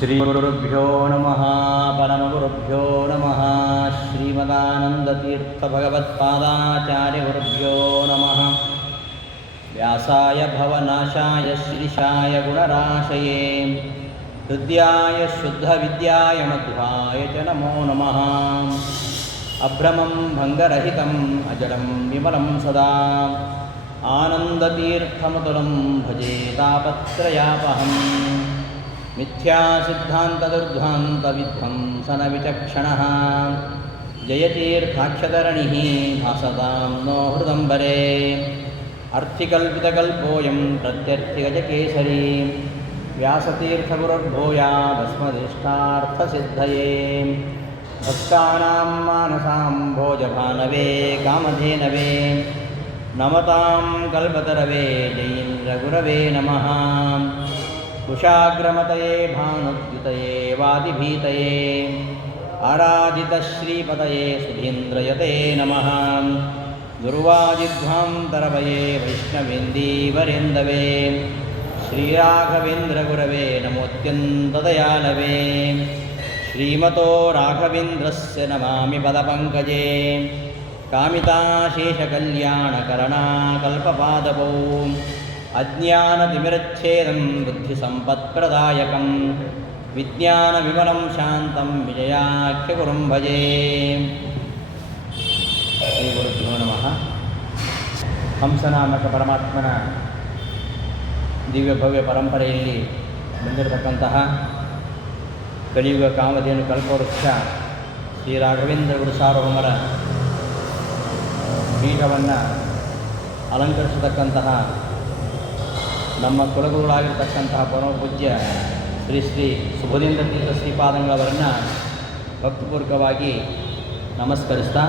ಶ್ರೀಗುರುಭ್ಯೋ ನಮಃ ಪರಮಗುರುಭ್ಯೋ ನಮಃ ಶ್ರೀಮದಾನಂದತೀರ್ಥಭಗವತ್ಪಾದಾಚಾರ್ಯಗುರುಭ್ಯೋ ನಮಃ ವ್ಯಾಸಾಯ ಭವನಾಶಾಯ ಶ್ರೀಶಾಯ ಗುಣರಾಶಯೇ ಹೃದ್ಯಾಯ ಶುದ್ಧವಿದ್ಯಾಯ ಮಧ್ವಾಯ ಚ ನಮೋ ನಮಃ ಅಭ್ರಮಂ ಭಂಗರಹಿತಂ ಅಜಡಂ ವಿಮಲಂ ಸದಾ ಆನಂದತೀರ್ಥಮತುಲಂ ಭಜೆ ತಾಪತ್ರಯಾಪಹಂ ಮಿಥ್ಯಾಸಿದ್ಧಾಂತದುರ್ಧ್ವಾಂತವಿಧ್ವಂಸನವಿಚಕ್ಷಣಃ ಜಯತೀರ್ಥಾಕ್ಷತರಣಿಃ ಭಾಸತಾಂ ನೋ ಹೃದಂಬರೆ ಅರ್ಥಿಕಲ್ಪಿತಕಲ್ಪೋऽಯಂ ಪ್ರತ್ಯರ್ಥಿಗಜಕೇಸರಿ ವ್ಯಾಸತೀರ್ಥಗುರುರ್ಭೂಯಾದಸ್ಮದಿಷ್ಟಾರ್ಥಸಿದ್ಧಯೇ ಭಕ್ತಾನಾಂ ಮಾನಸಾಂ ಭೋಜಭಾನವೇ ಕಾಮಧೇನವೇ ನಮತಾಂ ಕಲ್ಪತರವೇ ಜಯೀಂದ್ರಗುರವೇ ನಮಃ ಕುಶಾಗ್ರಮತಯೇ ಭಾನುದ್ಯುತಯೇ ವಾದಿಭೀತಯೇ ಆರಾಧಿತಶ್ರೀಪತಯೇ ಸುಧೀಂದ್ರಯತೆ ನಮಃ ಗುರುವಾದಿಧ್ವಾಂತರವಯೇ ವೈಷ್ಣವೇಂದೀವರೇಂದವೇ ಶ್ರೀರಾಘವೇಂದ್ರಗುರವೇ ನಮೋತ್ಯಂತದಯಾಲವೇ ಶ್ರೀಮತೋ ರಾಘವೇಂದ್ರಸ್ಯ ನಮಾಮಿ ಪದಪಂಕಜೇ ಕಾಮಿತಾಶೇಷಕಲ್ಯಾಣಕರಣಾಕಲ್ಪಪಾದಪೌ ಅಜ್ಞಾನತಿಮಿರಚ್ಛೇದಂ ಬುದ್ಧಿಸಂಪತ್ಪ್ರದಾಯಕಂ ವಿಜ್ಞಾನವಿಮಲಂ ಶಾಂತಂ ವಿಜಯಾಖ್ಯಗುರುಂ ಭಜೆ. ಶ್ರೀ ಗುರುಭ್ಯೋ ನಮಃ. ಹಂಸನಾಮಕ ಪರಮಾತ್ಮನ ದಿವ್ಯ ಭವ್ಯ ಪರಂಪರೆಯಲ್ಲಿ ಬಂದಿರತಕ್ಕಂತಹ ಕಲಿಯುಗ ಕಾಮಧೇನು ಕಲ್ಪವೃಕ್ಷ ಶ್ರೀ ರಾಘವೇಂದ್ರ ಗುರು ಸಾರ್ವಭೌಮರ ಪೀಠವನ್ನು ಅಲಂಕರಿಸತಕ್ಕಂತಹ ನಮ್ಮ ಕುಲಗುರುಗಳಾಗಿರ್ತಕ್ಕಂತಹ ಪರಮಪೂಜ್ಯ ಶ್ರೀ ಶ್ರೀ ಸುಬುಧೇಂದ್ರ ತೀರ್ಥ ಶ್ರೀಪಾದಂಗಳವರನ್ನು ಭಕ್ತಿಪೂರ್ವಕವಾಗಿ ನಮಸ್ಕರಿಸ್ತಾ,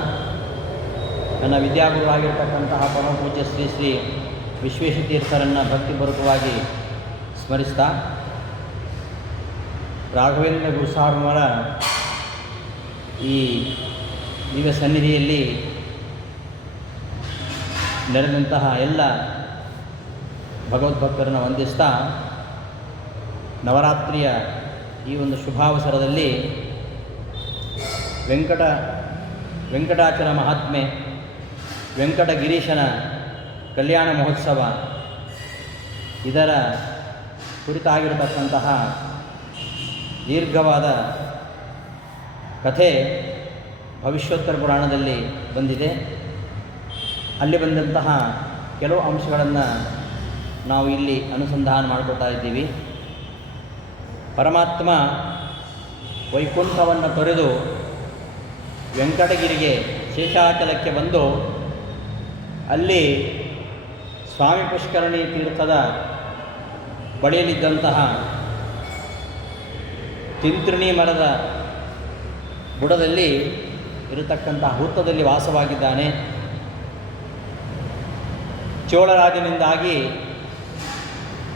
ನನ್ನ ವಿದ್ಯಾಗುರುಗಳಾಗಿರ್ತಕ್ಕಂತಹ ಪರಮಪೂಜ್ಯ ಶ್ರೀ ಶ್ರೀ ವಿಶ್ವೇಶತೀರ್ಥರನ್ನು ಭಕ್ತಿಪೂರ್ವಕವಾಗಿ ಸ್ಮರಿಸ್ತಾ, ರಾಘವೇಂದ್ರ ಗುರುಸಾರ್ವರ ಈ ದಿವ್ಯ ಸನ್ನಿಧಿಯಲ್ಲಿ ನೆರೆದಂತಹ ಎಲ್ಲ ಭಗವದ್ಭಕ್ತರನ್ನು ವಂದಿಸ್ತಾ, ನವರಾತ್ರಿಯ ಈ ಒಂದು ಶುಭಾವಸರದಲ್ಲಿ ವೆಂಕಟಾಚಲ ಮಹಾತ್ಮೆ, ವೆಂಕಟಗಿರೀಶನ ಕಲ್ಯಾಣ ಮಹೋತ್ಸವ ಇದರ ಕುರಿತಾಗಿರತಕ್ಕಂತಹ ದೀರ್ಘವಾದ ಕಥೆ ಭವಿಷ್ಯೋತ್ತರ ಪುರಾಣದಲ್ಲಿ ಬಂದಿದೆ. ಅಲ್ಲಿ ಬಂದಂತಹ ಕೆಲವು ಅಂಶಗಳನ್ನು ನಾವು ಇಲ್ಲಿ ಅನುಸಂಧಾನ ಮಾಡಿಕೊಳ್ತಾ ಇದ್ದೀವಿ. ಪರಮಾತ್ಮ ವೈಕುಂಠವನ್ನು ತೊರೆದು ವೆಂಕಟಗಿರಿಗೆ ಶೇಷಾಚಲಕ್ಕೆ ಬಂದು ಅಲ್ಲಿ ಸ್ವಾಮಿ ಪುಷ್ಕರಣಿ ತೀರ್ಥದ ಬಳಿಯಲ್ಲಿದ್ದಂತಹ ತಿಂತ್ರಿಣಿ ಮರದ ಬುಡದಲ್ಲಿ ಇರತಕ್ಕಂತಹ ಹುತ್ತದಲ್ಲಿ ವಾಸವಾಗಿದ್ದಾನೆ. ಚೋಳರಾಜನಿಂದಾಗಿ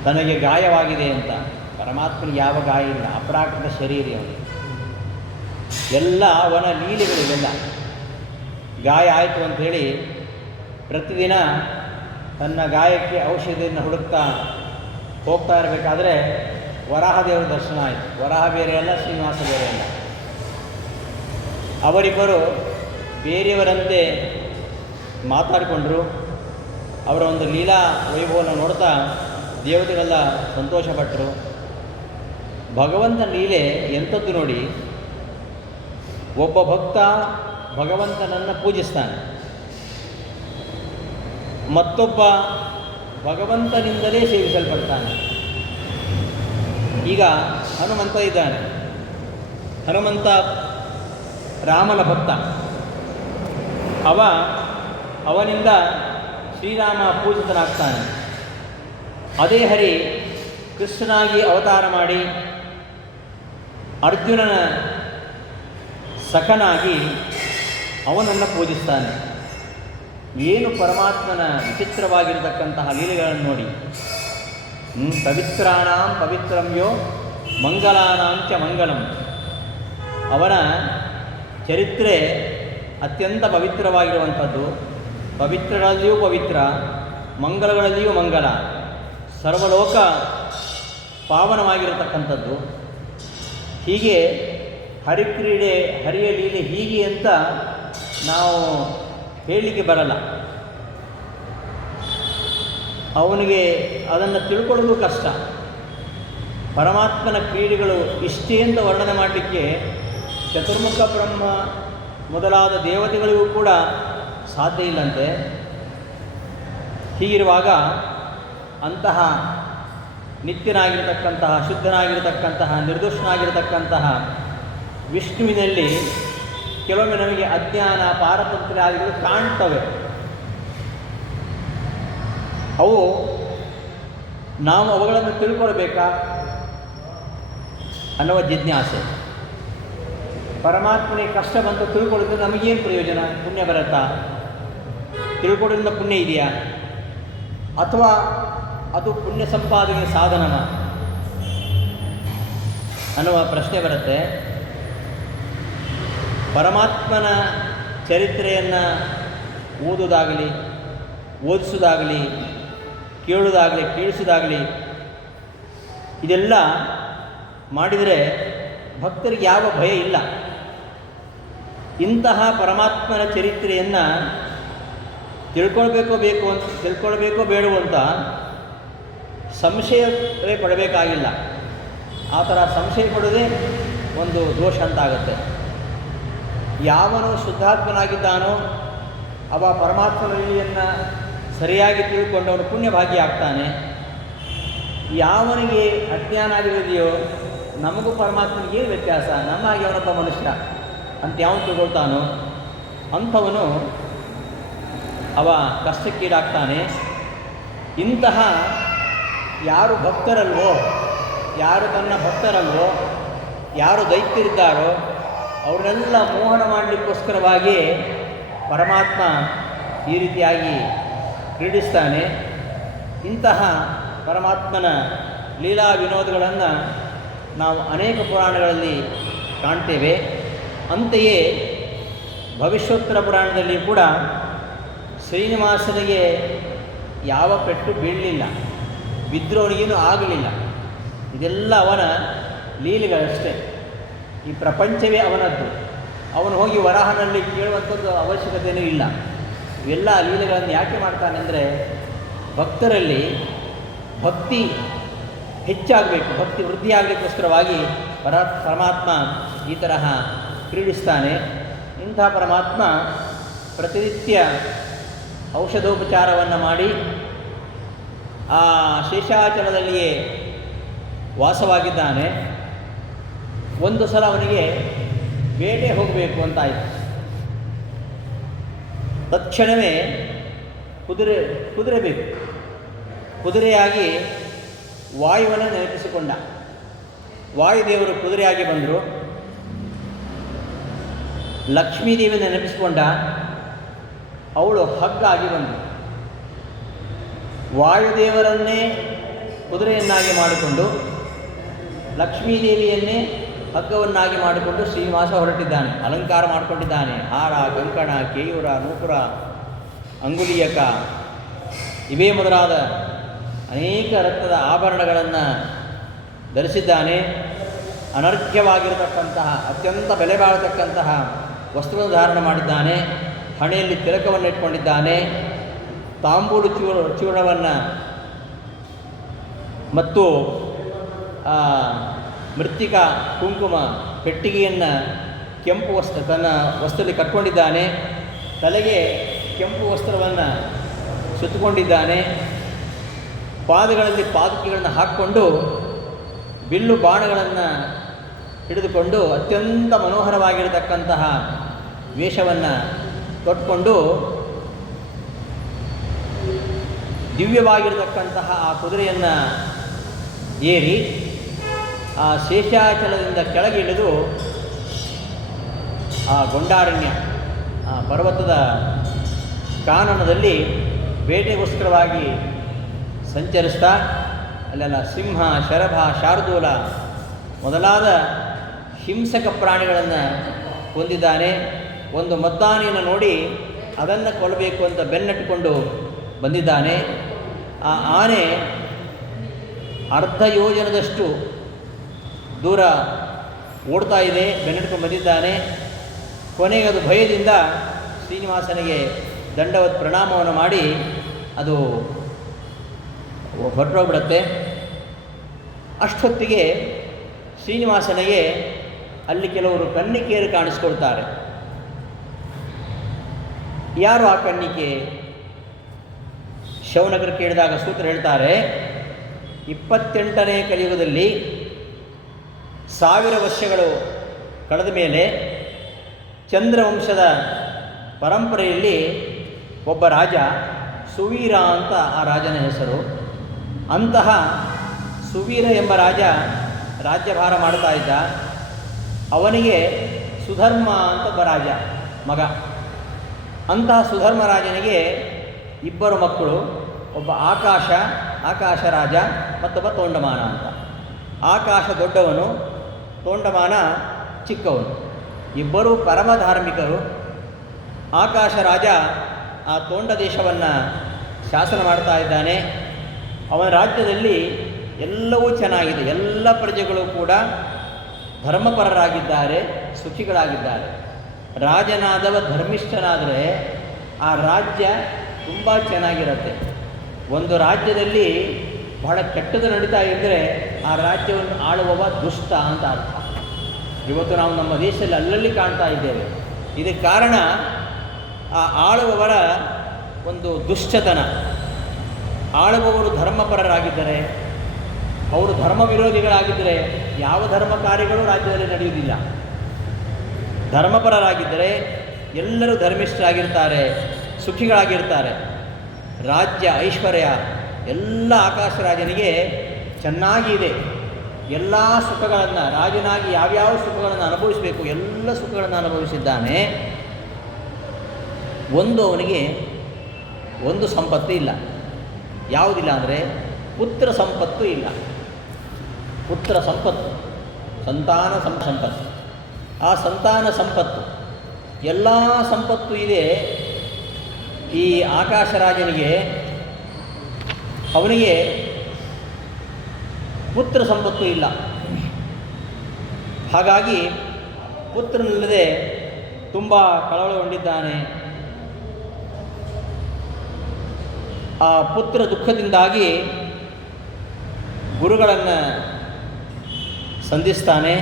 ತನಗೆ ಗಾಯವಾಗಿದೆ ಅಂತ. ಪರಮಾತ್ಮನಿಗೆ ಯಾವ ಗಾಯ ಇಲ್ಲ, ಅಪ್ರಾಕೃತ ಶರೀರ ಅವನಿಗೆ. ಎಲ್ಲ ಅವನ ಲೀಲೆಗಳಿವೆಲ್ಲ. ಗಾಯ ಆಯಿತು ಅಂಥೇಳಿ ಪ್ರತಿದಿನ ತನ್ನ ಗಾಯಕ್ಕೆ ಔಷಧಿಯನ್ನು ಹುಡುಕ್ತಾ ಹೋಗ್ತಾ ಇರಬೇಕಾದ್ರೆ ವರಾಹದೇವರ ದರ್ಶನ ಆಯಿತು. ವರಾಹ ಬೇರೆ ಅಲ್ಲ, ಶ್ರೀನಿವಾಸ ಬೇರೆ ಅಲ್ಲ. ಅವರಿಬ್ಬರು ಬೇರೆಯವರಂತೆ ಮಾತಾಡಿಕೊಂಡರು. ಅವರ ಒಂದು ಲೀಲಾ ವೈಭವವನ್ನು ನೋಡ್ತಾ ದೇವತೆಗಳೆಲ್ಲ ಸಂತೋಷಪಟ್ಟರು. ಭಗವಂತನ ಲೀಲೆ ಎಂಥದ್ದು ನೋಡಿ, ಒಬ್ಬ ಭಕ್ತ ಭಗವಂತನನ್ನು ಪೂಜಿಸ್ತಾನೆ, ಮತ್ತೊಬ್ಬ ಭಗವಂತನಿಂದಲೇ ಸೇವಿಸಲ್ಪಡ್ತಾನೆ. ಈಗ ಹನುಮಂತ ಇದ್ದಾನೆ. ಹನುಮಂತ ರಾಮನ ಭಕ್ತ. ಅವನಿಂದ ಶ್ರೀರಾಮ ಪೂಜಿತನಾಗ್ತಾನೆ. ಅದೇ ಹರಿ ಕೃಷ್ಣನಾಗಿ ಅವತಾರ ಮಾಡಿ ಅರ್ಜುನನ ಸಖನಾಗಿ ಅವನನ್ನು ಪೂಜಿಸ್ತಾನೆ. ಏನು ಪರಮಾತ್ಮನ ವಿಚಿತ್ರವಾಗಿರತಕ್ಕಂತಹ ಲೀಲೆಗಳನ್ನು ನೋಡಿ. ಪವಿತ್ರಾಣಾಂ ಪವಿತ್ರಮ್ಯೋ ಮಂಗಲಾನಾಂಚ ಮಂಗಲಂ. ಅವನ ಚರಿತ್ರೆ ಅತ್ಯಂತ ಪವಿತ್ರವಾಗಿರುವಂಥದ್ದು. ಪವಿತ್ರಗಳಲ್ಲಿಯೂ ಪವಿತ್ರ, ಮಂಗಲಗಳಲ್ಲಿಯೂ ಮಂಗಲ, ಸರ್ವಲೋಕ ಪಾವನವಾಗಿರತಕ್ಕಂಥದ್ದು. ಹೀಗೆ ಹರಿಕ್ರೀಡೆ, ಹರಿಯ ಲೀಲೆ ಹೀಗೆ ಅಂತ ನಾವು ಹೇಳಲಿಕ್ಕೆ ಬರಲ್ಲ. ಅವನಿಗೆ ಅದನ್ನು ತಿಳ್ಕೊಳ್ಳೋದು ಕಷ್ಟ. ಪರಮಾತ್ಮನ ಕ್ರೀಡೆಗಳು ಇಷ್ಟೇ ಅಂತ ವರ್ಣನೆ ಮಾಡಲಿಕ್ಕೆ ಚತುರ್ಮುಖ ಬ್ರಹ್ಮ ಮೊದಲಾದ ದೇವತೆಗಳಿಗೂ ಕೂಡ ಸಾಧ್ಯ ಇಲ್ಲಂತೆ. ಹೀಗಿರುವಾಗ ಅಂತಹ ನಿತ್ಯನಾಗಿರತಕ್ಕಂತಹ, ಶುದ್ಧನಾಗಿರತಕ್ಕಂತಹ, ನಿರ್ದೋಷನಾಗಿರತಕ್ಕಂತಹ ವಿಷ್ಣುವಿನಲ್ಲಿ ಕೆಲವೊಮ್ಮೆ ನಮಗೆ ಅಜ್ಞಾನ, ಪಾರತಂತ್ರ್ಯಾದಿಗಳು ಕಾಣ್ತವೆ. ಅವು ನಾವು ಅವುಗಳನ್ನು ತಿಳ್ಕೊಳ್ಬೇಕಾ ಅನ್ನುವ ಜಿಜ್ಞಾಸೆ. ಪರಮಾತ್ಮನಿಗೆ ಕಷ್ಟ ಬಂತು ತಿಳ್ಕೊಳ್ಳೋದು ನಮಗೇನು ಪ್ರಯೋಜನ? ಪುಣ್ಯ ಬರುತ್ತಾ? ತಿಳ್ಕೊಳ್ಳೋದ್ರಿಂದ ಪುಣ್ಯ ಇದೆಯಾ? ಅಥವಾ ಅದು ಪುಣ್ಯ ಸಂಪಾದನೆ ಸಾಧನನ ಅನ್ನುವ ಪ್ರಶ್ನೆ ಬರುತ್ತೆ. ಪರಮಾತ್ಮನ ಚರಿತ್ರೆಯನ್ನು ಓದೋದಾಗಲಿ, ಓದಿಸೋದಾಗಲಿ, ಕೇಳೋದಾಗಲಿ, ಕೇಳಿಸೋದಾಗಲಿ ಇದೆಲ್ಲ ಮಾಡಿದರೆ ಭಕ್ತರಿಗೆ ಯಾವ ಭಯ ಇಲ್ಲ. ಇಂತಹ ಪರಮಾತ್ಮನ ಚರಿತ್ರೆಯನ್ನು ತಿಳ್ಕೊಳ್ಬೇಕೋ ಬೇಡವೋ ಅಂತ ಸಂಶಯವೇ ಪಡಬೇಕಾಗಿಲ್ಲ. ಆ ಥರ ಸಂಶಯ ಪಡೋದೇ ಒಂದು ದೋಷ ಅಂತಾಗುತ್ತೆ. ಯಾವನು ಶುದ್ಧಾತ್ಮನಾಗಿದ್ದಾನೋ ಅವ ಪರಮಾತ್ಮನನ್ನು ಸರಿಯಾಗಿ ತಿಳ್ಕೊಂಡವನು ಪುಣ್ಯಭಾಗಿ ಆಗ್ತಾನೆ. ಯಾವನಿಗೆ ಅಜ್ಞಾನ ಆಗಿದೆಯೋ ನಮಗೂ ಪರಮಾತ್ಮನಿಗೆ ಏನು ವ್ಯತ್ಯಾಸ, ನಮ್ಮ ಹಾಗೆ ಅವನೊಬ್ಬ ಮನುಷ್ಯ ಅಂತ ಯಾವನು ತಿಳ್ಕೊಳ್ತಾನೋ ಅಂಥವನು ಅವ ಕಷ್ಟಕ್ಕೀಡಾಗ್ತಾನೆ. ಇಂತಹ ಯಾರು ಭಕ್ತರಲ್ವೋ, ಯಾರು ತನ್ನ ಭಕ್ತರಲ್ವೋ, ಯಾರು ದೈತ್ಯರಿದ್ದಾರೋ ಅವ್ರನ್ನೆಲ್ಲ ಮೋಹನ ಮಾಡಲಿಕ್ಕೋಸ್ಕರವಾಗಿ ಪರಮಾತ್ಮ ಈ ರೀತಿಯಾಗಿ ಕ್ರೀಡಿಸ್ತಾನೆ. ಇಂತಹ ಪರಮಾತ್ಮನ ಲೀಲಾ ವಿನೋದಗಳನ್ನು ನಾವು ಅನೇಕ ಪುರಾಣಗಳಲ್ಲಿ ಕಾಣ್ತೇವೆ. ಅಂತೆಯೇ ಭವಿಷ್ಯೋತ್ತರ ಪುರಾಣದಲ್ಲಿ ಕೂಡ ಶ್ರೀನಿವಾಸನಿಗೆ ಯಾವ ಪೆಟ್ಟು ಬೀಳಲಿಲ್ಲ, ಬಿದ್ರೋನಿಗೇನೂ ಆಗಲಿಲ್ಲ. ಇದೆಲ್ಲ ಅವನ ಲೀಲೆಗಳಷ್ಟೇ. ಈ ಪ್ರಪಂಚವೇ ಅವನದ್ದು. ಅವನು ಹೋಗಿ ವರಾಹನಲ್ಲಿ ಕೇಳುವಂಥದ್ದು ಅವಶ್ಯಕತೆಯೂ ಇಲ್ಲ. ಇವೆಲ್ಲ ಲೀಲೆಗಳನ್ನು ಯಾಕೆ ಮಾಡ್ತಾನೆ ಅಂದರೆ ಭಕ್ತರಲ್ಲಿ ಭಕ್ತಿ ಹೆಚ್ಚಾಗಬೇಕು, ಭಕ್ತಿ ವೃದ್ಧಿಯಾಗಲಿಕ್ಕೋಸ್ಕರವಾಗಿ ಪರಮಾತ್ಮ ಈ ತರಹ ಕ್ರೀಡಿಸ್ತಾನೆ. ಇಂಥ ಪರಮಾತ್ಮ ಪ್ರತಿನಿತ್ಯ ಔಷಧೋಪಚಾರವನ್ನು ಮಾಡಿ ಆ ಶೇಷಾಚಲದಲ್ಲಿಯೇ ವಾಸವಾಗಿದ್ದಾನೆ. ಒಂದು ಸಲ ಅವನಿಗೆ ಬೇಟೆ ಹೋಗಬೇಕು ಅಂತಾಯಿತು. ತಕ್ಷಣವೇ ಕುದುರೆ ಬೇಕು. ಕುದುರೆಯಾಗಿ ವಾಯುವನ್ನು ನೆನಪಿಸಿಕೊಂಡ. ವಾಯುದೇವರು ಕುದುರೆಯಾಗಿ ಬಂದರು. ಲಕ್ಷ್ಮೀದೇವಿ ನೆನಪಿಸಿಕೊಂಡ, ಅವಳು ಹಗ್ಗಾಗಿ ಬಂದಳು. ವಾಯುದೇವರನ್ನೇ ಕುದುರೆಯನ್ನಾಗಿ ಮಾಡಿಕೊಂಡು ಲಕ್ಷ್ಮೀದೇವಿಯನ್ನೇ ಹಗ್ಗವನ್ನಾಗಿ ಮಾಡಿಕೊಂಡು ಶ್ರೀನಿವಾಸ ಹೊರಟಿದ್ದಾನೆ. ಅಲಂಕಾರ ಮಾಡಿಕೊಂಡಿದ್ದಾನೆ. ಹಾರ, ಕಂಕಣ, ಕೇಯೂರ, ನೂಪುರ, ಅಂಗುಲಿಯಕ ಇವೇ ಮೊದಲಾದ ಅನೇಕ ರತ್ನದ ಆಭರಣಗಳನ್ನು ಧರಿಸಿದ್ದಾನೆ. ಅನರ್ಘ್ಯವಾಗಿರತಕ್ಕಂತಹ ಅತ್ಯಂತ ಬೆಲೆ ಬಾಳತಕ್ಕಂತಹ ವಸ್ತ್ರವನ್ನು ಧಾರಣ ಮಾಡಿದ್ದಾನೆ. ಹಣೆಯಲ್ಲಿ ತಿಲಕವನ್ನು ಇಟ್ಕೊಂಡಿದ್ದಾನೆ. ತಾಂಬೂಲು ಚೂರ್ಣವನ್ನು ಮತ್ತು ಮೃತ್ತಿಕಾ ಕುಂಕುಮ ಪೆಟ್ಟಿಗೆಯನ್ನು ಕೆಂಪು ತನ್ನ ವಸ್ತ್ರದಲ್ಲಿ ಕಟ್ಕೊಂಡಿದ್ದಾನೆ. ತಲೆಗೆ ಕೆಂಪು ವಸ್ತ್ರವನ್ನು ಸುತ್ತಕೊಂಡಿದ್ದಾನೆ. ಪಾದಗಳಲ್ಲಿ ಪಾದಕಿಗಳನ್ನು ಹಾಕ್ಕೊಂಡು ಬಿಲ್ಲು ಬಾಣಗಳನ್ನು ಹಿಡಿದುಕೊಂಡು ಅತ್ಯಂತ ಮನೋಹರವಾಗಿರತಕ್ಕಂತಹ ವೇಷವನ್ನು ತೊಟ್ಕೊಂಡು ದಿವ್ಯವಾಗಿರತಕ್ಕಂತಹ ಆ ಕುದುರೆಯನ್ನು ಏರಿ ಆ ಶೇಷಾಚಲದಿಂದ ಕೆಳಗೆ ಇಳಿದು ಆ ಗೊಂಡಾರಣ್ಯ ಆ ಪರ್ವತದ ಕಾನನದಲ್ಲಿ ಬೇಟೆಗೋಸ್ಕರವಾಗಿ ಸಂಚರಿಸ್ತಾ ಅಲ್ಲೆಲ್ಲ ಸಿಂಹ, ಶರಭ, ಶಾರ್ದೂಲ ಮೊದಲಾದ ಹಿಂಸಕ ಪ್ರಾಣಿಗಳನ್ನು ಕೊಂದಿದ್ದಾನೆ. ಒಂದು ಮದ್ದಾನೆಯನ್ನು ನೋಡಿ ಅದನ್ನು ಕೊಲ್ಲಬೇಕು ಅಂತ ಬೆನ್ನಟ್ಟಿಕೊಂಡು ಬಂದಿದ್ದಾನೆ. ಆ ಆನೆ ಅರ್ಧ ಯೋಜನದಷ್ಟು ದೂರ ಓಡ್ತಾ ಇದೆ, ಬೆನ್ನಟ್ಕೊಂಡು ಬಂದಿದ್ದಾನೆ. ಕೊನೆಗೆ ಅದು ಭಯದಿಂದ ಶ್ರೀನಿವಾಸನಿಗೆ ದಂಡವತ್ ಪ್ರಣಾಮವನ್ನು ಮಾಡಿ ಅದು ಹೊರಟೋಗ್ಬಿಡತ್ತೆ. ಅಷ್ಟೊತ್ತಿಗೆ ಶ್ರೀನಿವಾಸನಿಗೆ ಅಲ್ಲಿ ಕೆಲವರು ಕನ್ನಿಕೆಯರು ಕಾಣಿಸ್ಕೊಳ್ತಾರೆ. ಯಾರು ಆ ಕನ್ನಿಕೆ? ಶೌನಕರು ಕೇಳಿದಾಗ ಸೂತ್ರ ಹೇಳ್ತಾರೆ, 28ನೇ ಕಲಿಯುಗದಲ್ಲಿ 1000 ವರ್ಷಗಳು ಕಳೆದ ಮೇಲೆ ಚಂದ್ರವಂಶದ ಪರಂಪರೆಯಲ್ಲಿ ಒಬ್ಬ ರಾಜ, ಸುವೀರ ಅಂತ ಆ ರಾಜನ ಹೆಸರು. ಅಂತಹ ಸುವೀರ ಎಂಬ ರಾಜ ರಾಜ್ಯಭಾರ ಮಾಡ್ತಾ ಇದ್ದ. ಅವನಿಗೆ ಸುಧರ್ಮ ಅಂತ ಒಬ್ಬ ರಾಜ ಮಗ. ಅಂತಹ ಸುಧರ್ಮ ರಾಜನಿಗೆ 2 ಮಕ್ಕಳು, ಒಬ್ಬ ಆಕಾಶ ರಾಜ, ಮತ್ತೊಬ್ಬ ತೋಂಡಮಾನ ಅಂತ. ಆಕಾಶ ದೊಡ್ಡವನು, ತೋಂಡಮಾನ ಚಿಕ್ಕವನು. ಇಬ್ಬರೂ ಪರಮ ಧಾರ್ಮಿಕರು. ಆಕಾಶ ರಾಜ ಆ ತೋಂಡ ದೇಶವನ್ನು ಶಾಸನ ಮಾಡ್ತಾ ಇದ್ದಾನೆ. ಅವನ ರಾಜ್ಯದಲ್ಲಿ ಎಲ್ಲವೂ ಚೆನ್ನಾಗಿದೆ, ಎಲ್ಲ ಪ್ರಜೆಗಳು ಕೂಡ ಧರ್ಮಪರರಾಗಿದ್ದಾರೆ, ಸುಖಿಗಳಾಗಿದ್ದಾರೆ. ರಾಜನಾದವ ಧರ್ಮಿಷ್ಠನಾದರೆ ಆ ರಾಜ್ಯ ತುಂಬ ಚೆನ್ನಾಗಿರುತ್ತೆ. ಒಂದು ರಾಜ್ಯದಲ್ಲಿ ಬಹಳ ಕೆಟ್ಟದ್ದು ನಡೀತಾ ಇದ್ದರೆ ಆ ರಾಜ್ಯವನ್ನು ಆಳುವವ ದುಷ್ಟ ಅಂತ ಅರ್ಥ. ಇವತ್ತು ನಾವು ನಮ್ಮ ದೇಶದಲ್ಲಿ ಅಲ್ಲಲ್ಲಿ ಕಾಣ್ತಾ ಇದ್ದೇವೆ. ಇದಕ್ಕೆ ಕಾರಣ ಆ ಆಳುವವರ ಒಂದು ದುಷ್ಟತನ. ಆಳುವವರು ಧರ್ಮಪರರಾಗಿದ್ದರೆ, ಅವರು ಧರ್ಮ ವಿರೋಧಿಗಳಾಗಿದ್ದರೆ ಯಾವ ಧರ್ಮ ಕಾರ್ಯಗಳು ರಾಜ್ಯದಲ್ಲಿ ನಡೆಯುವುದಿಲ್ಲ. ಧರ್ಮಪರರಾಗಿದ್ದರೆ ಎಲ್ಲರೂ ಧರ್ಮಿಷ್ಠರಾಗಿರ್ತಾರೆ, ಸುಖಿಗಳಾಗಿರ್ತಾರೆ. ರಾಜ್ಯ ಐಶ್ವರ್ಯ ಎಲ್ಲ ಆಕಾಶರಾಜನಿಗೆ ಚೆನ್ನಾಗಿದೆ. ಎಲ್ಲ ಸುಖಗಳನ್ನು, ರಾಜನಾಗಿ ಯಾವ್ಯಾವ ಸುಖಗಳನ್ನು ಅನುಭವಿಸಬೇಕು ಎಲ್ಲ ಸುಖಗಳನ್ನು ಅನುಭವಿಸಿದ್ದಾನೆ. ಅವನಿಗೆ ಒಂದು ಸಂಪತ್ತು ಇಲ್ಲ. ಯಾವುದಿಲ್ಲ ಅಂದರೆ ಪುತ್ರ ಸಂಪತ್ತು ಇಲ್ಲ. ಪುತ್ರ ಸಂಪತ್ತು, ಸಂತಾನ ಸಂಪತ್ತು. ಆ ಸಂತಾನ ಸಂಪತ್ತು, ಎಲ್ಲ ಸಂಪತ್ತು ಇದೆ ಈ ಆಕಾಶರಾಜನಿಗೆ. ಅವನಿಗೆ ಪುತ್ರ ಸಂಪತ್ತು ಇಲ್ಲ. ಹಾಗಾಗಿ ಪುತ್ರನಿಲ್ಲದೆ ತುಂಬ ಕಳವಳಗೊಂಡಿದ್ದಾನೆ. ಆ ಪುತ್ರ ದುಃಖದಿಂದಾಗಿ ಗುರುಗಳನ್ನು ಸಂಧಿಸ್ತಾನೆ.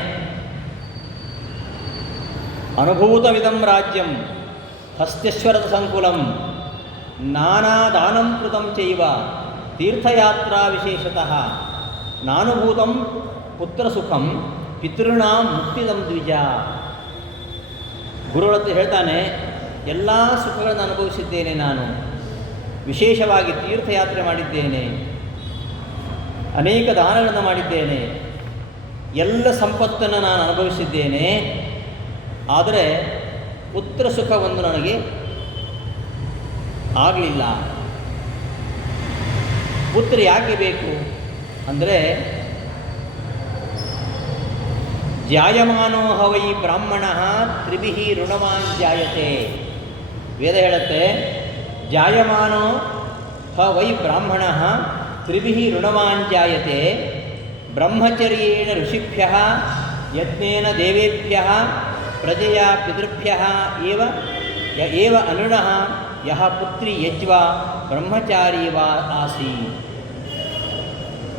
ಅನುಭೂತವಿದಂ ರಾಜ್ಯಂ ಹಸ್ತ್ಯಶ್ವರದ ಸಂಕುಲಂ ನಾನಾ ದಾನಂ ಕೃತಂ ಚೈವ ತೀರ್ಥಯಾತ್ರಾ ವಿಶೇಷತಃ ನಾನುಭೂತಂ ಪುತ್ರಸುಖಂ ಪಿತೃಣಾಂ ಮುಕ್ತಿದಂ ದ್ವಿಜ. ಗುರುಗಳ ಹತ್ರ ಹೇಳ್ತಾನೆ, ಎಲ್ಲ ಸುಖಗಳನ್ನು ಅನುಭವಿಸಿದ್ದೇನೆ ನಾನು. ವಿಶೇಷವಾಗಿ ತೀರ್ಥಯಾತ್ರೆ ಮಾಡಿದ್ದೇನೆ, ಅನೇಕ ದಾನಗಳನ್ನು ಮಾಡಿದ್ದೇನೆ, ಎಲ್ಲ ಸಂಪತ್ತನ್ನು ನಾನು ಅನುಭವಿಸಿದ್ದೇನೆ. ಆದರೆ ಪುತ್ರ ಸುಖವೊಂದು ನನಗೆ ಆಗಲಿಲ್ಲ. ಪುತ್ರ ಯಾಕೆ ಬೇಕು ಅಂದರೆ, ಜಾಯಮಾನೋ ಹವೈ ಬ್ರಾಹ್ಮಣ ತ್ರಿಭಿಃ ಋಣವಾನ್ ಜಾಯತೆ. ವೇದ ಹೇಳುತ್ತೆ, ಜಾಯಮಾನೋ ಹವೈ ಬ್ರಾಹ್ಮಣ ತ್ರಿಭಿಃ ಋಣವಾನ್ ಜಾಯತೆ. ಬ್ರಹ್ಮಚರ್ಯೇಣ ಋಷಿಭ್ಯಃ ಯಜ್ಞೇನ ದೇವೇಭ್ಯಃ ಪ್ರಜೆಯ ಪಿತೃಭ್ಯಃ ಏವ ಅನುಣಃ ಯಹ ಪುತ್ರಿ ಯಜ್ವಾ ಬ್ರಹ್ಮಚಾರಿ ವಾ ಆಸಿ.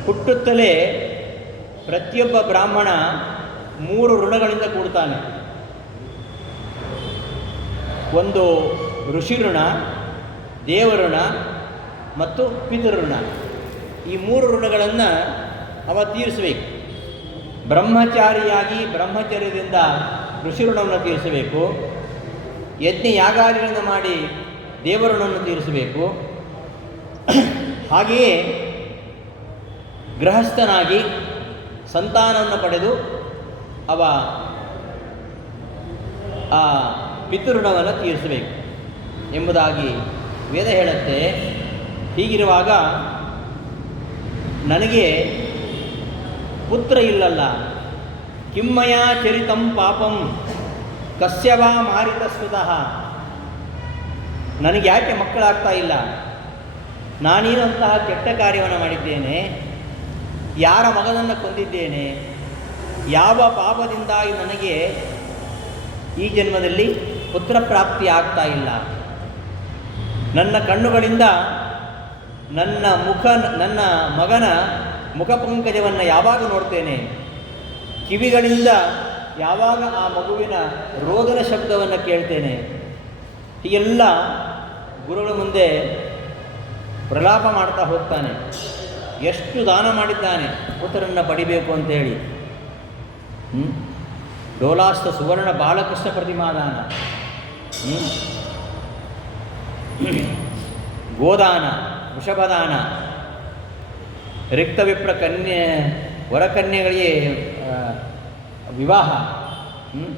ಹುಟ್ಟುತ್ತಲೇ ಪ್ರತಿಯೊಬ್ಬ ಬ್ರಾಹ್ಮಣ 3 ಋಣಗಳಿಂದ ಕೂಡ್ತಾನೆ. ಒಂದು ಋಷಿ ಋಣ, ದೇವಋಣ ಮತ್ತು ಪಿತೃಋಣ. ಈ 3 ಋಣಗಳನ್ನು ಅವ ತೀರಿಸಬೇಕು. ಬ್ರಹ್ಮಚಾರಿಯಾಗಿ ಬ್ರಹ್ಮಚರ್ಯದಿಂದ ಋಷಿ ಋಣವನ್ನು ತೀರಿಸಬೇಕು. ಯಜ್ಞ ಯಾಗಾದಿಗಳನ್ನು ಮಾಡಿ ದೇವಋಣವನ್ನು ತೀರಿಸಬೇಕು. ಹಾಗೆಯೇ ಗೃಹಸ್ಥನಾಗಿ ಸಂತಾನವನ್ನು ಪಡೆದು ಅವ ಆ ಪಿತೃಋಣವನ್ನು ತೀರಿಸಬೇಕು ಎಂಬುದಾಗಿ ವೇದ ಹೇಳುತ್ತೆ. ಹೀಗಿರುವಾಗ ನನಗೆ ಪುತ್ರ ಇಲ್ಲಲ್ಲ. ಕಿಮ್ಮಯ ಚರಿತಂ ಪಾಪಂ ಕಸ್ಯವಾ ಮಾರಿತ ಸುತಃ. ನನಗೆ ಯಾಕೆ ಮಕ್ಕಳಾಗ್ತಾ ಇಲ್ಲ? ನಾನೇನಂತಹ ಕೆಟ್ಟ ಕಾರ್ಯವನ್ನು ಮಾಡಿದ್ದೇನೆ? ಯಾರ ಮಗನನ್ನು ಕೊಂದಿದ್ದೇನೆ? ಯಾವ ಪಾಪದಿಂದಾಗಿ ನನಗೆ ಈ ಜನ್ಮದಲ್ಲಿ ಪುತ್ರ ಪ್ರಾಪ್ತಿ ಆಗ್ತಾ ಇಲ್ಲ. ನನ್ನ ಕಣ್ಣುಗಳಿಂದ ನನ್ನ ಮಗನ ಮುಖಪಂಕಜವನ್ನು ಯಾವಾಗ ನೋಡ್ತೇನೆ, ಕಿವಿಗಳಿಂದ ಯಾವಾಗ ಆ ಮಗುವಿನ ರೋದನ ಶಬ್ದವನ್ನು ಕೇಳ್ತೇನೆ, ಹೀಗೆಲ್ಲ ಗುರುಗಳ ಮುಂದೆ ಪ್ರಲಾಪ ಮಾಡ್ತಾ ಹೋಗ್ತಾನೆ. ಎಷ್ಟು ದಾನ ಮಾಡಿದ್ದಾನೆ ಪುತ್ರರನ್ನು ಪಡಿಬೇಕು ಅಂತೇಳಿ. ಡೋಲಾಸ್ತ ಸುವರ್ಣ ಬಾಲಕೃಷ್ಣ ಪ್ರತಿಮಾದಾನ, ಗೋದಾನ, ವೃಷಭದಾನ, ರಿಕ್ತವಿಪ್ರ ವರಕನ್ಯೆಗಳಿಗೆ ವಿವಾಹ,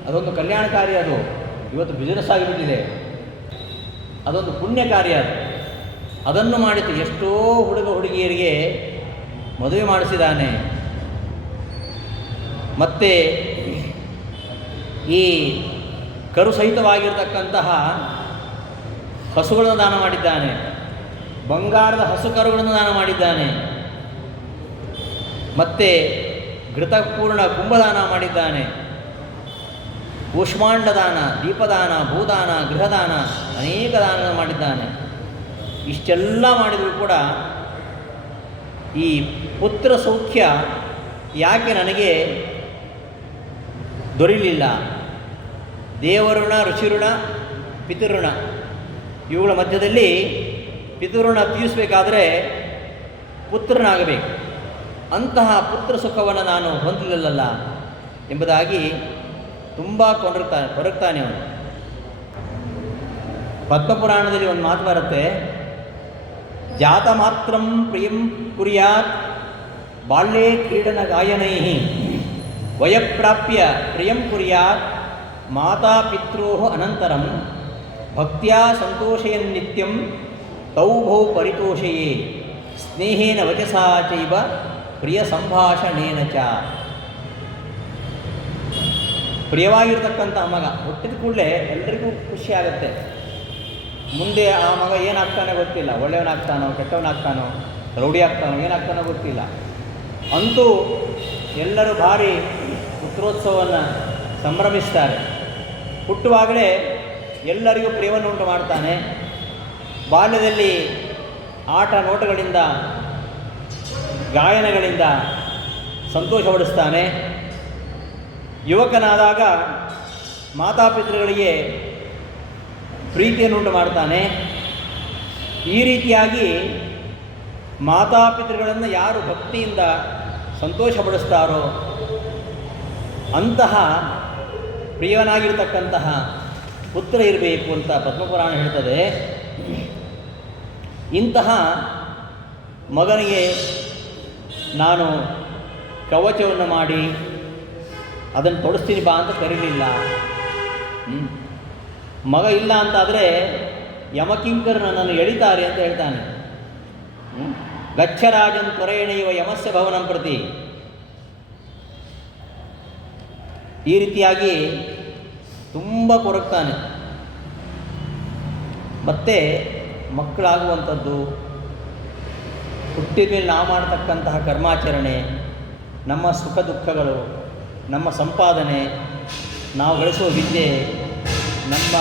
ಅದೊಂದು ಕಲ್ಯಾಣ ಕಾರ್ಯ. ಅದು ಇವತ್ತು ಬಿಸ್ನೆಸ್ ಆಗಿಬಿಟ್ಟಿದೆ. ಅದೊಂದು ಪುಣ್ಯ ಕಾರ್ಯ. ಅದನ್ನು ಮಾಡಿತು. ಎಷ್ಟೋ ಹುಡುಗ ಹುಡುಗಿಯರಿಗೆ ಮದುವೆ ಮಾಡಿಸಿದ್ದಾನೆ. ಮತ್ತು ಈ ಕರು ಸಹಿತವಾಗಿರತಕ್ಕಂತಹ ಹಸುಗಳನ್ನು ದಾನ ಮಾಡಿದ್ದಾನೆ. ಬಂಗಾರದ ಹಸು ಕರುಗಳನ್ನು ದಾನ ಮಾಡಿದ್ದಾನೆ. ಮತ್ತು ಘೃತಪೂರ್ಣ ಕುಂಭದಾನ ಮಾಡಿದ್ದಾನೆ. ಕೂಷ್ಮಾಂಡ ದಾನ, ದೀಪದಾನ, ಭೂದಾನ, ಗೃಹದಾನ, ಅನೇಕ ದಾನ ಮಾಡಿದ್ದಾನೆ. ಇಷ್ಟೆಲ್ಲ ಮಾಡಿದರೂ ಕೂಡ ಈ ಪುತ್ರ ಸೌಖ್ಯ ಯಾಕೆ ನನಗೆ ದೊರೆಯಲಿಲ್ಲ? ದೇವಋಣ, ಋಷಿಋಣ, ಪಿತೃಋಣ ಇವುಗಳ ಮಧ್ಯದಲ್ಲಿ ಪಿತೃಋಣ ತೀರಿಸಬೇಕಾದರೆ ಪುತ್ರನಾಗಬೇಕು. ಅಂತಹ ಪುತ್ರ ಸುಖವನ್ನು ನಾನು ಹೊಂದಲಿಲ್ಲಲ್ಲ ಎಂಬುದಾಗಿ ತುಂಬ ಕೊರಗ್ತಾನೆ ಅವನು. ಪದ್ಮಪುರಾಣದಲ್ಲಿ ಒಂದು ಮಾತು ಬರುತ್ತೆ, ಜಾತ ಮಾತ್ರಂ ಪ್ರಿಯಂ ಕುರ್ಯಾತ್ ಬಾಲ್ಯೇ ಕ್ರೀಡನ ಗಾಯನೈ ವಯಪ್ರಾಪ್ಯ ಪ್ರಿಯಂ ಕುರ್ಯಾತ್ ಮಾತಾ ಪಿತೃ ಅನಂತರಂ ಭಕ್ತ್ಯಾ ಸಂತೋಷಯನ್ ನಿತ್ಯಂ ತೌ ಭೌ ಪರಿತೋಷಯೇ ಸ್ನೇಹೇನ ವಚಸಾ ಚೈವ ಪ್ರಿಯ ಸಂಭಾಷಣೇನ ಚ. ಪ್ರಿಯವಾಗಿರ್ತಕ್ಕಂಥ ಮಗ ಹುಟ್ಟಿದ ಕೂಡಲೇ ಎಲ್ರಿಗೂ ಖುಷಿ ಆಗುತ್ತೆ. ಮುಂದೆ ಆ ಮಗ ಏನಾಗ್ತಾನೆ ಗೊತ್ತಿಲ್ಲ, ಒಳ್ಳೆಯವನಾಗ್ತಾನೋ ಕೆಟ್ಟವನಾಗ್ತಾನೋ ರೌಡಿ ಆಗ್ತಾನೋ ಏನಾಗ್ತಾನೋ ಗೊತ್ತಿಲ್ಲ. ಅಂತೂ ಎಲ್ಲರೂ ಭಾರಿ ಪುತ್ರೋತ್ಸವವನ್ನು ಸಂಭ್ರಮಿಸ್ತಾರೆ. ಹುಟ್ಟುವಾಗಲೇ ಎಲ್ಲರಿಗೂ ಪ್ರಿಯವನ್ನು ಉಂಟು ಮಾಡ್ತಾನೆ. ಬಾಲ್ಯದಲ್ಲಿ ಆಟ ನೋಟಗಳಿಂದ ಗಾಯನಗಳಿಂದ ಸಂತೋಷಪಡಿಸ್ತಾನೆ. ಯುವಕನಾದಾಗ ಮಾತಾಪಿತೃಗಳಿಗೆ ಪ್ರೀತಿಯನ್ನುಂಟು ಮಾಡ್ತಾನೆ. ಈ ರೀತಿಯಾಗಿ ಮಾತಾಪಿತೃಗಳನ್ನು ಯಾರು ಭಕ್ತಿಯಿಂದ ಸಂತೋಷಪಡಿಸ್ತಾರೋ ಅಂತಹ ಪ್ರಿಯವನಾಗಿರ್ತಕ್ಕಂತಹ ಪುತ್ರ ಇರಬೇಕು ಅಂತ ಪದ್ಮಪುರಾಣ ಹೇಳ್ತದೆ. ಇಂತಹ ಮಗನಿಗೆ ನಾನು ಕವಚವನ್ನು ಮಾಡಿ ಅದನ್ನು ತೊಡಿಸ್ತೀನಿ ಬಾ ಅಂತ ಕರೀಲಿಲ್ಲ. ಮಗ ಇಲ್ಲ ಅಂತಾದರೆ ಯಮಕಿಂಕರು ನನ್ನನ್ನು ಎಳಿತಾರೆ ಅಂತ ಹೇಳ್ತಾನೆ. ಗಚ್ಚರಾಜನ್ ತ್ವರೇಣೈವ ಯಮಸ್ಯ ಭವನಂ ಪ್ರತಿ. ಈ ರೀತಿಯಾಗಿ ತುಂಬ ಕೊರಗ್ತಾನೆ. ಮತ್ತು ಮಕ್ಕಳಾಗುವಂಥದ್ದು, ಹುಟ್ಟಿದ ಮೇಲೆ ನಾವು ಮಾಡತಕ್ಕಂತಹ ಕರ್ಮಾಚರಣೆ, ನಮ್ಮ ಸುಖ ದುಃಖಗಳು, ನಮ್ಮ ಸಂಪಾದನೆ, ನಾವು ಗಳಿಸುವ ವಿದ್ಯೆ, ನಮ್ಮ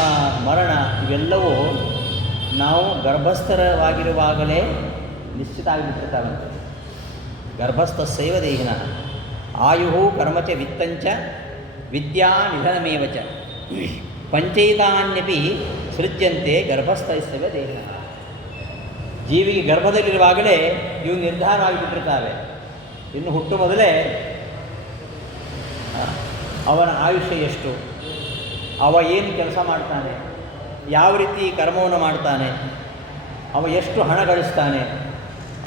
ಮರಣ, ಇವೆಲ್ಲವೂ ನಾವು ಗರ್ಭಸ್ಥರವಾಗಿರುವಾಗಲೇ ನಿಶ್ಚಿತ ಆಗಿಬಿಟ್ಟಿರ್ತಾವಂತೆ. ಗರ್ಭಸ್ಥಸ್ಯೈವ ದೇಹಿನ ಆಯು ಕರ್ಮಚ ವಿತ್ತಂಚ ವಿದ್ಯಾ ನಿಧನಮೇವ ಚ ಪಂಚೈತಾನ್ಯಪಿ ಸೃಜ್ಯಂತೆ ಗರ್ಭಸ್ಥೈಸ್ತವ ದೇಹಿನ. ಜೀವಿಗೆ ಗರ್ಭದಲ್ಲಿರುವಾಗಲೇ ಇವು ನಿರ್ಧಾರ ಆಗಿಬಿಟ್ಟಿರ್ತಾವೆ. ಇನ್ನು ಹುಟ್ಟು ಮೊದಲೇ ಅವನ ಆಯುಷ್ಯ ಎಷ್ಟು, ಅವ ಏನು ಕೆಲಸ ಮಾಡ್ತಾನೆ, ಯಾವ ರೀತಿ ಕರ್ಮವನ್ನು ಮಾಡ್ತಾನೆ, ಅವ ಎಷ್ಟು ಹಣ ಗಳಿಸ್ತಾನೆ,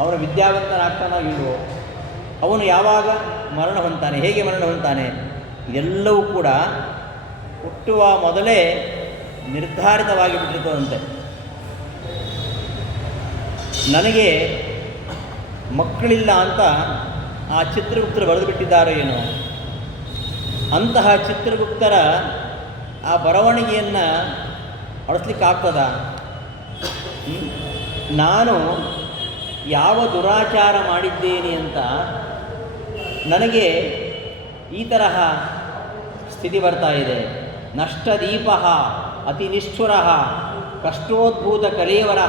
ಅವನು ವಿದ್ಯಾವಂತನಾಗ್ತಾನೋ ಇಲ್ವೋ, ಅವನು ಯಾವಾಗ ಮರಣ ಹೊಂದ್ತಾನೆ, ಹೇಗೆ ಮರಣ ಹೊಂದ್ತಾನೆ, ಇದೆಲ್ಲವೂ ಕೂಡ ಹುಟ್ಟುವ ಮೊದಲೇ ನಿರ್ಧಾರಿತವಾಗಿ ಬಿಟ್ಟಿರ್ತದಂತೆ. ನನಗೆ ಮಕ್ಕಳಿಲ್ಲ ಅಂತ ಆ ಚಿತ್ರಗುಪ್ತರು ಬರೆದು ಬಿಟ್ಟಿದ್ದಾರೋ ಏನೋ. ಅಂತಹ ಚಿತ್ರಗುಪ್ತರ ಆ ಬರವಣಿಗೆಯನ್ನು ಅಳಿಸ್ಲಿಕ್ಕಾಗ್ತದ? ನಾನು ಯಾವ ದುರಾಚಾರ ಮಾಡಿದ್ದೇನೆ ಅಂತ ನನಗೆ ಈ ತರಹ ಸ್ಥಿತಿ ಬರ್ತಾ ಇದೆ. ನಷ್ಟದೀಪ ಅತಿ ನಿಷ್ಠುರ ಕಷ್ಟೋದ್ಭೂತ ಕಲೇವರ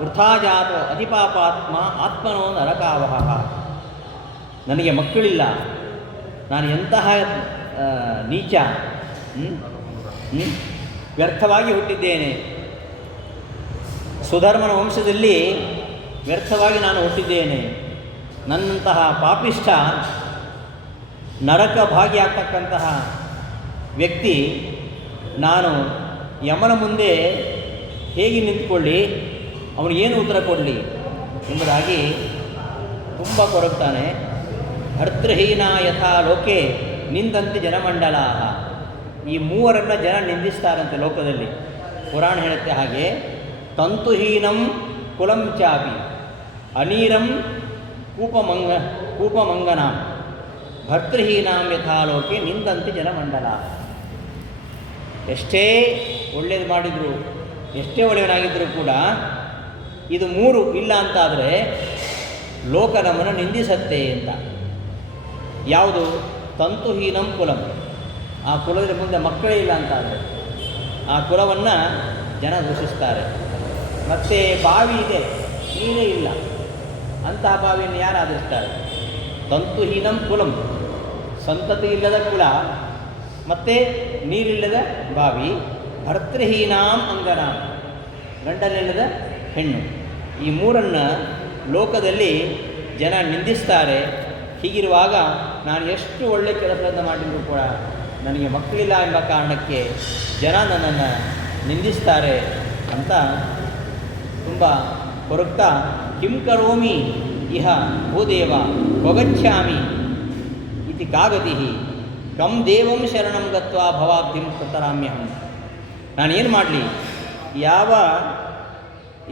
ವೃಥಾಜಾತ ಅತಿಪಾಪಾತ್ಮ ಆತ್ಮನೋ ನರಕಾವಹ. ನನಗೆ ಮಕ್ಕಳಿಲ್ಲ, ನಾನು ಎಂತಹ ನೀಚ, ವ್ಯರ್ಥವಾಗಿ ಹುಟ್ಟಿದ್ದೇನೆ, ಸುಧರ್ಮನ ವಂಶದಲ್ಲಿ ವ್ಯರ್ಥವಾಗಿ ನಾನು ಹುಟ್ಟಿದ್ದೇನೆ, ನನ್ನಂತಹ ಪಾಪಿಷ್ಠ ನರಕ ಭಾಗಿಯಾಗ್ತಕ್ಕಂತಹ ವ್ಯಕ್ತಿ ನಾನು ಯಮನ ಮುಂದೆ ಹೇಗೆ ನಿಂತ್ಕೊಳ್ಳಿ, ಅವನಿಗೇನು ಉತ್ತರ ಕೊಡಲಿ ಎಂಬುದಾಗಿ ತುಂಬ ಕೊರಗ್ತಾನೆ. ಭರ್ತೃಹೀನ ಯಥಾ ಲೋಕೆ ನಿಂದಂತೆ ಜನಮಂಡಲ. ಈ ಮೂವರನ್ನು ಜನ ನಿಂದಿಸ್ತಾರಂತೆ ಲೋಕದಲ್ಲಿ. ಪುರಾಣ ಹೇಳುತ್ತೆ ಹಾಗೆ. ತಂತುಹೀನಂ ಕುಲಂ ಚಾಪಿ ಅನೀರಂ ಕೂಪಮಂಗನಾಂ ಭರ್ತೃಹೀನಾಂ ಯಥಾ ಲೋಕೆ ನಿಂದಂತೆ ಜನಮಂಡಲ. ಎಷ್ಟೇ ಒಳ್ಳೇದು ಮಾಡಿದರೂ, ಎಷ್ಟೇ ಒಳ್ಳೆಯವನಾಗಿದ್ದರೂ ಕೂಡ ಇದು ಮೂರು ಇಲ್ಲ ಅಂತಾದರೆ ಲೋಕ ನಮ್ಮನ್ನು ನಿಂದಿಸತ್ತೆ ಅಂತ. ಯಾವುದು? ತಂತುಹೀನಂ ಕುಲಂ. ಆ ಕುಲದ ಮುಂದೆ ಮಕ್ಕಳೇ ಇಲ್ಲ ಅಂತಾದರೆ ಆ ಕುಲವನ್ನು ಜನ ದೂಷಿಸ್ತಾರೆ. ಮತ್ತು ಬಾವಿ ಇದೆ, ನೀರೇ ಇಲ್ಲ, ಅಂತಹ ಬಾವಿಯನ್ನು ಯಾರು ಆಧರಿಸ್ತಾರೆ? ತಂತುಹೀನಂ ಕುಲಂ, ಸಂತತಿ ಇಲ್ಲದ ಕುಲ ಮತ್ತು ನೀರಿಲ್ಲದ ಬಾವಿ. ಭರ್ತೃಹೀನಾಂ ಅಂಗನಾಂ, ಗಂಡನಿಲ್ಲದ ಹೆಣ್ಣು. ಈ ಮೂರನ್ನು ಲೋಕದಲ್ಲಿ ಜನ ನಿಂದಿಸ್ತಾರೆ. ಹೀಗಿರುವಾಗ ನಾನು ಎಷ್ಟು ಒಳ್ಳೆಯ ಕೆಲಸವನ್ನು ಮಾಡಿದರೂ ಕೂಡ ನನಗೆ ಮಕ್ಕಳಿಲ್ಲ ಎಂಬ ಕಾರಣಕ್ಕೆ ಜನ ನನ್ನನ್ನು ನಿಂದಿಸ್ತಾರೆ ಅಂತ ತುಂಬ ಕೊರಗ್ತಾ, ಕಿಂ ಕರೋಮಿ ಇಹ ಭೂದೇವ ಕೊಗಚ್ಛಾಮಿ ಇತಿ ಕಾಗತಿ ಕಂ ದೇವಂ ಶರಣಂ ಗತ್ವಾ ಭವಾಬ್ಧಿಂ ಪ್ರತರಾಮ್ಯಹಂ. ನಾನೇನು ಮಾಡಲಿ?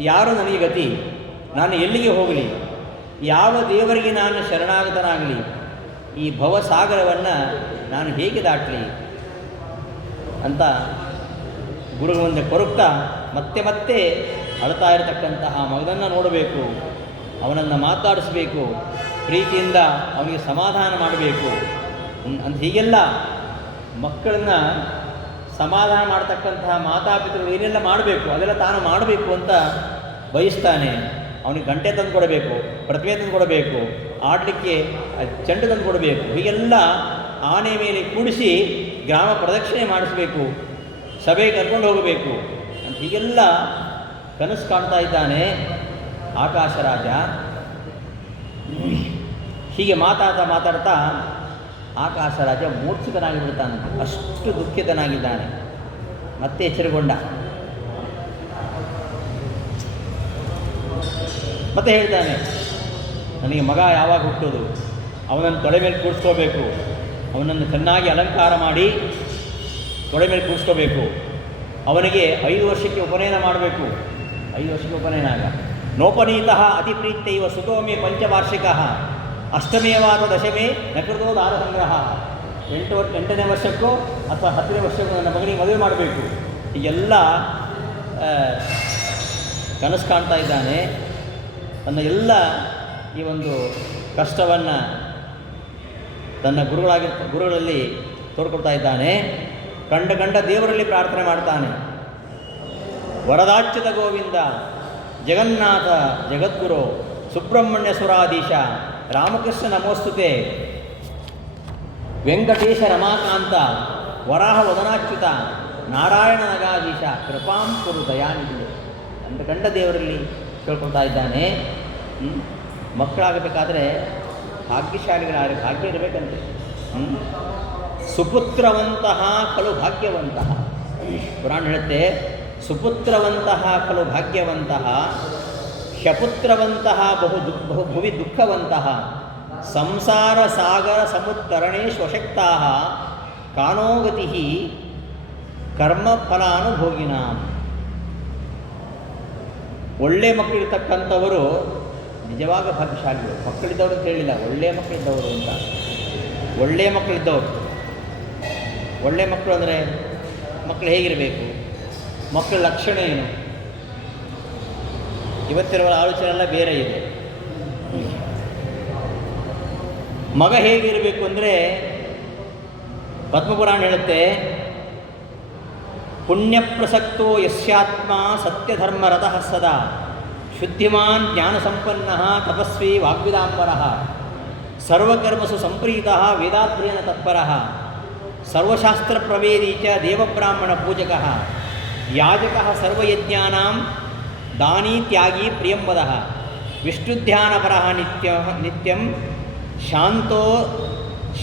ಯಾರು ನನಗೆ ಗತಿ? ನಾನು ಎಲ್ಲಿಗೆ ಹೋಗಲಿ? ಯಾವ ದೇವರಿಗೆ ನಾನು ಶರಣಾಗತನಾಗಲಿ? ಈ ಭವಸಾಗರವನ್ನು ನಾನು ಹೇಗೆ ದಾಟಲಿ ಅಂತ ಗುರುಗಳ ಮುಂದೆ ಕೊರಗ್ತಾ ಮತ್ತೆ ಮತ್ತೆ ಅಳ್ತಾ ಇರತಕ್ಕಂತಹ ಮಗನನ್ನು ನೋಡಬೇಕು, ಅವನನ್ನು ಮಾತಾಡಿಸಬೇಕು, ಪ್ರೀತಿಯಿಂದ ಅವನಿಗೆ ಸಮಾಧಾನ ಮಾಡಬೇಕು ಅಂತ ಹೀಗೆಲ್ಲ ಮಕ್ಕಳನ್ನು ಸಮಾಧಾನ ಮಾಡ್ತಕ್ಕಂತಹ ಮಾತಾಪಿತೃಗಳು ಏನೆಲ್ಲ ಮಾಡಬೇಕು ಅದೆಲ್ಲ ತಾನು ಮಾಡಬೇಕು ಅಂತ ಬಯಸ್ತಾನೆ. ಅವನಿಗೆ ಗಂಟೆ ತಂದು ಕೊಡಬೇಕು, ಪ್ರತಿಮೆ ತಂದು ಕೊಡಬೇಕು, ಆಡಲಿಕ್ಕೆ ಚೆಂಡು ತಂದು ಕೊಡಬೇಕು, ಹೀಗೆಲ್ಲ ಆನೆ ಮೇಲೆ ಕೂಡಿಸಿ ಗ್ರಾಮ ಪ್ರದಕ್ಷಿಣೆ ಮಾಡಿಸಬೇಕು, ಸಭೆಗೆ ಕರ್ಕೊಂಡು ಹೋಗಬೇಕು ಅಂತ ಹೀಗೆಲ್ಲ ಕನಸು ಕಾಣ್ತಾ ಇದ್ದಾನೆ ಆಕಾಶ ರಾಜ. ಹೀಗೆ ಮಾತಾಡ್ತಾ ಆಕಾಶ ರಾಜ ಮೂರ್ಛಿತನಾಗಿಬಿಡ್ತಾನಂತೆ. ಅಷ್ಟು ದುಃಖಿತನಾಗಿದ್ದಾನೆ. ಮತ್ತೆ ಎಚ್ಚರಗೊಂಡ. ಮತ್ತೆ ಹೇಳ್ತಾನೆ, ನನಗೆ ಮಗ ಯಾವಾಗ ಹುಟ್ಟೋದು? ಅವನನ್ನು ತೊಡೆ ಮೇಲೆ ಕೂರಿಸ್ಕೋಬೇಕು, ಅವನನ್ನು ಚೆನ್ನಾಗಿ ಅಲಂಕಾರ ಮಾಡಿ ತೊಡೆ ಮೇಲೆ ಕೂರಿಸ್ಕೋಬೇಕು, ಅವನಿಗೆ 5 ವರ್ಷಕ್ಕೆ ಉಪನಯನ ಮಾಡಬೇಕು. 5 ವರ್ಷಕ್ಕೆ ಉಪನಯನ ಆಗ ನೋಪನೀತಃ ಅತಿ ಪ್ರೀತ್ಯೈವ ಸುತೋಮೆ ಪಂಚವಾರ್ಷಿಕ ಅಷ್ಟಮೇವಾದ ದಶಮೇ ನಕೃತೋ ದಾರ ಸಂಗ್ರಹ. 8ನೇ ವರ್ಷಕ್ಕೋ ಅಥವಾ 10ನೇ ವರ್ಷಕ್ಕೋ ನನ್ನ ಮಗನಿಗೆ ಮದುವೆ ಮಾಡಬೇಕು. ಹೀಗೆಲ್ಲ ಕನಸು ಕಾಣ್ತಾ ಇದ್ದಾನೆ. ತನ್ನ ಎಲ್ಲ ಈ ಒಂದು ಕಷ್ಟವನ್ನು ತನ್ನ ಗುರುಗಳಲ್ಲಿ ತೋರ್ಕೊಳ್ತಾ ಇದ್ದಾನೆ. ಕಂಡ ದೇವರಲ್ಲಿ ಪ್ರಾರ್ಥನೆ ಮಾಡ್ತಾನೆ. ವರದಾಚ್ಯುತ ಗೋವಿಂದ ಜಗನ್ನಾಥ ಜಗದ್ಗುರು ಸುಬ್ರಹ್ಮಣ್ಯ ಸುರಾಧೀಶ ರಾಮಕೃಷ್ಣ ನಮೋಸ್ತುತೆ ವೆಂಕಟೇಶ ರಮಾಕಾಂತ ವರಾಹ ವದನಾಚ್ಯುತ ನಾರಾಯಣ ನಗಾಧೀಶ ಕೃಪಾಂ ಕುರು ದಯಾನಿಧಿ ಅಂತ ಕಂಡ ದೇವರಲ್ಲಿ ಕೇಳ್ಕೊಳ್ತಾ ಇದ್ದಾನೆ. ಮಕ್ಕಳಾಗಬೇಕಾದ್ರೆ ಭಾಗ್ಯಶಾಲಿಗಳಾದರೆ ಭಾಗ್ಯ ಇರಬೇಕಂತೆ. ಸುಪುತ್ರವಂತಹ ಖಲು ಭಾಗ್ಯವಂತಹ. ಪುರಾಣ ಹೇಳುತ್ತೆ, ಸುಪುತ್ರವಂತಹ ಖಲು ಭಾಗ್ಯವಂತಹ ಹ್ಯಪುತ್ರವಂತಹ ಭುವಿ ದುಃಖವಂತಹ ಸಂಸಾರ ಸಾಗರ ಸಮುತ್ತರಣೇ ಶ್ವಶಕ್ತಾ ಕಾನೋಗತಿ ಕರ್ಮಫಲಾನುಭೋಗಿನ. ಒಳ್ಳೆ ಮಕ್ಕಳಿರ್ತಕ್ಕಂಥವರು ನಿಜವಾಗ ಭಾಗ್ಯಶಾಲಿಗಳು. ಮಕ್ಕಳಿದ್ದವರು ಅಂತ ಹೇಳಿಲ್ಲ, ಒಳ್ಳೆಯ ಮಕ್ಕಳಿದ್ದವರು ಅಂತ. ಒಳ್ಳೆಯ ಮಕ್ಕಳಿದ್ದವರು. ಒಳ್ಳೆ ಮಕ್ಕಳು ಅಂದರೆ ಮಕ್ಕಳು ಹೇಗಿರಬೇಕು, ಮಕ್ಕಳ ಲಕ್ಷಣ ಏನು? ಇವತ್ತಿರುವ ಆಲೋಚನೆ ಎಲ್ಲ ಬೇರೆ ಇದೆ. ಮಗ ಹೇಗಿರಬೇಕು ಅಂದರೆ ಪದ್ಮಪುರಾಣ ಹೇಳುತ್ತೆ, ಪುಣ್ಯಪ್ರಸಕ್ತೋ ಯಸ್ಯಾತ್ಮ ಸತ್ಯಧರ್ಮರತಃ ಸದಾ ಶುದ್ಧಿಮಾನ್ ಜ್ಞಾನಸಂಪನ್ನ ತಪಸ್ವಿ ವಾಗ್ವಿದಾಂಬರ ಸರ್ವಕರ್ಮಸು ಸಂಪ್ರೀತ ವೇದಾಧ್ಯಯನ ತತ್ಪರ ಸರ್ವಶಾಸ್ತ್ರಪ್ರವೇದಿ ಚ ದೇವಬ್ರಾಹ್ಮಣ ಪೂಜಕ ಯಾಜಕ ಸರ್ವಯಜ್ಞಾನಾಂ ದಾನಿ ತ್ಯಾಗಿ ಪ್ರಿಯಂವದ ವಿಷ್ಣುಧ್ಯಾನಪರ ನಿತ್ಯಂ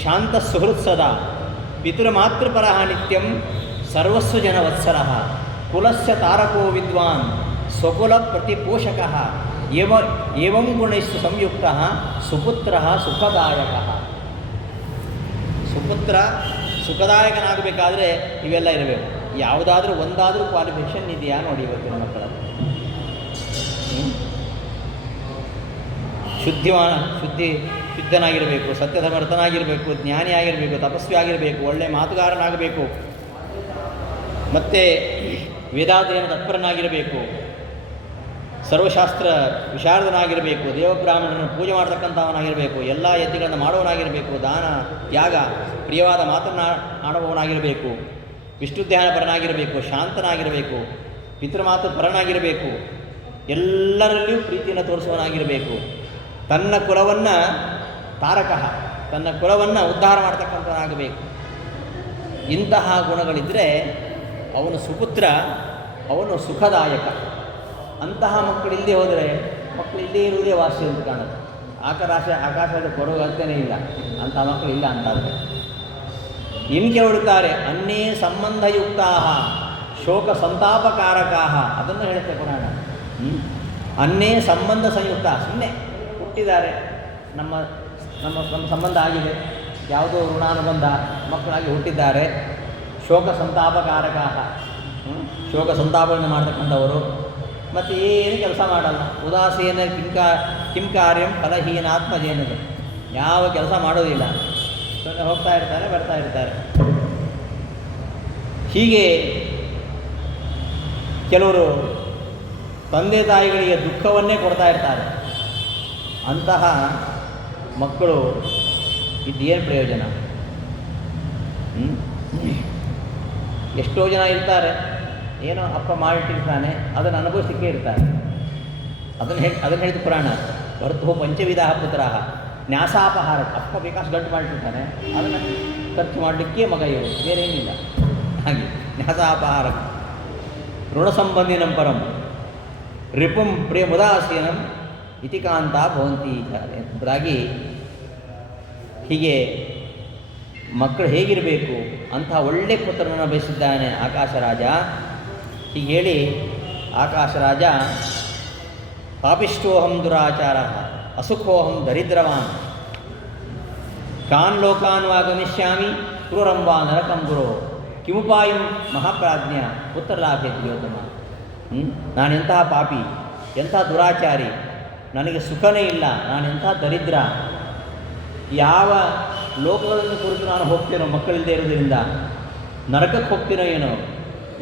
ಶಾಂತಸುಹೃತ್ಸದಾ ಪಿತೃಮಾತೃಪರ ನಿತ್ಯಂ ಸರ್ವಸ್ವ ಜನವತ್ಸರ ಕುಲಸ್ಯ ತಾರಕೋ ವಿದ್ವಾನ್ ಸ್ವಕುಲ ಪ್ರತಿಪೋಷಕ ಏವಂ ಗುಣೈಸ್ತು ಸಂಯುಕ್ತ ಸುಪುತ್ರ ಸುಖದಾಯಕ. ಸುಪುತ್ರ ಸುಖದಾಯಕನಾಗಬೇಕಾದ್ರೆ ಇವೆಲ್ಲ ಇರಬೇಕು. ಯಾವುದಾದ್ರೂ ಒಂದಾದರೂ ಕ್ವಾಲಿಫಿಕೇಷನ್ ಇದೆಯಾ ನೋಡಿ ಇವತ್ತಿನ ಮಕ್ಕಳಲ್ಲಿ. ಶುದ್ಧನಾಗಿರಬೇಕು, ಸತ್ಯಧರ್ಮರತನಾಗಿರಬೇಕು, ಜ್ಞಾನಿ ಆಗಿರಬೇಕು, ತಪಸ್ವಿ ಆಗಿರಬೇಕು, ಒಳ್ಳೆಯ ಮಾತುಗಾರನಾಗಬೇಕು, ಮತ್ತು ವೇದಾಧ್ಯಯನ ತತ್ಪರನಾಗಿರಬೇಕು, ಸರ್ವಶಾಸ್ತ್ರ ವಿಶಾರದನಾಗಿರಬೇಕು, ದೇವಬ್ರಾಹ್ಮಣರನ್ನು ಪೂಜೆ ಮಾಡ್ತಕ್ಕಂಥವನಾಗಿರಬೇಕು, ಎಲ್ಲ ಯಜ್ಞಗಳನ್ನು ಮಾಡುವವನಾಗಿರಬೇಕು, ದಾನ ತ್ಯಾಗ ಪ್ರಿಯವಾದ ಮಾತನ್ನು ಆಡುವವನಾಗಿರಬೇಕು, ವಿಷ್ಣುಧ್ಯಾನಪರನಾಗಿರಬೇಕು, ಶಾಂತನಾಗಿರಬೇಕು, ಪಿತೃಮಾತು ಪರನಾಗಿರಬೇಕು, ಎಲ್ಲರಲ್ಲಿಯೂ ಪ್ರೀತಿಯನ್ನು ತೋರಿಸುವವನಾಗಿರಬೇಕು, ತನ್ನ ಕುಲವನ್ನು ತನ್ನ ಕುಲವನ್ನು ಉದ್ಧಾರ ಮಾಡ್ತಕ್ಕಂಥವನಾಗಬೇಕು. ಇಂತಹ ಗುಣಗಳಿದ್ದರೆ ಅವನು ಸುಪುತ್ರ, ಅವನು ಸುಖದಾಯಕ. ಅಂತಹ ಮಕ್ಕಳು ಇಲ್ಲದೆ ಹೋದರೆ ಮಕ್ಕಳು ಇಲ್ಲದೇ ಇರುವುದೇ ವಾಸಿ ಅಂತ ಕಾಣುತ್ತೆ. ಆಕಾಶದ ಕೊರಗತ್ತೇನೇ ಇಲ್ಲ, ಅಂಥ ಮಕ್ಕಳು ಇಲ್ಲ ಅಂತಾದರೆ. ಇನ್ನು ಕೆಲವರುತ್ತಾರೆ ಅನ್ನೇ ಸಂಬಂಧಯುಕ್ತಾ ಶೋಕ ಸಂತಾಪಕಾರಕಾ, ಅದನ್ನು ಹೇಳುತ್ತೆ ಪುರಾಣ. ಅನ್ನೇ ಸಂಬಂಧ ಸಂಯುಕ್ತ, ಸುಮ್ಮನೆ ಹುಟ್ಟಿದ್ದಾರೆ, ನಮ್ಮ ಸಂಬಂಧ ಆಗಿದೆ, ಯಾವುದೋ ಋಣಾನುಬಂಧ, ಮಕ್ಕಳಾಗಿ ಹುಟ್ಟಿದ್ದಾರೆ. ಶೋಕ ಸಂತಾಪಕಾರಕ, ಶೋಕ ಸಂತಾಪವನ್ನು ಮಾಡ್ತಕ್ಕಂಥವರು, ಮತ್ತು ಏನು ಕೆಲಸ ಮಾಡಲ್ಲ. ಉದಾಸೀನ ಕಿಂ ಕಾರ್ಯಂ ಫಲಹೀನಾತ್ಮಜೇನದು, ಯಾವ ಕೆಲಸ ಮಾಡೋದಿಲ್ಲ, ಸುಮ್ಮನೆ ಹೋಗ್ತಾ ಇರ್ತಾರೆ, ಬರ್ತಾ ಇರ್ತಾರೆ. ಹೀಗೆ ಕೆಲವರು ತಂದೆ ತಾಯಿಗಳಿಗೆ ದುಃಖವನ್ನೇ ಕೊಡ್ತಾ ಇರ್ತಾರೆ. ಅಂತಹ ಮಕ್ಕಳು ಇದ್ದೇನು ಪ್ರಯೋಜನ? ಎಷ್ಟೋ ಜನ ಇರ್ತಾರೆ, ಏನೋ ಅಪ್ಪ ಮಾಡಿಟ್ಟಿರ್ತಾನೆ, ಅದನ್ನು ಅನುಭವಿಸಲಿಕ್ಕೆ ಇರ್ತಾರೆ. ಅದನ್ನು ಹೇಳಿದ ಪುರಾಣ. ಭರ್ತೋ ಪಂಚವಿಧ ಪುತ್ರ ನ್ಯಾಸಾಪಹಾರ. ಅಪ್ಪ ಬೇಕಾಷ್ಟು ಗಂಟು ಮಾಡಿಟ್ಟಿರ್ತಾನೆ, ಅದನ್ನು ಖರ್ಚು ಮಾಡಲಿಕ್ಕೆ ಮಗ ಇವರು, ಬೇರೇನಿಲ್ಲ. ಹಾಗೆ ನ್ಯಾಸಾಪಹಾರ ಋಣ ಸಂಬಂಧಿನಂ ಪರಂ ರಿಪುಂ ಪ್ರಿಯ ಮುದಾಸೀನಂ ಇತಿಕಾಂತ ಭವಂತಿ ಎಂಬುದಾಗಿ. ಹೀಗೆ ಮಕ್ಕಳು ಹೇಗಿರಬೇಕು ಅಂತಹ ಒಳ್ಳೆಯ ಪುತ್ರನನ್ನು ಬಯಸಿದ್ದಾನೆ ಆಕಾಶರಾಜ. ಹೀಗೆ ಹೇಳಿ ಆಕಾಶರಾಜ ಪಾಪಿಷ್ಠೋಹಂ ದುರಾಚಾರ ಅಸುಖೋಹಂ ದರಿದ್ರವಾನ್ ಕಾನ್ ಲೋಕಾನ್ ವಾಗಮಿಷ್ಯಾಮಿ ಕ್ರೂರಂಬಾ ನರಕಂ ಗುರೋ ಕಿಮುಪಾಯಂ ಮಹಾಪ್ರಾಜ್ಞ ಪುತ್ರಲಾಭೆ ದ್ಯೋತಮ. ನಾನೆಂತಹ ಪಾಪಿ, ಎಂಥ ದುರಾಚಾರಿ, ನನಗೆ ಸುಖನೇ ಇಲ್ಲ, ನಾನೆಂಥ ದರಿದ್ರ, ಯಾವ ಲೋಕಗಳನ್ನು ಕುರಿತು ನಾನು ಹೋಗ್ತೇನೋ ಮಕ್ಕಳಿಲ್ಲದೆ ಇರೋದರಿಂದ, ನರಕಕ್ಕೆ ಹೋಗ್ತೀನೋ ಏನೋ,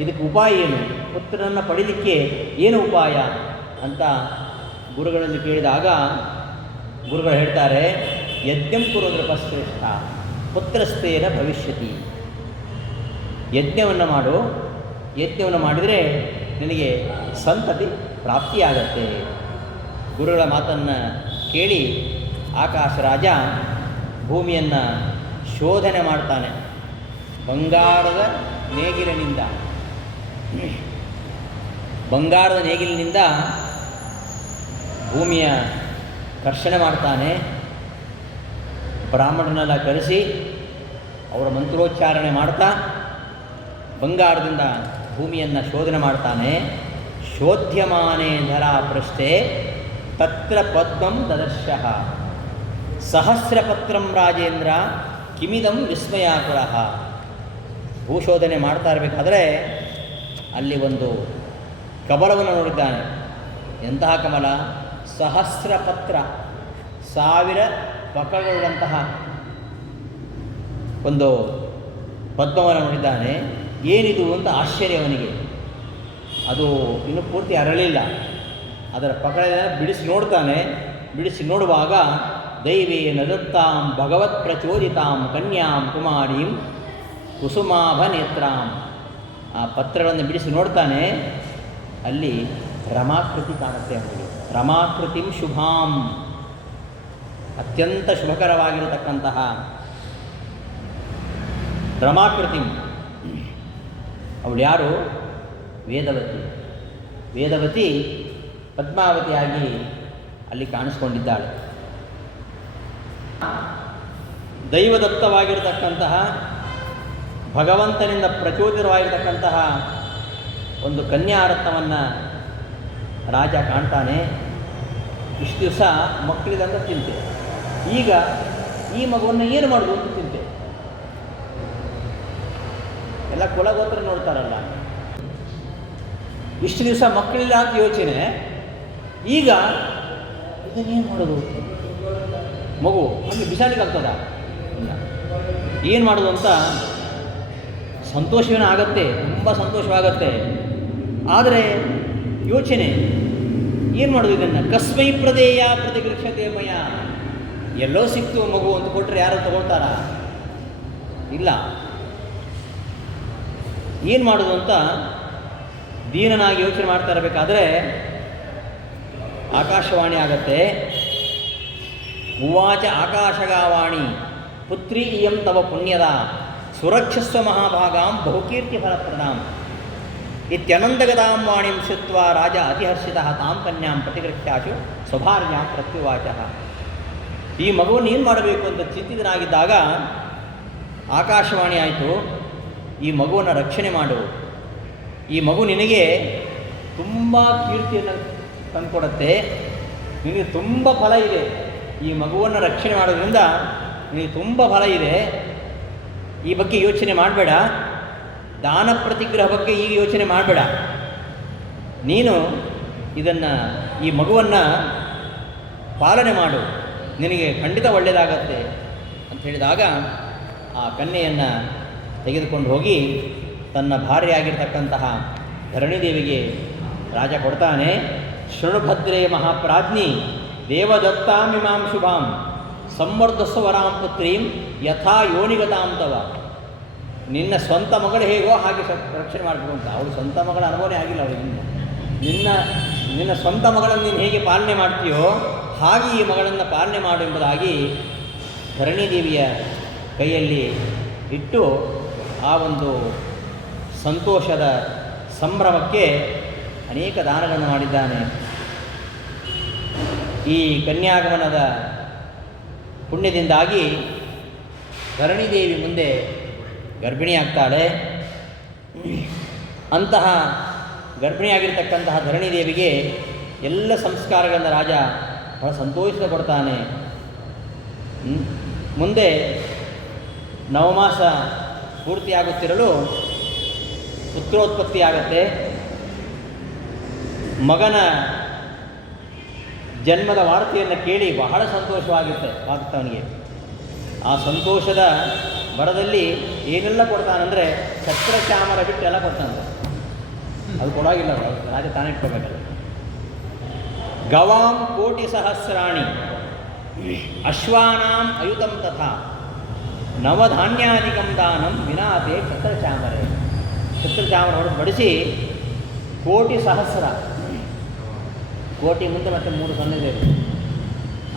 ಇದಕ್ಕೆ ಉಪಾಯ ಏನು, ಪುತ್ರನನ್ನು ಪಡೀಲಿಕ್ಕೆ ಏನು ಉಪಾಯ ಅಂತ ಗುರುಗಳಲ್ಲಿ ಕೇಳಿದಾಗ ಗುರುಗಳು ಹೇಳ್ತಾರೆ, ಯಜ್ಞಂ ಕುರುದ್ರ ಪಶ್ರೇಷ್ಠ ಪುತ್ರಸ್ಥೇನ ಭವಿಷ್ಯತಿ. ಯಜ್ಞವನ್ನು ಮಾಡು, ಯಜ್ಞವನ್ನು ಮಾಡಿದರೆ ನಿನಗೆ ಸಂತತಿ ಪ್ರಾಪ್ತಿಯಾಗತ್ತೆ. ಗುರುಗಳ ಮಾತನ್ನು ಕೇಳಿ ಆಕಾಶರಾಜ ಭೂಮಿಯನ್ನು ಶೋಧನೆ ಮಾಡ್ತಾನೆ. ಬಂಗಾರದ ನೇಗಿಲಿನಿಂದ ಭೂಮಿಯ ಕರ್ಷಣೆ ಮಾಡ್ತಾನೆ. ಬ್ರಾಹ್ಮಣನೆಲ್ಲ ಕರೆಸಿ ಅವರ ಮಂತ್ರೋಚ್ಚಾರಣೆ ಮಾಡ್ತಾ ಬಂಗಾರದಿಂದ ಭೂಮಿಯನ್ನು ಶೋಧನೆ ಮಾಡ್ತಾನೆ. ಶೋಧ್ಯಮಾನೇ ಧರಾ ಪೃಷ್ಠೆ ತತ್ರ ಪದ್ಮಂ ದದರ್ಶಃ ಸಹಸ್ರಪತ್ರಂ ರಾಜೇಂದ್ರ ಕಿಮಿದಂ ವಿಸ್ಮಯಾಕುರಃ. ಭೂಶೋಧನೆ ಮಾಡ್ತಾ ಇರಬೇಕಾದ್ರೆ ಅಲ್ಲಿ ಒಂದು ಕಮಲವನ್ನು ನೋಡಿದ್ದಾನೆ. ಎಂತಹ ಕಮಲ? ಸಹಸ್ರಪತ್ರ, 1000 ಪಕ್ಕಗಳುಳ್ಳಂತಹ ಒಂದು ಪದ್ಮವನ್ನು ನೋಡಿದ್ದಾನೆ. ಏನಿದು ಅಂತ ಆಶ್ಚರ್ಯ ಅವನಿಗೆ. ಅದು ಇನ್ನೂ ಪೂರ್ತಿ ಅರಳಿಲ್ಲ. ಅದರ ಪಕ್ಕದ ಬಿಡಿಸಿ ನೋಡ್ತಾನೆ. ಬಿಡಿಸಿ ನೋಡುವಾಗ ದೈವೇ ನದತ್ತಾಂ ಭಗವತ್ ಪ್ರಚೋದಿತಾಂ ಕನ್ಯಾಂ ಕುಮಾರೀಂ ಕುಸುಮಾಭ ನೇತ್ರಾಂ. ಆ ಪತ್ರಗಳನ್ನು ಬಿಡಿಸಿ ನೋಡ್ತಾನೆ, ಅಲ್ಲಿ ರಮಾಕೃತಿ ಕಾಣುತ್ತೆ ಅವನಿಗೆ. ರಮಾಕೃತಿಂ ಶುಭಾಂ, ಅತ್ಯಂತ ಶುಭಕರವಾಗಿರತಕ್ಕಂತಹ ರಮಾಕೃತಿಂ. ಅವಳು ಯಾರು? ವೇದವತಿ. ವೇದವತಿ ಪದ್ಮಾವತಿಯಾಗಿ ಅಲ್ಲಿ ಕಾಣಿಸ್ಕೊಂಡಿದ್ದಾಳೆ. ದೈವದತ್ತವಾಗಿರತಕ್ಕಂತಹ, ಭಗವಂತನಿಂದ ಪ್ರಚೋದಿತವಾಗಿರತಕ್ಕಂತಹ ಒಂದು ಕನ್ಯಾರತ್ನವನ್ನು ರಾಜ ಕಾಣ್ತಾನೆ. ಇಷ್ಟು ದಿವಸ ಮಕ್ಕಳಿದಂತ ಚಿಂತೆ, ಈಗ ಈ ಮಗುವನ್ನು ಏನು ಮಾಡೋದು ಅಂತ ಚಿಂತೆ. ಎಲ್ಲ ಕುಲಗೋತ್ರ ನೋಡ್ತಾರಲ್ಲ, ಇಷ್ಟು ದಿವಸ ಮಕ್ಕಳಿಲ್ಲ ಅಂತ ಯೋಚನೆ, ಈಗ ಇದನ್ನೇನು ಮಾಡೋದು? ಮಗು ಹಾಗೆ ಬಿಸಾಲಿಗೆ ಆಗ್ತದ? ಇಲ್ಲ, ಏನು ಮಾಡೋದು ಅಂತ ಸಂತೋಷವೇನೋ ಆಗತ್ತೆ, ತುಂಬ ಸಂತೋಷವಾಗತ್ತೆ. ಆದರೆ ಯೋಚನೆ, ಏನು ಮಾಡೋದು ಇದನ್ನು? ಕಸ್ಮೈ ಪ್ರದೇಯ ಪ್ರತಿಗೃಕ್ಷತೆ ಮಯ. ಎಲ್ಲೋ ಸಿಕ್ತು ಮಗು ಅಂತ ಕೊಟ್ಟರೆ ಯಾರು ತಗೊಳ್ತಾರ? ಇಲ್ಲ. ಏನು ಮಾಡೋದು ಅಂತ ದೀನನಾಗಿ ಯೋಚನೆ ಮಾಡ್ತಾ ಇರಬೇಕಾದ್ರೆ ಆಕಾಶವಾಣಿ ಆಗತ್ತೆ. ಉವಾಚ ಆಕಾಶಗಾವಾಣಿ ಪುತ್ರಿ ಇಯಂ ತವ ಪುಣ್ಯದ ಸುರಕ್ಷಸ್ವ ಮಹಾಭಾಗಾಂ ಬಹುಕೀರ್ತಿ ಫಲಪ್ರದಾಂ ಇತ್ಯನಂದಗದಾಂ ವಾಣಿಂ ಶ್ರುತ್ವಾ ರಾಜ ಅತಿಹರ್ಷಿತಃ ತಾಂ ಕನ್ಯಾಂ ಪ್ರತಿಗೃಹ್ಯಾಶು ಸ್ವಭಾರ್ಯಾಂ ಪ್ರತ್ಯುವಾಚ. ಈ ಮಗುವನ್ನು ಏನು ಮಾಡಬೇಕು ಅಂತ ಚಿಂತಿತನಾಗಿದ್ದಾಗ ಆಕಾಶವಾಣಿ ಆಯಿತು, ಈ ಮಗುವನ್ನು ರಕ್ಷಣೆ ಮಾಡು, ಈ ಮಗು ನಿನಗೆ ತುಂಬ ಕೀರ್ತಿಯನ್ನು ತಂದುಕೊಡುತ್ತೆ, ನಿನಗೆ ತುಂಬ ಫಲ ಇದೆ, ಈ ಮಗುವನ್ನು ರಕ್ಷಣೆ ಮಾಡೋದ್ರಿಂದ ನಿನಗೆ ತುಂಬ ಫಲ ಇದೆ, ಈ ಬಗ್ಗೆ ಯೋಚನೆ ಮಾಡಬೇಡ, ದಾನ ಪ್ರತಿಗ್ರಹ ಬಗ್ಗೆ ಈಗ ಯೋಚನೆ ಮಾಡಬೇಡ, ನೀನು ಇದನ್ನು ಈ ಮಗುವನ್ನು ಪಾಲನೆ ಮಾಡು, ನಿನಗೆ ಖಂಡಿತ ಒಳ್ಳೆಯದಾಗತ್ತೆ ಅಂತ ಹೇಳಿದಾಗ ಆ ಕನ್ಯೆಯನ್ನು ತೆಗೆದುಕೊಂಡು ಹೋಗಿ ತನ್ನ ಭಾರ್ಯೆಯಾಗಿರ್ತಕ್ಕಂತಹ ಧರಣಿದೇವಿಗೆ ರಾಜ ಕೊಡ್ತಾನೆ. ಶೃಣುಭದ್ರೇ ಮಹಾಪ್ರಾಜ್ಞಿ ದೇವದತ್ತಾಮಿಮಾಂ ಶುಭಾಂ ಸಂವರ್ಧಸ್ವ ವರಾಂ ಪುತ್ರೀಂ ಯಥಾ ಯೋನಿಗತಾಂ ತವ. ನಿನ್ನ ಸ್ವಂತ ಮಗಳು ಹೇಗೋ ಹಾಗೆ ರಕ್ಷಣೆ ಮಾಡಬೇಕು ಅಂತ. ಅವಳು ಸ್ವಂತ ಮಗಳ ಅನುಭವನೇ ಆಗಿಲ್ಲ ಅವಳಿಗೆ. ನಿನ್ನ ಸ್ವಂತ ಮಗಳನ್ನು ನೀನು ಹೇಗೆ ಪಾಲನೆ ಮಾಡ್ತೀಯೋ ಹಾಗೆ ಈ ಮಗಳನ್ನು ಪಾಲನೆ ಮಾಡು ಎಂಬುದಾಗಿ ಧರಣಿದೇವಿಯ ಕೈಯಲ್ಲಿ ಇಟ್ಟು ಆ ಒಂದು ಸಂತೋಷದ ಸಂಭ್ರಮಕ್ಕೆ ಅನೇಕ ದಾನಗಳನ್ನು ಮಾಡಿದ್ದಾನೆ. ಈ ಕನ್ಯಾಗಮನದ ಪುಣ್ಯದಿಂದಾಗಿ ಧರಣಿದೇವಿ ಮುಂದೆ ಗರ್ಭಿಣಿಯಾಗ್ತಾಳೆ. ಅಂತಹ ಗರ್ಭಿಣಿಯಾಗಿರ್ತಕ್ಕಂತಹ ಧರಣಿದೇವಿಗೆ ಎಲ್ಲ ಸಂಸ್ಕಾರಗಳನ್ನು ರಾಜ ಬಹಳ ಸಂತೋಷದ ಕೊಡ್ತಾನೆ. ಮುಂದೆ ನವಮಾಸ ಪೂರ್ತಿಯಾಗುತ್ತಿರಲು ಪುತ್ರೋತ್ಪತ್ತಿಯಾಗತ್ತೆ. ಮಗನ ಜನ್ಮದ ವಾರ್ತೆಯನ್ನು ಕೇಳಿ ಬಹಳ ಸಂತೋಷವಾಗುತ್ತವನಿಗೆ. ಆ ಸಂತೋಷದ ಬರದಲ್ಲಿ ಏನೆಲ್ಲ ಕೊಡ್ತಾನಂದರೆ ಛತ್ರಚಾಮರ ಬಿಟ್ಟು ಎಲ್ಲ ಕೊಡ್ತಾನೆ. ಅದು ಕೊಡೋಗಿಲ್ಲ, ರಾಜ ತಾನೇ ಇಟ್ಕೋಬೇಕಲ್ಲ. ಗವಾಂ ಕೋಟಿ ಸಹಸ್ರಾಣಿ ಅಶ್ವಾನಾಂ ಅಯುತಂ ತಥಾ ನವಧಾನ್ಯಾಧಿಕಂ ದಾನಂ ವಿನಾತೆ ಛತ್ರಚಾಮರೇ. ಛತ್ರಚಾಮರ ಹೊಡೆದು ಬಡಿಸಿ ಕೋಟಿ ಸಹಸ್ರ, ಕೋಟಿ ಮುಂದೆ ಮತ್ತೆ 3 ಸೊನ್ನೆ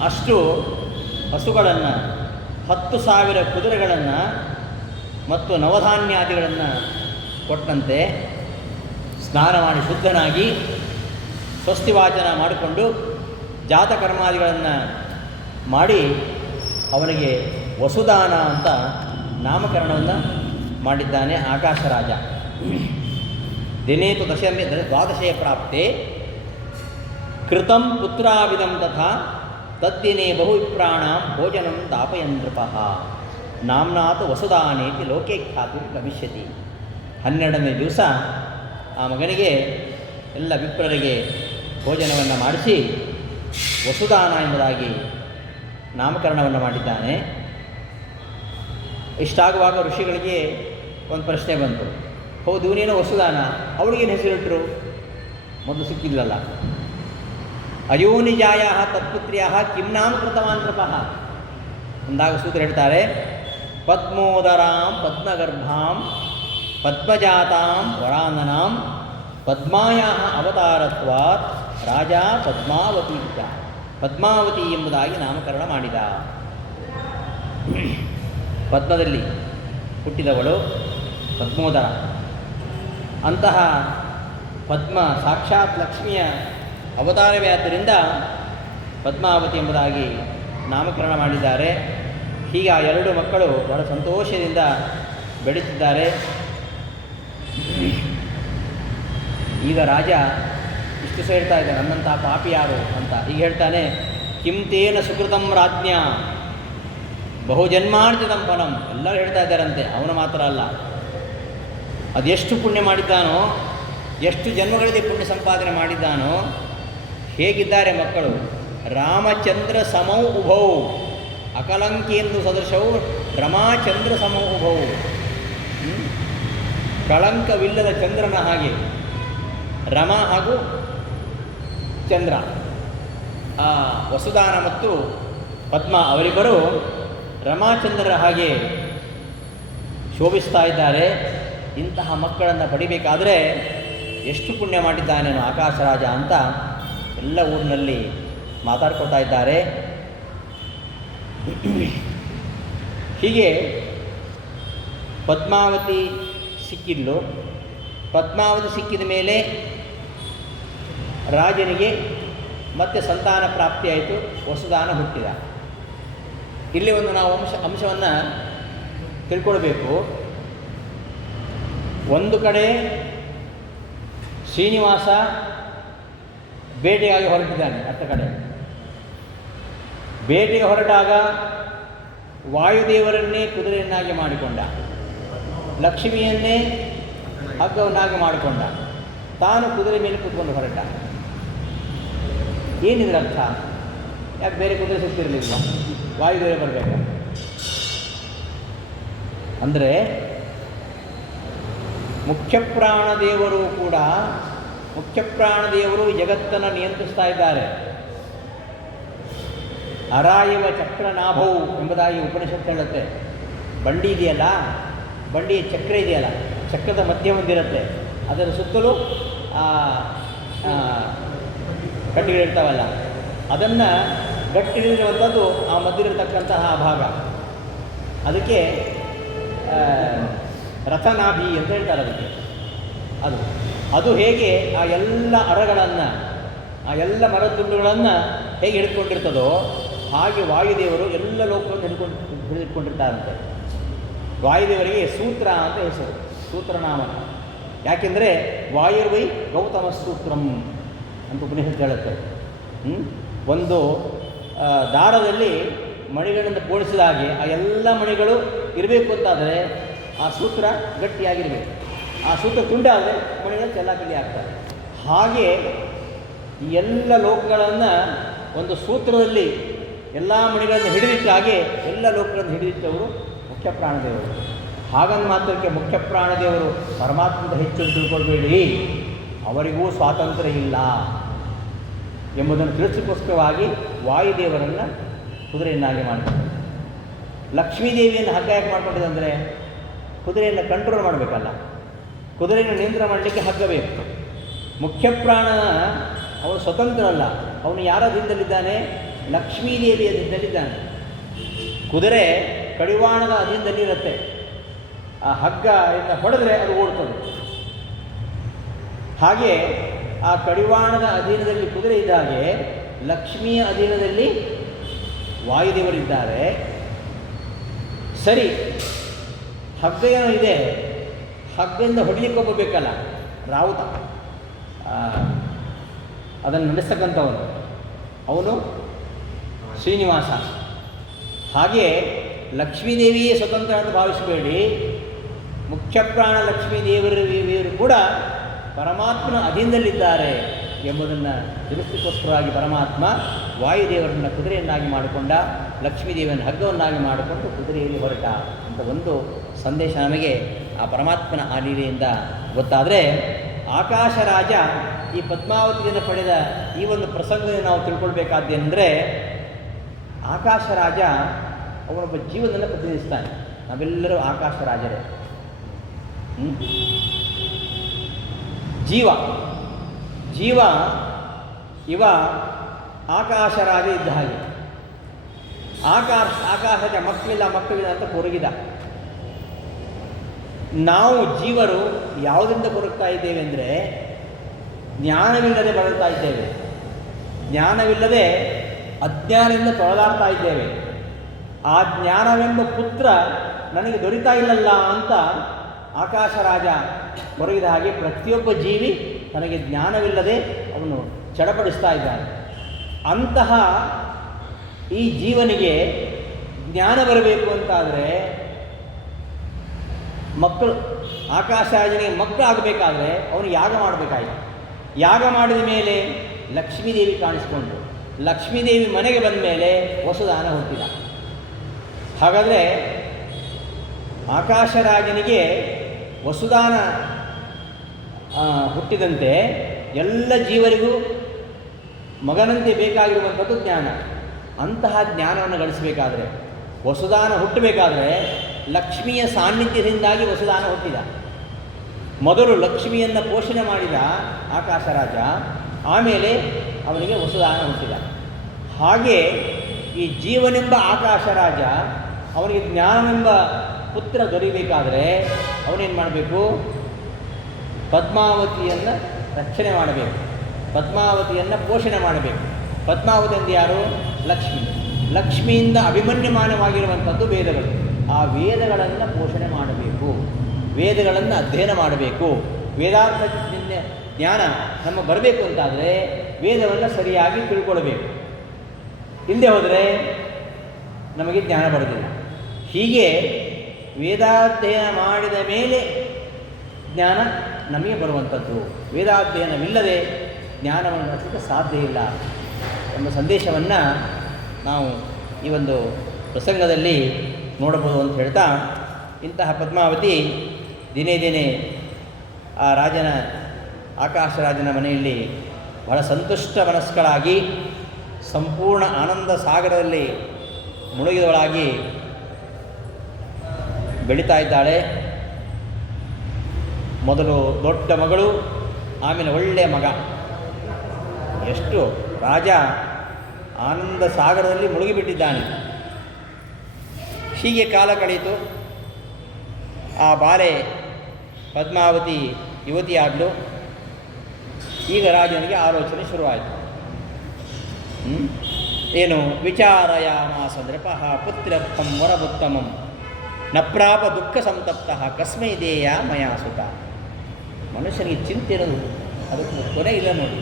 ಅಷ್ಟು ಹಸುಗಳನ್ನು, 10,000 ಕುದುರೆಗಳನ್ನು ಮತ್ತು ನವಧಾನ್ಯಾದಿಗಳನ್ನು ಕೊಟ್ಟಂತೆ ಸ್ನಾನ ಮಾಡಿ ಶುದ್ಧನಾಗಿ ಸ್ವಸ್ತಿವಾಚನ ಮಾಡಿಕೊಂಡು ಜಾತಕರ್ಮಾದಿಗಳನ್ನು ಮಾಡಿ ಅವನಿಗೆ ವಸುದಾನ ಅಂತ ನಾಮಕರಣವನ್ನು ಮಾಡಿದ್ದಾನೆ ಆಕಾಶರಾಜ. ದಿನೇತು ದ್ವಾದಶೇ ಪ್ರಾಪ್ತೆ ಕೃತಂ ಪುತ್ರಾವಿದಂ ತಥಾ ತದ್ದಿನೇ ಬಹು ವಿಪ್ರಾಣಾಂ ಭೋಜನಂ ತಾಪಯನ್ ನೃಪಃ ನಾಮ್ನಾಥ ವಸುದಾನೇತಿ ಲೋಕೆ ಖ್ಯಾತಿ ಗಮಿಷ್ಯತಿ. 12ನೇ ದಿವಸ ಆ ಮಗನಿಗೆ ಎಲ್ಲ ವಿಪ್ರರಿಗೆ ಭೋಜನವನ್ನು ಮಾಡಿಸಿ ವಸುದಾನ ಎಂಬುದಾಗಿ ನಾಮಕರಣವನ್ನು ಮಾಡಿದ್ದಾನೆ. ಇಷ್ಟಾಗುವಾಗ ಋಷಿಗಳಿಗೆ ಒಂದು ಪ್ರಶ್ನೆ ಬಂತು. ಹೌದು, ಇವನೇನೋ ವಸುದಾನ, ಅವಳಿಗೇನು ಹೆಸರಿಟ್ಟರು? ಮೊದಲು ಸಿಕ್ಕಿಲ್ಲಲ್ಲ. ಅಯೋನಿಜಾಯ ತತ್ಪುತ್ರ್ಯ ಕಿಂ ನಾಮ ಕೃತವಾನ್ ನೃಪಃ ಅಂದಾಗ ಸೂತ್ರ ಹೇಳ್ತಾರೆ, ಪದ್ಮೋದರಾಂ ಪದ್ಮಗರ್ಭಾಂ ಪದ್ಮಜಾತಾಂ ವರಾನನಾಂ ಪದ್ಮಾಯಾಃ ಅವತಾರತ್ವಾತ್ ರಾಜ ಪದ್ಮಾವತಿ ಪದ್ಮಾವತಿ ಎಂಬುದಾಗಿ ನಾಮಕರಣ ಮಾಡಿದ. ಪದ್ಮದಲ್ಲಿ ಹುಟ್ಟಿದವಳು ಪದ್ಮೋದರ. ಅಂತಹ ಪದ್ಮ ಸಾಕ್ಷಾತ್ ಲಕ್ಷ್ಮಿಯ ಅವತಾರವೇ ಆದ್ದರಿಂದ ಪದ್ಮಾವತಿ ಎಂಬುದಾಗಿ ನಾಮಕರಣ ಮಾಡಿದ್ದಾರೆ. ಹೀಗೆ ಆ ಎರಡು ಮಕ್ಕಳು ಬಹಳ ಸಂತೋಷದಿಂದ ಬೆಳೆಯುತ್ತಿದ್ದಾರೆ. ಈಗ ರಾಜ ಇಷ್ಟು ಸಹ ಹೇಳ್ತಾ ಇದ್ದಾನೆ, ನನ್ನಂಥ ಪಾಪಿ ಯಾರು ಅಂತ. ಈಗ ಹೇಳ್ತಾನೆ, ಕಿಂ ತೇನ ಸುಕೃತಂ ರಾಜ್ಞಾ ಬಹುಜನ್ಮಾರ್ಜಿತಂ ಫಲಂ. ಎಲ್ಲರೂ ಹೇಳ್ತಾ ಇದ್ದಾರಂತೆ, ಅವನು ಮಾತ್ರ ಅಲ್ಲ. ಅದೆಷ್ಟು ಪುಣ್ಯ ಮಾಡಿದ್ದಾನೋ, ಎಷ್ಟು ಜನ್ಮಗಳಲ್ಲಿ ಪುಣ್ಯ ಸಂಪಾದನೆ ಮಾಡಿದ್ದಾನೋ. ಹೇಗಿದ್ದಾರೆ ಮಕ್ಕಳು? ರಾಮಚಂದ್ರ ಸಮೌ ಉಭೌ ಅಕಲಂಕೇಂದು ಸದೃಶವು ರಮಾಚಂದ್ರ ಸಮೌ ಉಭೌ. ಕಳಂಕವಿಲ್ಲದ ಚಂದ್ರನ ಹಾಗೆ ರಮ ಹಾಗೂ ಚಂದ್ರ, ಆ ವಸುದಾನ ಮತ್ತು ಪದ್ಮ ಅವರಿಬ್ಬರು ರಮಾಚಂದ್ರರ ಹಾಗೆ ಶೋಭಿಸ್ತಾ ಇದ್ದಾರೆ. ಇಂತಹ ಮಕ್ಕಳನ್ನು ಪಡಿಬೇಕಾದರೆ ಎಷ್ಟು ಪುಣ್ಯ ಮಾಡಿದ್ದಾನೇನೋ ಆಕಾಶರಾಜ ಅಂತ ಎಲ್ಲ ಊರಿನಲ್ಲಿ ಮಾತಾಡ್ಕೊಳ್ತಾ ಇದ್ದಾರೆ. ಹೀಗೆ ಪದ್ಮಾವತಿ ಸಿಕ್ಕಿದ್ಲು. ಪದ್ಮಾವತಿ ಸಿಕ್ಕಿದ ಮೇಲೆ ರಾಜನಿಗೆ ಮತ್ತೆ ಸಂತಾನ ಪ್ರಾಪ್ತಿಯಾಯಿತು, ವಸುದಾನ ಹುಟ್ಟಿದ. ಇಲ್ಲಿ ಒಂದು ನಾವು ಅಂಶವನ್ನು ತಿಳ್ಕೊಳ್ಬೇಕು. ಒಂದು ಕಡೆ ಶ್ರೀನಿವಾಸ ಬೇಟೆಗಾಗಿ ಹೊರಟಿದ್ದಾನೆ. ಅತ್ತ ಕಡೆ ಬೇಟೆಗೆ ಹೊರಟಾಗ ವಾಯುದೇವರನ್ನೇ ಕುದುರೆಯನ್ನಾಗಿ ಮಾಡಿಕೊಂಡ, ಲಕ್ಷ್ಮಿಯನ್ನೇ ಹಗ್ಗವನ್ನಾಗಿ ಮಾಡಿಕೊಂಡ, ತಾನು ಕುದುರೆ ಮೇಲೆ ಕೂತ್ಕೊಂಡು ಹೊರಟ. ಏನಿದ್ರ ಅರ್ಥ? ಯಾಕೆ ಬೇರೆ ಕುದುರೆ ಸಿಗ್ತಿರಲಿಲ್ಲ? ವಾಯುದೇವರೇ ಬರಬೇಕು ಅಂದರೆ ಮುಖ್ಯಪ್ರಾಣದೇವರು ಕೂಡ, ಮುಖ್ಯಪ್ರಾಣದೇವರು ಜಗತ್ತನ್ನು ನಿಯಂತ್ರಿಸ್ತಾ ಇದ್ದಾರೆ. ಅರಾಯವ ಚಕ್ರನಾಭವು ಎಂಬುದಾಗಿ ಉಪನಿಷತ್ತು ಹೇಳುತ್ತೆ. ಬಂಡಿ ಇದೆಯಲ್ಲ, ಬಂಡಿಯ ಚಕ್ರ ಇದೆಯಲ್ಲ, ಚಕ್ರದ ಮಧ್ಯ ಒಂದಿರುತ್ತೆ, ಅದರ ಸುತ್ತಲೂ ಕಟ್ಟಿಗಳಿರ್ತಾವಲ್ಲ, ಅದನ್ನು ಗಟ್ಟಿ ಹಿಡಿದಿರುವಂಥದ್ದು ಆ ಮಧ್ಯದಲ್ಲಿರ್ತಕ್ಕಂತಹ ಆ ಭಾಗ. ಅದಕ್ಕೆ ರಥನಾಭಿ ಅಂತ ಹೇಳ್ತಾರೆ. ಅದಕ್ಕೆ ಅದು ಹೇಗೆ ಆ ಎಲ್ಲ ಅರಗಳನ್ನು, ಆ ಎಲ್ಲ ಮರತುಂಡುಗಳನ್ನು ಹೇಗೆ ಹಿಡ್ಕೊಂಡಿರ್ತದೋ ಹಾಗೆ ವಾಯುದೇವರು ಎಲ್ಲ ಲೋಕವನ್ನು ಹಿಡಿದುಕೊಂಡಿರ್ತಾರಂತೆ. ವಾಯುದೇವರಿಗೆ ಸೂತ್ರ ಅಂತ ಹೆಸರು, ಸೂತ್ರನಾಮ. ಯಾಕೆಂದರೆ ವಾಯುರ್ವೈ ಗೌತಮ ಸೂತ್ರಂ ಅಂತ ಉಪನಿಷತ್ತು ಹೇಳುತ್ತೆ. ಒಂದು ದಾರದಲ್ಲಿ ಮಣಿಗಳನ್ನು ಪೋಣಿಸಿದ ಹಾಗೆ ಆ ಎಲ್ಲ ಮಣಿಗಳು ಇರಬೇಕು ಅಂತಾದರೆ ಆ ಸೂತ್ರ ಗಟ್ಟಿಯಾಗಿರಬೇಕು. ಆ ಸೂತ್ರ ತುಂಡಾದರೆ ಮಣಿಗಳು ಚೆಲ್ಲಾಪಿಲ್ಲಿ ಆಗ್ತವೆ. ಹಾಗೆ ಈ ಎಲ್ಲ ಲೋಕಗಳನ್ನು ಒಂದು ಸೂತ್ರದಲ್ಲಿ ಎಲ್ಲ ಮಣಿಗಳನ್ನು ಹಿಡಿದಿಟ್ಟ ಹಾಗೆ ಎಲ್ಲ ಲೋಕಗಳನ್ನು ಹಿಡಿದಿಟ್ಟವರು ಮುಖ್ಯ ಪ್ರಾಣದೇವರು. ಹಾಗಂದು ಮಾತ್ರಕ್ಕೆ ಮುಖ್ಯ ಪ್ರಾಣದೇವರು ಪರಮಾತ್ಮದ ಹೆಚ್ಚು ತಿಳ್ಕೊಳ್ಬೇಡಿ, ಅವರಿಗೂ ಸ್ವಾತಂತ್ರ್ಯ ಇಲ್ಲ ಎಂಬುದನ್ನು ತಿಳಿಸೋಕ್ಕೋಸ್ಕರವಾಗಿ ವಾಯುದೇವರನ್ನು ಕುದುರೆಯನ್ನಾಗಿ ಮಾಡಿದ್ದಾರೆ. ಲಕ್ಷ್ಮೀದೇವಿಯನ್ನು ಹಗ್ಗ ಯಾಕೆ ಮಾಡ್ಕೊಂಡಿದೆ ಅಂದರೆ ಕುದುರೆಯನ್ನು ಕಂಟ್ರೋಲ್ ಮಾಡಬೇಕಲ್ಲ, ಕುದುರೆಯನ್ನು ನಿಯಂತ್ರಣ ಮಾಡಲಿಕ್ಕೆ ಹಗ್ಗ ಬೇಕು. ಮುಖ್ಯ ಪ್ರಾಣನ ಅವನು ಸ್ವತಂತ್ರ ಅಲ್ಲ, ಅವನು ಯಾರ ಅಧೀನದಲ್ಲಿದ್ದಾನೆ? ಲಕ್ಷ್ಮೀದೇವಿಯ ಅಧೀನದಲ್ಲಿದ್ದಾನೆ. ಕುದುರೆ ಕಡಿವಾಣದ ಅಧೀನದಲ್ಲಿರುತ್ತೆ. ಆ ಹಗ್ಗ ಇಂದ ಹೊಡೆದ್ರೆ ಅದು ಓಡ್ತದೆ. ಹಾಗೆ ಆ ಕಡಿವಾಣದ ಅಧೀನದಲ್ಲಿ ಕುದುರೆ ಇದ್ದಾಗೆ ಲಕ್ಷ್ಮಿಯ ಅಧೀನದಲ್ಲಿ ವಾಯುದೇವರಿದ್ದಾರೆ. ಸರಿ, ಹಗ್ಗ ಏನೋ ಇದೆ, ಹಗ್ಗದಿಂದ ಹೊಡಿಲಿಕ್ಕೆ ಹೋಗಬೇಕಲ್ಲ ರಾವುತ, ಅದನ್ನು ನಡೆಸ್ತಕ್ಕಂಥವನು ಅವನು ಶ್ರೀನಿವಾಸ. ಹಾಗೆ ಲಕ್ಷ್ಮೀದೇವಿಯೇ ಸ್ವತಂತ್ರ ಅಂತ ಭಾವಿಸಬೇಡಿ, ಮುಖ್ಯ ಪ್ರಾಣ ಲಕ್ಷ್ಮೀದೇವರು ಕೂಡ ಪರಮಾತ್ಮನ ಅಧೀನದಲ್ಲಿದ್ದಾರೆ ಎಂಬುದನ್ನು ತಿಳಿಸಲಿಕ್ಕೋಸ್ಕರವಾಗಿ ಪರಮಾತ್ಮ ವಾಯುದೇವರನ್ನು ಕುದುರೆಯನ್ನಾಗಿ ಮಾಡಿಕೊಂಡ, ಲಕ್ಷ್ಮೀದೇವಿಯನ್ನು ಹಗ್ಗವನ್ನಾಗಿ ಮಾಡಿಕೊಂಡು ಕುದುರೆಯಲ್ಲಿ ಹೊರಟ ಅಂತ ಒಂದು ಸಂದೇಶ ನಮಗೆ ಆ ಪರಮಾತ್ಮನ ಆ ಲೀಲೆಯಿಂದ ಗೊತ್ತಾದರೆ, ಆಕಾಶ ರಾಜ ಈ ಪದ್ಮಾವತಿಯನ್ನು ಪಡೆದ ಈ ಒಂದು ಪ್ರಸಂಗವನ್ನು ನಾವು ತಿಳ್ಕೊಳ್ಬೇಕಾದ್ದೇನೆಂದರೆ, ಆಕಾಶ ರಾಜ ಅವನೊಬ್ಬ ಜೀವನವನ್ನು ಪ್ರತಿನಿಧಿಸ್ತಾನೆ. ನಾವೆಲ್ಲರೂ ಆಕಾಶ ರಾಜರೇ. ಜೀವ ಜೀವ ಇವ ಆಕಾಶ ರಾಜ ಇದ್ದ ಹಾಗೆ. ಆಕಾಶಕ್ಕೆ ಮಕ್ಕಳಿಲ್ಲ ಅಂತ ಕೊರಗಿದ. ನಾವು ಜೀವರು ಯಾವುದರಿಂದ ಕೊರಗ್ತಾ ಇದ್ದೇವೆ ಅಂದರೆ ಜ್ಞಾನವಿಲ್ಲದೆ ಬಳಲ್ತಾ ಇದ್ದೇವೆ. ಜ್ಞಾನವಿಲ್ಲದೆ ಅಜ್ಞಾನದಿಂದ ತೊಳೆದಾಡ್ತಾ ಇದ್ದೇವೆ. ಆ ಜ್ಞಾನವೆಂಬ ಪುತ್ರ ನನಗೆ ದೊರೀತಾ ಇಲ್ಲಲ್ಲ ಅಂತ ಆಕಾಶ ರಾಜ ಕೊರಗಿದ ಹಾಗೆ ಪ್ರತಿಯೊಬ್ಬ ಜೀವಿ ತನಗೆ ಜ್ಞಾನವಿಲ್ಲದೆ ಅವನು ಚಡಪಡಿಸ್ತಾ ಇದ್ದಾನೆ. ಅಂತಹ ಈ ಜೀವನಿಗೆ ಜ್ಞಾನ ಬರಬೇಕು ಅಂತಾದರೆ ಮಕ್ಕಳು, ಆಕಾಶ ರಾಜನಿಗೆ ಮಕ್ಕಳು ಆಗಬೇಕಾದ್ರೆ ಅವನು ಯಾಗ ಮಾಡಬೇಕಾಯಿತು. ಯಾಗ ಮಾಡಿದ ಮೇಲೆ ಲಕ್ಷ್ಮೀದೇವಿ ಕಾಣಿಸ್ಕೊಂಡು, ಲಕ್ಷ್ಮೀದೇವಿ ಮನೆಗೆ ಬಂದ ಮೇಲೆ ವಸುದಾನ ಹುಟ್ಟಿದ. ಹಾಗಾದರೆ ಆಕಾಶ ರಾಜನಿಗೆ ವಸುದಾನ ಹುಟ್ಟಿದಂತೆ ಎಲ್ಲ ಜೀವರಿಗೂ ಮಗನಂತೆ ಬೇಕಾಗಿರುವಂಥದ್ದು ಜ್ಞಾನ. ಅಂತಹ ಜ್ಞಾನವನ್ನು ಗಳಿಸಬೇಕಾದ್ರೆ, ವಸುದಾನ ಹುಟ್ಟಬೇಕಾದ್ರೆ ಲಕ್ಷ್ಮಿಯ ಸಾನ್ನಿಧ್ಯದಿಂದಾಗಿ ವಸುದಾನ ಹುಟ್ಟಿದ. ಮೊದಲು ಲಕ್ಷ್ಮಿಯನ್ನು ಪೋಷಣೆ ಮಾಡಿದ ಆಕಾಶ ರಾಜ, ಆಮೇಲೆ ಅವನಿಗೆ ವಸುದಾನ ಹುಟ್ಟಿದ. ಹಾಗೆ ಈ ಜೀವನೆಂಬ ಆಕಾಶ ರಾಜ ಅವನಿಗೆ ಜ್ಞಾನವೆಂಬ ಪುತ್ರ ದೊರೆಯಬೇಕಾದರೆ ಅವನೇನು ಮಾಡಬೇಕು? ಪದ್ಮಾವತಿಯನ್ನು ರಕ್ಷಣೆ ಮಾಡಬೇಕು, ಪದ್ಮಾವತಿಯನ್ನು ಪೋಷಣೆ ಮಾಡಬೇಕು. ಪದ್ಮಾವತಿ ಎಂದು ಯಾರು? ಲಕ್ಷ್ಮಿ. ಲಕ್ಷ್ಮಿಯಿಂದ ಅಭಿಮನ್ಯಮಾನವಾಗಿರುವಂಥದ್ದು ವೇದಗಳು. ಆ ವೇದಗಳನ್ನು ಪೋಷಣೆ ಮಾಡಬೇಕು, ವೇದಗಳನ್ನು ಅಧ್ಯಯನ ಮಾಡಬೇಕು. ವೇದಾರ್ಥ ಜ್ಞಾನ ನಮ್ಮ ಬರಬೇಕು ಅಂತಾದರೆ ವೇದವನ್ನು ಸರಿಯಾಗಿ ತಿಳ್ಕೊಳ್ಬೇಕು. ಇಲ್ಲದೆ ಹೋದರೆ ನಮಗೆ ಜ್ಞಾನ ಬರೋದಿಲ್ಲ. ಹೀಗೆ ವೇದಾಧ್ಯಯನ ಮಾಡಿದ ಮೇಲೆ ಜ್ಞಾನ ನಮಗೆ ಬರುವಂಥದ್ದು. ವೇದಾಧ್ಯಯನವಿಲ್ಲದೆ ಜ್ಞಾನವನ್ನು ನಡೆಸಲಿಕ್ಕೆ ಸಾಧ್ಯ ಇಲ್ಲ ಎಂಬ ಸಂದೇಶವನ್ನು ನಾವು ಈ ಒಂದು ಪ್ರಸಂಗದಲ್ಲಿ ನೋಡಬಹುದು ಅಂತ ಹೇಳ್ತಾ, ಇಂತಹ ಪದ್ಮಾವತಿ ದಿನೇ ದಿನೇ ಆ ರಾಜನ, ಆಕಾಶ ರಾಜನ ಮನೆಯಲ್ಲಿ ಬಹಳ ಸಂತುಷ್ಟ ಮನಸ್ಕಳಾಗಿ ಸಂಪೂರ್ಣ ಆನಂದ ಸಾಗರದಲ್ಲಿ ಮುಳುಗಿದವಳಾಗಿ ಬೆಳೀತಾ ಇದ್ದಾಳೆ. ಮೊದಲು ದೊಡ್ಡ ಮಗಳು, ಆಮೇಲೆ ಒಳ್ಳೆಯ ಮಗ. ಎಷ್ಟು ರಾಜ ಆನಂದ ಸಾಗರದಲ್ಲಿ ಮುಳುಗಿಬಿಟ್ಟಿದ್ದಾನೆ. ಹೀಗೆ ಕಾಲ ಕಳೆಯಿತು. ಆ ಬಾಲೆ ಪದ್ಮಾವತಿ ಯುವತಿಯಾಗಲು. ಈಗ ರಾಜನಿಗೆ ಆಲೋಚನೆ ಶುರುವಾಯಿತು. ಏನು? ವಿಚಾರಯಾಮಾಸ ನೃಪಃ ಪುತ್ರರ್ಥಂ ವರವುತ್ತಮಂ ನ ಪ್ರಾಪ ದುಃಖ ಸಂತಪ್ತ ಕಸ್ಮೈ ದೇಯ ಮಯಾ ಸುತ. ಮನುಷ್ಯನಿಗೆ ಚಿಂತೆ ಇರೋದು ಅದಕ್ಕೆ ಕೊನೆ ಇಲ್ಲ ನೋಡಿ.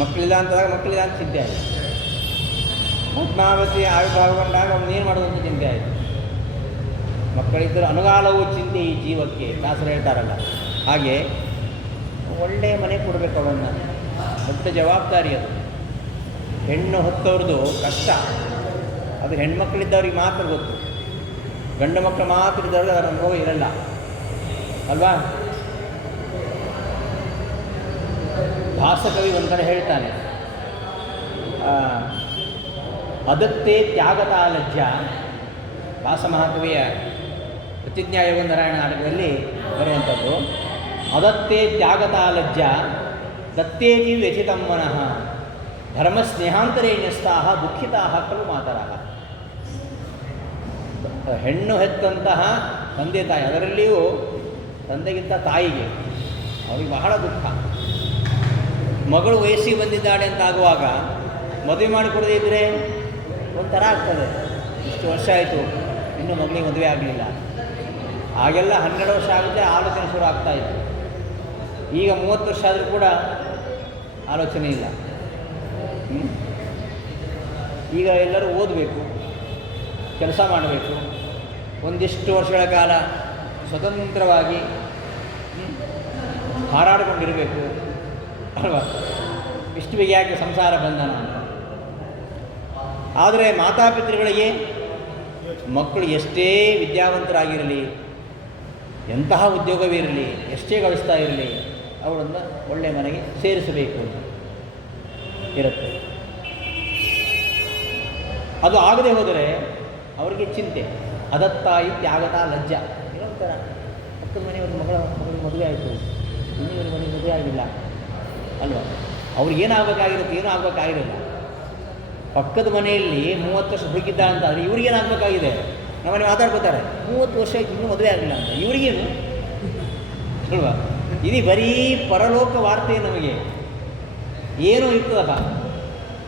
ಮಕ್ಕಳಿಲ್ಲ ಅಂತದಾಗ ಮಕ್ಕಳಿಲ್ಲ ಅಂತ ಚಿಂತೆ ಆಯಿತು. ಪದ್ಮಾವತಿ ಆವಿರ್ಭಾವಗೊಂಡಾಗ ಅವನು ಏನು ಮಾಡೋದು ಅಂತ ಚಿಂತೆ ಆಯಿತು. ಮಕ್ಕಳಿದ್ದರೂ ಅನುಗಾಲವೂ ಚಿಂತೆ ಈ ಜೀವಕ್ಕೆ, ದಾಸರು ಹೇಳ್ತಾರಲ್ಲ ಹಾಗೆ. ಒಳ್ಳೆಯ ಮನೆ ಕೊಡಬೇಕು, ಅವನ್ನ ದೊಡ್ಡ ಜವಾಬ್ದಾರಿ ಅದು. ಹೆಣ್ಣು ಹೊತ್ತವ್ರದ್ದು ಕಷ್ಟ ಅದು ಹೆಣ್ಮಕ್ಳಿದ್ದವ್ರಿಗೆ ಮಾತ್ರ ಗೊತ್ತು. ಗಂಡು ಮಕ್ಕಳು ಮಾತ್ರ ಇದ್ದವ್ರಿಗೆ ಅದರ ಅನುಭವ ಇರಲ್ಲ ಅಲ್ವಾ? ಭಾಸಕವಿ ಒಂಥರ ಹೇಳ್ತಾನೆ, ಅದತ್ತೇ ತ್ಯಾಗತಾ ಲಜ್ಜ. ಭಾಸ ಮಹಾಕವಿಯ ಪ್ರತಿಜ್ಞಾಯೋಗ ನಾರಾಯಣ ನಾಟಕದಲ್ಲಿ ಬರುವಂಥದ್ದು. ಅದತ್ತೇ ತ್ಯಾಗತಾ ಲಜ್ಜ ದತ್ತೇತಿ ವ್ಯಥಿತಂ ಮನಃ ಧರ್ಮ ಸ್ನೇಹಾಂತರೇ ನ್ಯಸ್ತಾಹ ದುಃಖಿತಾಹ ಖಲು ಮಾತರಃ. ಹೆಣ್ಣು ಹೆತ್ತಂತಹ ತಂದೆ ತಾಯಿ, ಅದರಲ್ಲಿಯೂ ತಂದೆಗಿಂತ ತಾಯಿಗೆ ಅವರಿಗೆ ಬಹಳ ದುಃಖ. ಮಗಳು ವಯಸ್ಸಿಗೆ ಬಂದಿದ್ದಾಳೆ ಅಂತ ಆಗುವಾಗ ಮದುವೆ ಮಾಡಿಕೊಡದೇ ಇದ್ದರೆ ಒಂಥರ ಆಗ್ತದೆ. ಇಷ್ಟು ವರ್ಷ ಆಯಿತು ಇನ್ನೂ ಮಗಳಿಗೆ ಮದುವೆ ಆಗಲಿಲ್ಲ. ಆಗೆಲ್ಲ 12 ವರ್ಷ ಆಗುತ್ತೆ ಆಲೋಚನೆ ಶುರು ಆಗ್ತಾಯಿತ್ತು. ಈಗ 30 ವರ್ಷ ಆದರೂ ಕೂಡ ಆಲೋಚನೆ ಇಲ್ಲ. ಈಗ ಎಲ್ಲರೂ ಓದಬೇಕು, ಕೆಲಸ ಮಾಡಬೇಕು, ಒಂದಿಷ್ಟು ವರ್ಷಗಳ ಕಾಲ ಸ್ವತಂತ್ರವಾಗಿ ಹಾರಾಡಿಕೊಂಡಿರಬೇಕು ಅಲ್ವಾ? ಇಷ್ಟು ಬೇಗ ಯಾಕೆ ಸಂಸಾರ ಬಂಧನ ಅಂತ. ಆದರೆ ಮಾತಾಪಿತೃಗಳಿಗೆ ಮಕ್ಕಳು ಎಷ್ಟೇ ವಿದ್ಯಾವಂತರಾಗಿರಲಿ, ಎಂತಹ ಉದ್ಯೋಗವಿರಲಿ, ಎಷ್ಟೇ ಗಳಿಸ್ತಾ ಇರಲಿ, ಅವಳನ್ನು ಒಳ್ಳೆಯ ಮನೆಗೆ ಸೇರಿಸಬೇಕು ಅಂತ ಇರುತ್ತೆ. ಅದು ಆಗದೆ ಹೋದರೆ ಅವರಿಗೆ ಚಿಂತೆ. ಅದತ್ತ ಇತ್ಯಾಗತ ಲಜ್ಜ. ಏನಂತಾರ, ಪಕ್ಕದ ಮನೆ ಒಂದು ಮಗಳಿಗೆ ಮದುವೆ ಆಯಿತು, ಇನ್ನೂ ಇವ್ರ ಮನೆಗೆ ಮದುವೆ ಆಗಿಲ್ಲ ಅಲ್ವಾ, ಅವ್ರಿಗೆ ಏನಾಗಬೇಕಾಗಿರುತ್ತೆ, ಏನೂ ಆಗಬೇಕಾಗಿರಲ್ಲ. ಪಕ್ಕದ ಮನೆಯಲ್ಲಿ 30 ವರ್ಷ ಹುಡುಕಿದ್ದ ಅಂತ ಆದರೆ ಇವ್ರಿಗೇನಾಗಬೇಕಾಗಿದೆ, ನಮ್ಮನೆ ಮಾತಾಡ್ಕೋತಾರೆ 30 ವರ್ಷ ಆಯ್ತು ಇನ್ನೂ ಮದುವೆ ಆಗಿಲ್ಲ ಅಂತ, ಇವ್ರಿಗೇನು ಅಲ್ವಾ. ಇದು ಬರೀ ಪರಲೋಕ ವಾರ್ತೆ. ನಮಗೆ ಏನೋ ಇರ್ತದಪ್ಪ,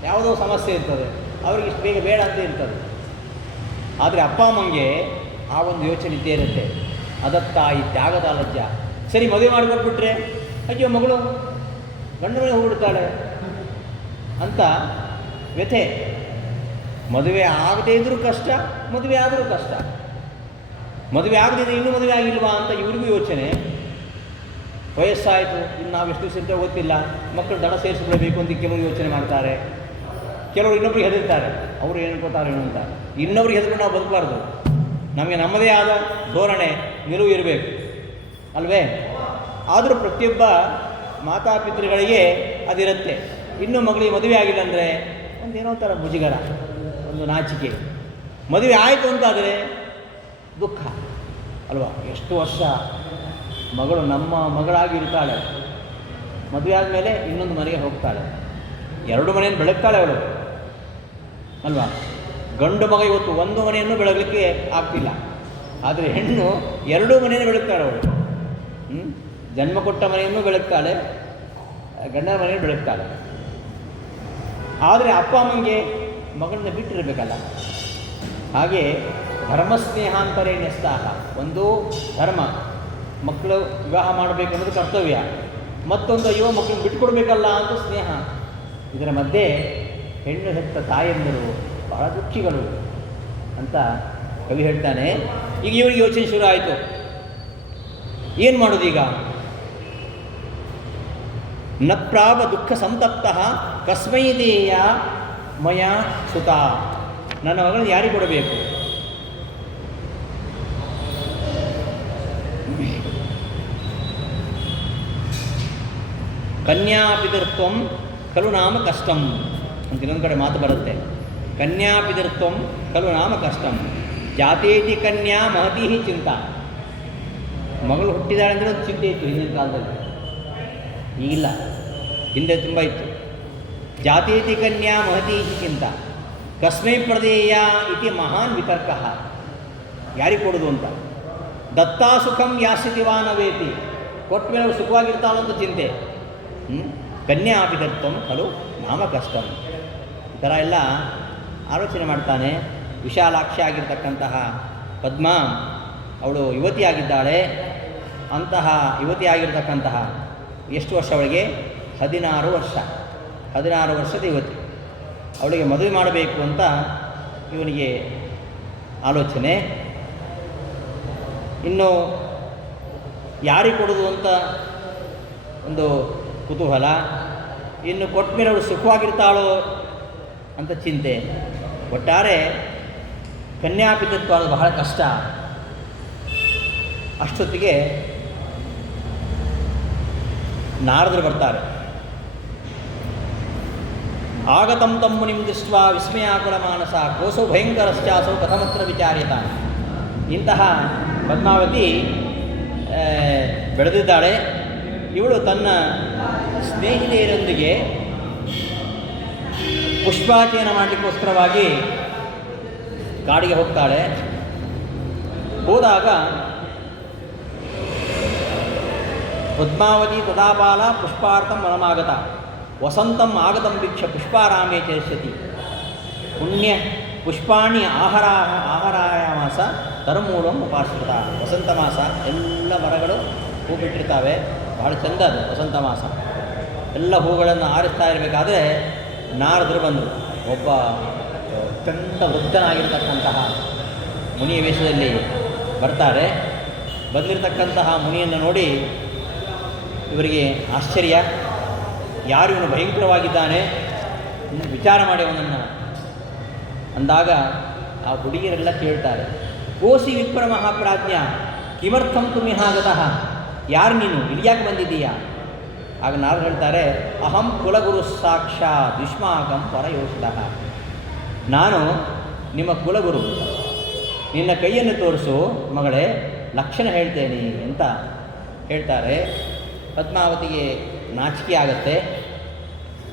ಯಾವುದೋ ಸಮಸ್ಯೆ ಇರ್ತದೆ, ಅವ್ರಿಗೆ ಇಷ್ಟು ಬೇಗ ಬೇಡ ಅಂತ ಇರ್ತದೆ. ಆದರೆ ಅಪ್ಪ ಅಮ್ಮಂಗೆ ಆ ಒಂದು ಯೋಚನೆ ಇದ್ದೇ ಇರುತ್ತೆ. ಅದತ್ತ ಇತ್ಯಾಗದ ಲಜ್ಜ. ಸರಿ, ಮದುವೆ ಮಾಡಿಕೊಟ್ಬಿಟ್ರೆ ಅಯ್ಯೋ ಮಗಳು ಗಂಡ ಮನೆ ಹೋಗ್ಬಿಡ್ತಾಳೆ ಅಂತ ವ್ಯಥೆ. ಮದುವೆ ಆಗದೇ ಇದ್ರೂ ಕಷ್ಟ, ಮದುವೆ ಆದರೂ ಕಷ್ಟ. ಮದುವೆ ಆಗದಿದ್ರೆ ಇನ್ನೂ ಮದುವೆ ಆಗಿಲ್ವಾ ಅಂತ ಇವ್ರಿಗೂ ಯೋಚನೆ. ವಯಸ್ಸಾಯಿತು, ಇನ್ನು ನಾವು ಎಷ್ಟು ದಿವಸ ಇರ್ತೇವೆ ಗೊತ್ತಿಲ್ಲ, ಮಕ್ಕಳು ದಡ ಸೇರಿಸ್ಬಿಡಬೇಕು ಅಂತ ಕೆಲವರು ಯೋಚನೆ ಮಾಡ್ತಾರೆ. ಕೆಲವರು ಇನ್ನೊಬ್ರಿಗೆ ಹೆದರ್ತಾರೆ, ಅವರು ಏನು ಅನ್ಕೋತಾರೆ ಏನು ಅಂತ. ಇನ್ನೊಬ್ರಿಗೆ ಹೆದರ್ಕೊಂಡು ನಾವು ಬದುಕಬಾರ್ದು. ನಮಗೆ ನಮ್ಮದೇ ಆದ ಧೋರಣೆ, ನಿಲುವು ಇರಬೇಕು ಅಲ್ವೇ. ಆದರೂ ಪ್ರತಿಯೊಬ್ಬ ಮಾತಾಪಿತೃಗಳಿಗೆ ಅದಿರುತ್ತೆ. ಇನ್ನೂ ಮಗಳಿಗೆ ಮದುವೆ ಆಗಿಲ್ಲ ಅಂದರೆ ಒಂದು ಏನೋ ಥರ ಮುಜುಗರ, ಒಂದು ನಾಚಿಕೆ. ಮದುವೆ ಆಯಿತು ಅಂತಾದರೆ ದುಃಖ ಅಲ್ವಾ. ಎಷ್ಟು ವರ್ಷ ಮಗಳು ನಮ್ಮ ಮಗಳಾಗಿರ್ತಾಳೆ, ಮದುವೆ ಆದಮೇಲೆ ಇನ್ನೊಂದು ಮನೆಗೆ ಹೋಗ್ತಾಳೆ, 2 ಮನೆಯನ್ನು ಬೆಳಗ್ತಾಳೆ ಅವಳು ಅಲ್ವಾ. ಗಂಡು ಮಗ ಇವತ್ತು ಒಂದು ಮನೆಯನ್ನು ಬೆಳಗಲಿಕ್ಕೆ ಆಗ್ತಿಲ್ಲ, ಆದರೆ ಹೆಣ್ಣು 2 ಮನೆಯನ್ನು ಬೆಳಗ್ತಾಳೆ ಅವಳು. ಜನ್ಮ ಕೊಟ್ಟ ಮನೆಯನ್ನು ಬೆಳಗ್ತಾಳೆ, ಗಂಡನ ಮನೆಯನ್ನು ಬೆಳಗ್ತಾಳೆ. ಆದರೆ ಅಪ್ಪ ಅಮ್ಮಂಗೆ ಮಗಳನ್ನ ಬಿಟ್ಟಿರಬೇಕಲ್ಲ. ಹಾಗೆ ಧರ್ಮಸ್ನೇಹಾಂತರೇ ನ್ಯಸ್ತಾಹ. ಒಂದು ಧರ್ಮ, ಮಕ್ಕಳು ವಿವಾಹ ಮಾಡಬೇಕು ಅನ್ನೋದು ಕರ್ತವ್ಯ. ಮತ್ತೊಂದು ಅಯ್ಯೋ ಮಕ್ಕಳನ್ನ ಬಿಟ್ಕೊಡ್ಬೇಕಲ್ಲ ಅಂತ ಸ್ನೇಹ. ಇದರ ಮಧ್ಯೆ ಹೆಣ್ಣು ಹೆತ್ತ ತಾಯಂದಿರು ಬಹಳ ದುಃಖಿಗಳು ಅಂತ ಕವಿ ಹೇಳ್ತಾನೆ. ಈಗ ಇವರಿಗೆ ಯೋಚನೆ ಶುರು ಆಯಿತು, ಏನು ಮಾಡೋದು ಈಗ. ನ ಪ್ರಾವ ದುಃಖ ಸಂತಪ್ತ ಕಸ್ಮೈ ದೇಯ ಮಯ ಸುತ. ನನ್ನ ಮಗಳನ್ನು ಯಾರಿಗೆ ಕೊಡಬೇಕು. ಕನ್ಯಾಪಿತೃತ್ವಂ ಖಲು ನಾಮ ಕಷ್ಟಂ ಅಂತ ಇನ್ನೊಂದು ಕಡೆ ಮಾತು ಬರುತ್ತೆ. ಕನ್ಯಾಪಿತೃತ್ವಂ ಖಲು ನಾಮ ಕಷ್ಟಂ ಜಾತೇತಿ ಕನ್ಯಾ ಮಹತಿ ಚಿಂತಾ. ಮಗಳು ಹುಟ್ಟಿದಾಳೆ ಅಂದರೆ ಒಂದು ಚಿಂತೆ ಇತ್ತು ಹಿಂದಿನ ಕಾಲದಲ್ಲಿ, ಈಗಿಲ್ಲ, ಹಿಂದೆ ತುಂಬ ಇತ್ತು. ಜಾತೇತಿ ಕನ್ಯಾ ಮಹತಿ ಚಿಂತಾ ಕಸ್ಮೈ ಪ್ರದೇಯ ಇತಿ ಮಹಾನ್ ವಿತರ್ಕ. ಯಾರಿಗೆ ಕೊಡೋದು ಅಂತ. ದತ್ತಾ ಸುಖಂ ಯಾಸ್ಯತಿವಾನವೇತಿ. ಕೊಟ್ಟ ಮೇಲೆ ಅವರು ಸುಖವಾಗಿರ್ತಾವಂತ ಚಿಂತೆ. ಕನ್ಯಾಪಿತೃತ್ವಂ ಖಲು ನಾಮ ಕಷ್ಟಂ. ಈ ಥರ ಎಲ್ಲ ಆಲೋಚನೆ ಮಾಡ್ತಾನೆ. ವಿಶಾಲಾಕ್ಷಿ ಆಗಿರ್ತಕ್ಕಂತಹ ಪದ್ಮ ಅವಳು ಯುವತಿಯಾಗಿದ್ದಾಳೆ. ಅಂತಹ ಯುವತಿಯಾಗಿರ್ತಕ್ಕಂತಹ ಎಷ್ಟು ವರ್ಷ ಅವಳಿಗೆ? 16 ವರ್ಷ. 16 ವರ್ಷದ ಯುವತಿ. ಅವಳಿಗೆ ಮದುವೆ ಮಾಡಬೇಕು ಅಂತ ಇವನಿಗೆ ಆಲೋಚನೆ. ಇನ್ನು ಯಾರಿಗೆ ಕೊಡೋದು ಅಂತ ಒಂದು ಕುತೂಹಲ. ಇನ್ನು ಕೊಟ್ಟ ಮೇಲೆ ಅವಳು ಸುಖವಾಗಿರ್ತಾಳೋ ಅಂತ ಚಿಂತೆ. ಒಟ್ಟಾರೆ ಕನ್ಯಾಪಿತೃತ್ವ ಅದು ಬಹಳ ಕಷ್ಟ. ಅಷ್ಟೊತ್ತಿಗೆ ನಾರದರು ಬರ್ತಾರೆ. ಆಗತಂ ತಂ ಮುನಿಂ ದೃಷ್ಟ್ವಾ ವಿಸ್ಮಯಾಕುಲ ಮಾನಸ ಕೋಸೋ ಭಯಂಕರಶ್ಚಾಸೌ ಕಥಮತ್ರ ವಿಚಾರ್ಯತ. ಇಂತಹ ಪದ್ಮಾವತಿ ಬೆಳೆದಿದ್ದಾಳೆ. ಇವಳು ತನ್ನ ಸ್ನೇಹಿತೆಯರೊಂದಿಗೆ ಪುಷ್ಪಾಚಯನ ಮಾಡಲಿಕ್ಕೋಸ್ಕರವಾಗಿ ಕಾಡಿಗೆ ಹೋಗ್ತಾಳೆ. ಹೋದಾಗ ಪದ್ಮಾವತಿ ತದಾಪಾಲ ಪುಷ್ಪಾರ್ಥಂ ವನಮಾಗತ ವಸಂತಂ ಆಗತಂ ವೀಕ್ಷ ಪುಷ್ಪಾರಾಮೇ ಚರಿಷ್ಯತಿ. ಪುಣ್ಯ ಪುಷ್ಪಾಣಿ ಆಹಾರಾಯಾಮಾಸ ತರುಮೂಲಂ ಉಪಾಶ್ರಿತ. ವಸಂತ ಮಾಸ ಎಲ್ಲ ಮರಗಳು ಹೂ ಬಿಟ್ಟಿರ್ತಾವೆ. ಭಾಳ ಚೆಂದ ಅದು ವಸಂತ ಮಾಸ. ಎಲ್ಲ ಹೂಗಳನ್ನು ಆರಿಸ್ತಾ ಇರಬೇಕಾದ್ರೆ ನಾರದರು ಬಂದರು. ಒಬ್ಬ ಅತ್ಯಂತ ವೃದ್ಧನಾಗಿರ್ತಕ್ಕಂತಹ ಮುನಿಯ ವೇಷದಲ್ಲಿ ಬರ್ತಾರೆ. ಬಂದಿರತಕ್ಕಂತಹ ಮುನಿಯನ್ನು ನೋಡಿ ಇವರಿಗೆ ಆಶ್ಚರ್ಯ. ಯಾರು ಇವನು ಭಯಂಕರವಾಗಿದ್ದಾನೆ, ವಿಚಾರ ಮಾಡಿ ಅವನನ್ನು ಅಂದಾಗ ಆ ಹುಡುಗಿಯರೆಲ್ಲ ಕೇಳ್ತಾರೆ, ಕೋಸಿ ವಿಪ್ರ ಮಹಾಪ್ರಾಜ್ಞ ಕಿಮರ್ಥಂ ತುಮಿಹಾಗತಃ. ಯಾರು ನೀನು, ಇಲ್ಲಿ ಯಾಕೆ ಬಂದಿದ್ದೀಯಾ? ಆಗ ನಾರದರು ಹೇಳ್ತಾರೆ, ಅಹಂ ಕುಲಗುರು ಸಾಕ್ಷಾತ್ ಯುಷ್ಮಾಕಂ ಪರಯೋಷಿತಃ. ನಾನು ನಿಮ್ಮ ಕುಲಗುರು, ನಿನ್ನ ಕೈಯನ್ನು ತೋರಿಸು ಮಗಳೇ, ಲಕ್ಷಣ ಹೇಳ್ತೇನೆ ಅಂತ ಹೇಳ್ತಾರೆ. ಪದ್ಮಾವತಿಗೆ ನಾಚಿಕೆ ಆಗುತ್ತೆ.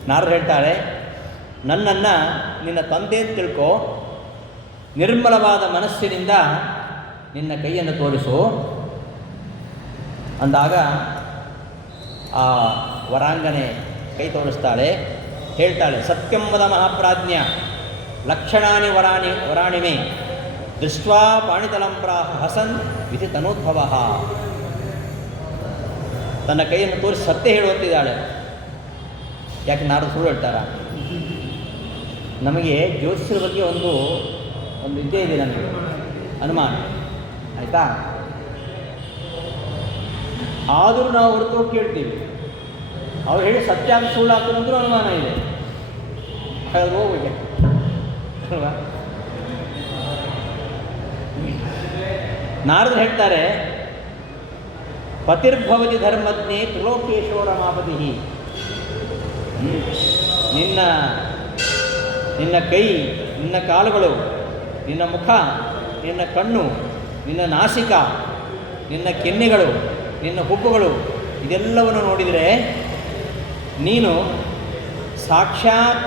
ನಾರದರು ಹೇಳ್ತಾರೆ, ನನ್ನನ್ನು ನಿನ್ನ ತಂದೆ ಅಂತ ತಿಳ್ಕೊ, ನಿರ್ಮಲವಾದ ಮನಸ್ಸಿನಿಂದ ನಿನ್ನ ಕೈಯನ್ನು ತೋರಿಸು ಅಂದಾಗ ಆ ವರಾಂಗನೆ ಕೈ ತೋರಿಸ್ತಾಳೆ. ಹೇಳ್ತಾಳೆ, ಸತ್ಯಂವದ ಮಹಾಪ್ರಾಜ್ಞ ಲಕ್ಷಣಾನಿ ವರಾಣಿಮೆ ದೃಷ್ಟ್ವಾ ಪಾಣಿತಲಂ ಪ್ರಾಹ ಹಸನ್ ವಿಧಿ ತನೋದ್ಭವ. ತನ್ನ ಕೈಯನ್ನು ತೋರಿಸಿ ಸತ್ಯ ಹೇಳುವಂತಿದ್ದಾಳೆ. ಯಾಕೆ ನಾರದರು ಸುಳ್ಳು ಹೇಳ್ತಾರ? ನಮಗೆ ಜ್ಯೋತಿಷ್ಯರ ಬಗ್ಗೆ ಒಂದು ವಿದ್ಯೆ ಇದೆ, ನನಗೆ ಅನುಮಾನ, ಆಯಿತಾ? ಆದರೂ ನಾವು ಹೊರತು ಕೇಳ್ತೀವಿ. ಅವ್ರು ಹೇಳಿ ಸತ್ಯಾಂಶ ಸುಳ್ಳು ಹಾಕೋದಂದ್ರೂ ಅನುಮಾನ ಇದೆ. ಅದು ಹೋಗ್ಬಿಟ್ಟೆ ಅಲ್ವಾ? ನಾರದರು ಹೇಳ್ತಾರೆ, ಪತಿರ್ಭವತಿ ಧರ್ಮಜ್ಞೆ ತ್ರಿಲೋಕೇಶೋ ರಮಾಪತಿ. ನಿನ್ನ ಕೈ, ನಿನ್ನ ಕಾಲುಗಳು, ನಿನ್ನ ಮುಖ, ನಿನ್ನ ಕಣ್ಣು, ನಿನ್ನ ನಾಸಿಕ, ನಿನ್ನ ಕೆನ್ನೆಗಳು, ನಿನ್ನ ಹುಬ್ಬುಗಳು, ಇದೆಲ್ಲವನ್ನು ನೋಡಿದರೆ ನೀನು ಸಾಕ್ಷಾತ್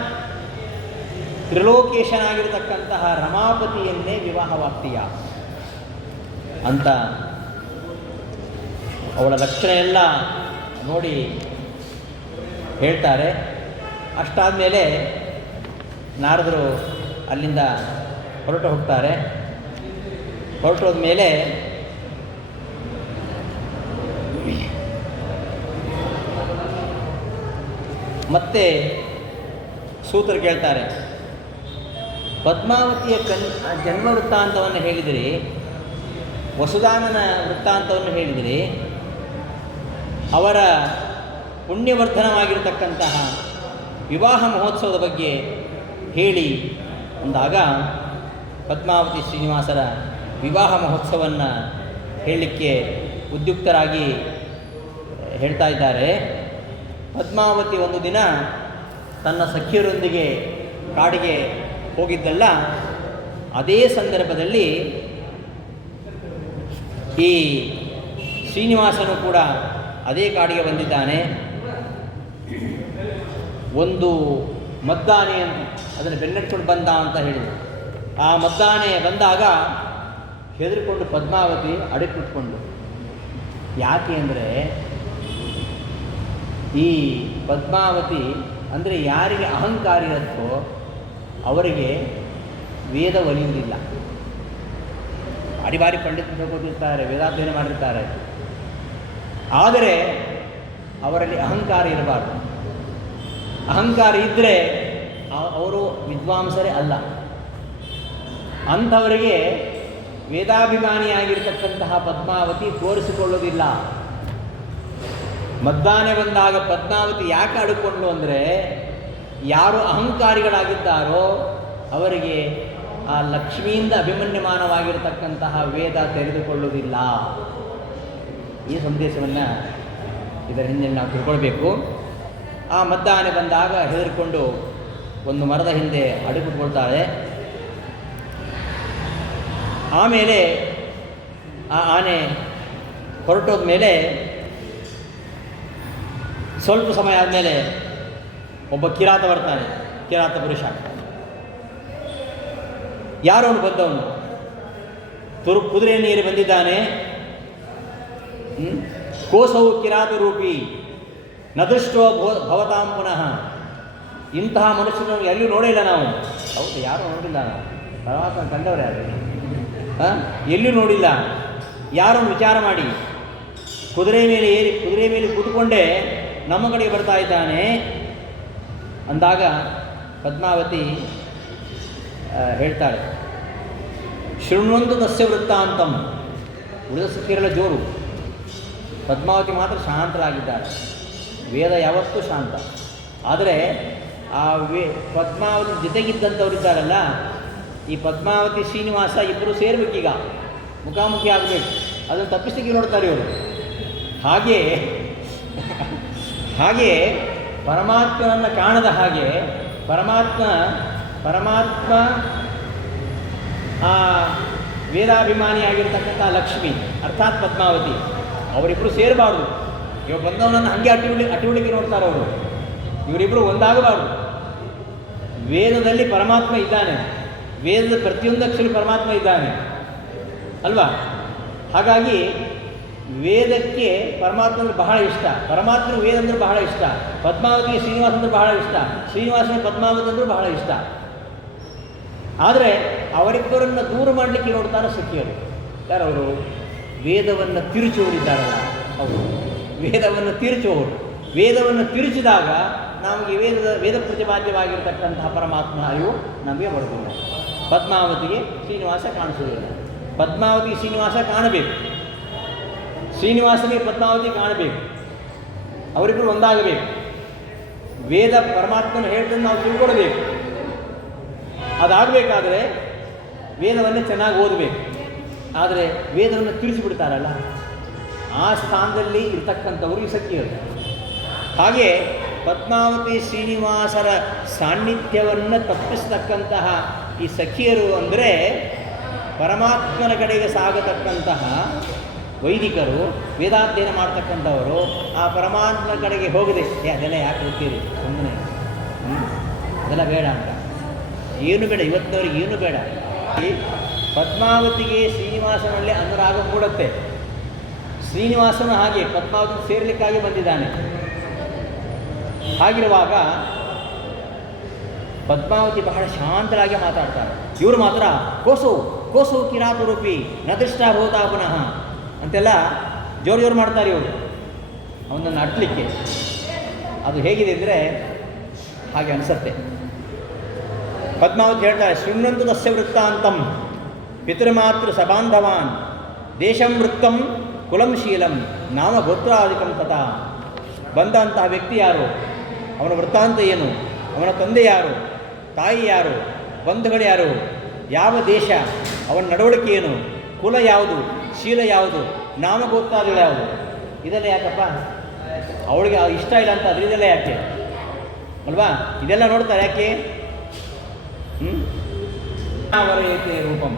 ತ್ರಿಲೋಕೇಶನಾಗಿರತಕ್ಕಂತಹ ರಮಾಪತಿಯನ್ನೇ ವಿವಾಹವಾಗ್ತೀಯ ಅಂತ ಅವಳ ಲಕ್ಷಣ ಎಲ್ಲ ನೋಡಿ ಹೇಳ್ತಾರೆ. ಅಷ್ಟಾದಮೇಲೆ ನಾರದರು ಅಲ್ಲಿಂದ ಹೊರಟು ಹೋಗ್ತಾರೆ. ಹೊರಟೋದ ಮೇಲೆ ಮತ್ತೆ ಸೂತರು ಕೇಳ್ತಾರೆ, ಪದ್ಮಾವತಿಯ ಜನ್ಮ ವೃತ್ತಾಂತವನ್ನು ಹೇಳಿದಿರಿ, ವಸುದಾನನ ವೃತ್ತಾಂತವನ್ನು ಹೇಳಿದಿರಿ, ಅವರ ಪುಣ್ಯವರ್ಧನವಾಗಿರತಕ್ಕಂತಹ ವಿವಾಹ ಮಹೋತ್ಸವದ ಬಗ್ಗೆ ಹೇಳಿ ಅಂದಾಗ ಪದ್ಮಾವತಿ ಶ್ರೀನಿವಾಸರ ವಿವಾಹ ಮಹೋತ್ಸವವನ್ನು ಹೇಳಲಿಕ್ಕೆ ಉದ್ಯುಕ್ತರಾಗಿ ಹೇಳ್ತಾ ಇದ್ದಾರೆ. ಪದ್ಮಾವತಿ ಒಂದು ದಿನ ತನ್ನ ಸಖಿಯರೊಂದಿಗೆ ಕಾಡಿಗೆ ಹೋಗಿದ್ದಲ್ಲ, ಅದೇ ಸಂದರ್ಭದಲ್ಲಿ ಈ ಶ್ರೀನಿವಾಸನು ಕೂಡ ಅದೇ ಕಾಡಿಗೆ ಬಂದಿದ್ದಾನೆ. ಒಂದು ಮದ್ದಾನೆ ಅಂತ ಅದನ್ನು ಬೆನ್ನಟ್ಕೊಂಡು ಬಂದ ಅಂತ ಹೇಳಿದರು. ಆ ಮದ್ದಾನೆ ಬಂದಾಗ ಹೆದರಿಕೊಂಡು ಪದ್ಮಾವತಿ ಅಡಕ್ಕಿಟ್ಕೊಂಡು. ಯಾಕೆ ಅಂದರೆ ಈ ಪದ್ಮಾವತಿ ಅಂದರೆ ಯಾರಿಗೆ ಅಹಂಕಾರ ಇರುತ್ತೋ ಅವರಿಗೆ ವೇದ ಒಲಿಯುವುದಿಲ್ಲ. ಬಾರಿ ಪಂಡಿತರು ಕೊಟ್ಟಿರ್ತಾರೆ, ವೇದಾಧ್ಯಯನ ಮಾಡಿರ್ತಾರೆ, ಆದರೆ ಅವರಲ್ಲಿ ಅಹಂಕಾರ ಇರಬಾರ್ದು. ಅಹಂಕಾರ ಇದ್ದರೆ ಅವರು ವಿದ್ವಾಂಸರೇ ಅಲ್ಲ. ಅಂಥವರಿಗೆ ವೇದಾಭಿಮಾನಿಯಾಗಿರ್ತಕ್ಕಂತಹ ಪದ್ಮಾವತಿ ತೋರಿಸಿಕೊಳ್ಳೋದಿಲ್ಲ. ಮದ್ದಾನೆ ಬಂದಾಗ ಪದ್ಮಾವತಿ ಯಾಕೆ ಅಡುಕೊಂಡ್ಲು ಅಂದರೆ, ಯಾರು ಅಹಂಕಾರಿಗಳಾಗಿದ್ದಾರೋ ಅವರಿಗೆ ಆ ಲಕ್ಷ್ಮಿಯಿಂದ ಅಭಿಮನ್ಯಮಾನವಾಗಿರತಕ್ಕಂತಹ ವೇದ ತೆರೆದುಕೊಳ್ಳುವುದಿಲ್ಲ. ಈ ಸಂದೇಶವನ್ನು ಇದರ ಹಿಂದೆ ನಾವು ತಿಳ್ಕೊಳ್ಬೇಕು. ಆ ಮದ್ದಾನೆ ಬಂದಾಗ ಹೆದರಿಕೊಂಡು ಒಂದು ಮರದ ಹಿಂದೆ ಅಡಗಿಕೊಳ್ತಾಳೆ. ಆಮೇಲೆ ಆ ಆನೆ ಹೊರಟೋದ ಮೇಲೆ ಸ್ವಲ್ಪ ಸಮಯ ಆದಮೇಲೆ ಒಬ್ಬ ಕಿರಾತ ಬರ್ತಾನೆ, ಕಿರಾತ ಪುರುಷ. ಯಾರವನು ಬಂದವನು? ಕುದುರೆ ನೀರು ಬಂದಿದ್ದಾನೆ. ಕೋಸವು ಕಿರಾತ ರೂಪಿ ನದೃಷ್ಟೋ ಭವತಾಂ ಪುನಃ. ಇಂತಹ ಮನುಷ್ಯನನ್ನು ಎಲ್ಲೂ ನೋಡಿಲ್ಲ ನಾವು. ಹೌದು, ಯಾರೂ ನೋಡಿಲ್ಲ ನಾವು. ಪರಮಾತ್ಮ ಕಂಡವ್ರೆ ಯಾರು? ಎಲ್ಲೂ ನೋಡಿಲ್ಲ. ಯಾರನ್ನು ವಿಚಾರ ಮಾಡಿ ಕುದುರೆ ಮೇಲೆ ಕೂತ್ಕೊಂಡೇ ನಮ್ಮ ಕಡೆಗೆ ಬರ್ತಾ ಇದ್ದಾನೆ ಅಂದಾಗ ಪದ್ಮಾವತಿ ಹೇಳ್ತಾಳೆ, ಶೃಣ್ವಂತು ತಸ್ಯ ವೃತ್ತಾಂತಂ. ಉಳಿದ ಸಖಿಯರೆಲ್ಲ ಜೋರು, ಪದ್ಮಾವತಿ ಮಾತ್ರ ಶಾಂತರಾಗಿದ್ದಾರೆ. ವೇದ ಯಾವತ್ತೂ ಶಾಂತ. ಆದರೆ ಆ ಪದ್ಮಾವತಿ ಜೊತೆಗಿದ್ದಂಥವ್ರಿದ್ದಾರಲ್ಲ, ಈ ಪದ್ಮಾವತಿ ಶ್ರೀನಿವಾಸ ಇಬ್ಬರು ಸೇರ್ಬೇಕೀಗ, ಮುಖಾಮುಖಿ ಆಗಬೇಕು. ಅದನ್ನು ತಪ್ಪಿಸ್ಲಿಕ್ಕೆ ನೋಡ್ತಾರೆ ಇವರು. ಹಾಗೆ ಪರಮಾತ್ಮನನ್ನು ಕಾಣದ ಹಾಗೆ ಪರಮಾತ್ಮ ಆ ವೇದಾಭಿಮಾನಿಯಾಗಿರ್ತಕ್ಕಂಥ ಲಕ್ಷ್ಮಿ ಅರ್ಥಾತ್ ಪದ್ಮಾವತಿ ಅವರಿಬ್ಬರು ಸೇರಬಾರ್ದು. ಇವಾಗ ಬಂದವನನ್ನು ಹಾಗೆ ಅಟಿವಳಿಕೆ ನೋಡ್ತಾರೆ ಅವರು. ಇವರಿಬ್ಬರು ಒಂದಾಗಬಾರ್ದು. ವೇದದಲ್ಲಿ ಪರಮಾತ್ಮ ಇದ್ದಾನೆ, ವೇದದ ಪ್ರತಿಯೊಂದು ಅಕ್ಷರ ಪರಮಾತ್ಮ ಇದ್ದಾನೆ ಅಲ್ವಾ. ಹಾಗಾಗಿ ವೇದಕ್ಕೆ ಪರಮಾತ್ಮ ಅಂದ್ರೆ ಬಹಳ ಇಷ್ಟ, ಪರಮಾತ್ಮ ವೇದ ಅಂದ್ರೆ ಬಹಳ ಇಷ್ಟ, ಪದ್ಮಾವತಿಗೆ ಶ್ರೀನಿವಾಸ ಅಂದ್ರೆ ಬಹಳ ಇಷ್ಟ, ಶ್ರೀನಿವಾಸನಿಗೆ ಪದ್ಮಾವತಿ ಅಂದ್ರೆ ಬಹಳ ಇಷ್ಟ. ಆದರೆ ಅವರಿಬ್ಬರನ್ನು ದೂರ ಮಾಡಲಿಕ್ಕೆ ನೋಡ್ತಾರೆ ಸಖಿಯರು. ಯಾರವರು? ವೇದವನ್ನು ತಿರುಚುವರಿದ್ದಾರಲ್ಲ ಅವರು, ವೇದವನ್ನು ತಿರುಚುವವರು. ವೇದವನ್ನು ತಿರುಚಿದಾಗ ನಮಗೆ ವೇದ ಪ್ರತಿಪಾದ್ಯವಾಗಿರ್ತಕ್ಕಂತಹ ಪರಮಾತ್ಮ ಅರಿವು ನಮಗೆ ಬರುವುದಿಲ್ಲ. ಪದ್ಮಾವತಿಗೆ ಶ್ರೀನಿವಾಸ ಕಾಣಿಸುವುದಿಲ್ಲ. ಪದ್ಮಾವತಿಗೆ ಶ್ರೀನಿವಾಸ ಕಾಣಬೇಕು, ಶ್ರೀನಿವಾಸನಿಗೆ ಪದ್ಮಾವತಿ ಕಾಣಬೇಕು, ಅವರಿಬ್ಬರು ಒಂದಾಗಬೇಕು. ವೇದ ಪರಮಾತ್ಮನ ಹೇಳ್ತಂದು ನಾವು ತಿಳ್ಕೊಳ್ಬೇಕು. ಅದಾಗಬೇಕಾದ್ರೆ ವೇದವನ್ನು ಚೆನ್ನಾಗಿ ಓದಬೇಕು. ಆದರೆ ವೇದವನ್ನು ತಿಳಿಸಿಬಿಡ್ತಾರಲ್ಲ, ಆ ಸ್ಥಾನದಲ್ಲಿ ಇರ್ತಕ್ಕಂಥವ್ರು ಈ ಸಖಿಯರು. ಹಾಗೆ ಪದ್ಮಾವತಿ ಶ್ರೀನಿವಾಸರ ಸಾನ್ನಿಧ್ಯವನ್ನು ತಪ್ಪಿಸತಕ್ಕಂತಹ ಈ ಸಖಿಯರು ಅಂದರೆ ಪರಮಾತ್ಮನ ಕಡೆಗೆ ಸಾಗತಕ್ಕಂತಹ ವೈದಿಕರು, ವೇದಾಧ್ಯಯನ ಮಾಡ್ತಕ್ಕಂಥವರು. ಆ ಪರಮಾತ್ಮನ ಕಡೆಗೆ ಹೋಗದೆ ಅದೆಲ್ಲ ಯಾಕೆ ಹೋಗ್ತೀರಿ ಸುಮ್ಮನೆ, ಅದೆಲ್ಲ ಬೇಡ ಅಂತ, ಏನು ಬೇಡ, ಇವತ್ತಿನವ್ರಿಗೆ ಏನು ಬೇಡ. ಪದ್ಮಾವತಿಗೆ ಶ್ರೀನಿವಾಸನಲ್ಲಿ ಅನುರಾಗ ಮೂಡುತ್ತೆ. ಶ್ರೀನಿವಾಸನ ಹಾಗೆ ಪದ್ಮಾವತಿ ಸೇರ್ಲಿಕ್ಕಾಗಿ ಬಂದಿದ್ದಾನೆ. ಹಾಗಿರುವಾಗ ಪದ್ಮಾವತಿ ಬಹಳ ಶಾಂತರಾಗಿ ಮಾತಾಡ್ತಾರೆ. ಇವರು ಮಾತ್ರ ಕೋಸು ಕಿರಾತುರೂಪಿ ನದೃಷ್ಟ ಭೂತ ಪುನಃ ಅಂತೆಲ್ಲ ಜೋರು ಮಾಡ್ತಾರೆ ಇವರು ಅವನನ್ನು ಅಟ್ಲಿಕ್ಕೆ. ಅದು ಹೇಗಿದೆ ಅಂದರೆ ಹಾಗೆ ಅನಿಸುತ್ತೆ. ಪದ್ಮಾವತಿ ಹೇಳ್ತಾರೆ, ಶೃಣ್ವಂತು ತಸ್ಯ ವೃತ್ತಾಂತಂ ಪಿತೃಮಾತೃ ಸಬಾಂಧವಾನ್ ದೇಶಂ ವೃತ್ತಂ ಕುಲಂ ಶೀಲಂ ನಾಮ ಗೋತ್ರಾಧಿಕಂ ತಥಾ. ಬಂದಂತಹ ವ್ಯಕ್ತಿ ಯಾರು, ಅವನ ವೃತ್ತಾಂತ ಏನು, ಅವನ ತಂದೆ ಯಾರು, ತಾಯಿ ಯಾರು, ಬಂಧುಗಳು ಯಾರು, ಯಾವ ದೇಶ, ಅವನ ನಡವಳಿಕೆ ಏನು, ಕುಲ ಯಾವುದು, ಶೀಲ ಯಾವುದು, ನಾಮಗೋತ್ರಾದಿಗಳು ಯಾವುದು, ಇದೆಲ್ಲ ಯಾಕಪ್ಪ ಅವಳಿಗೆ ಇಷ್ಟ ಇಲ್ಲ ಅಂತ ಅದು ಇದೆಲ್ಲ ಯಾಕೆ ಅಲ್ವಾ. ಇದೆಲ್ಲ ನೋಡ್ತಾರೆ ಯಾಕೆ. ವರಯತೆ ರೂಪಂ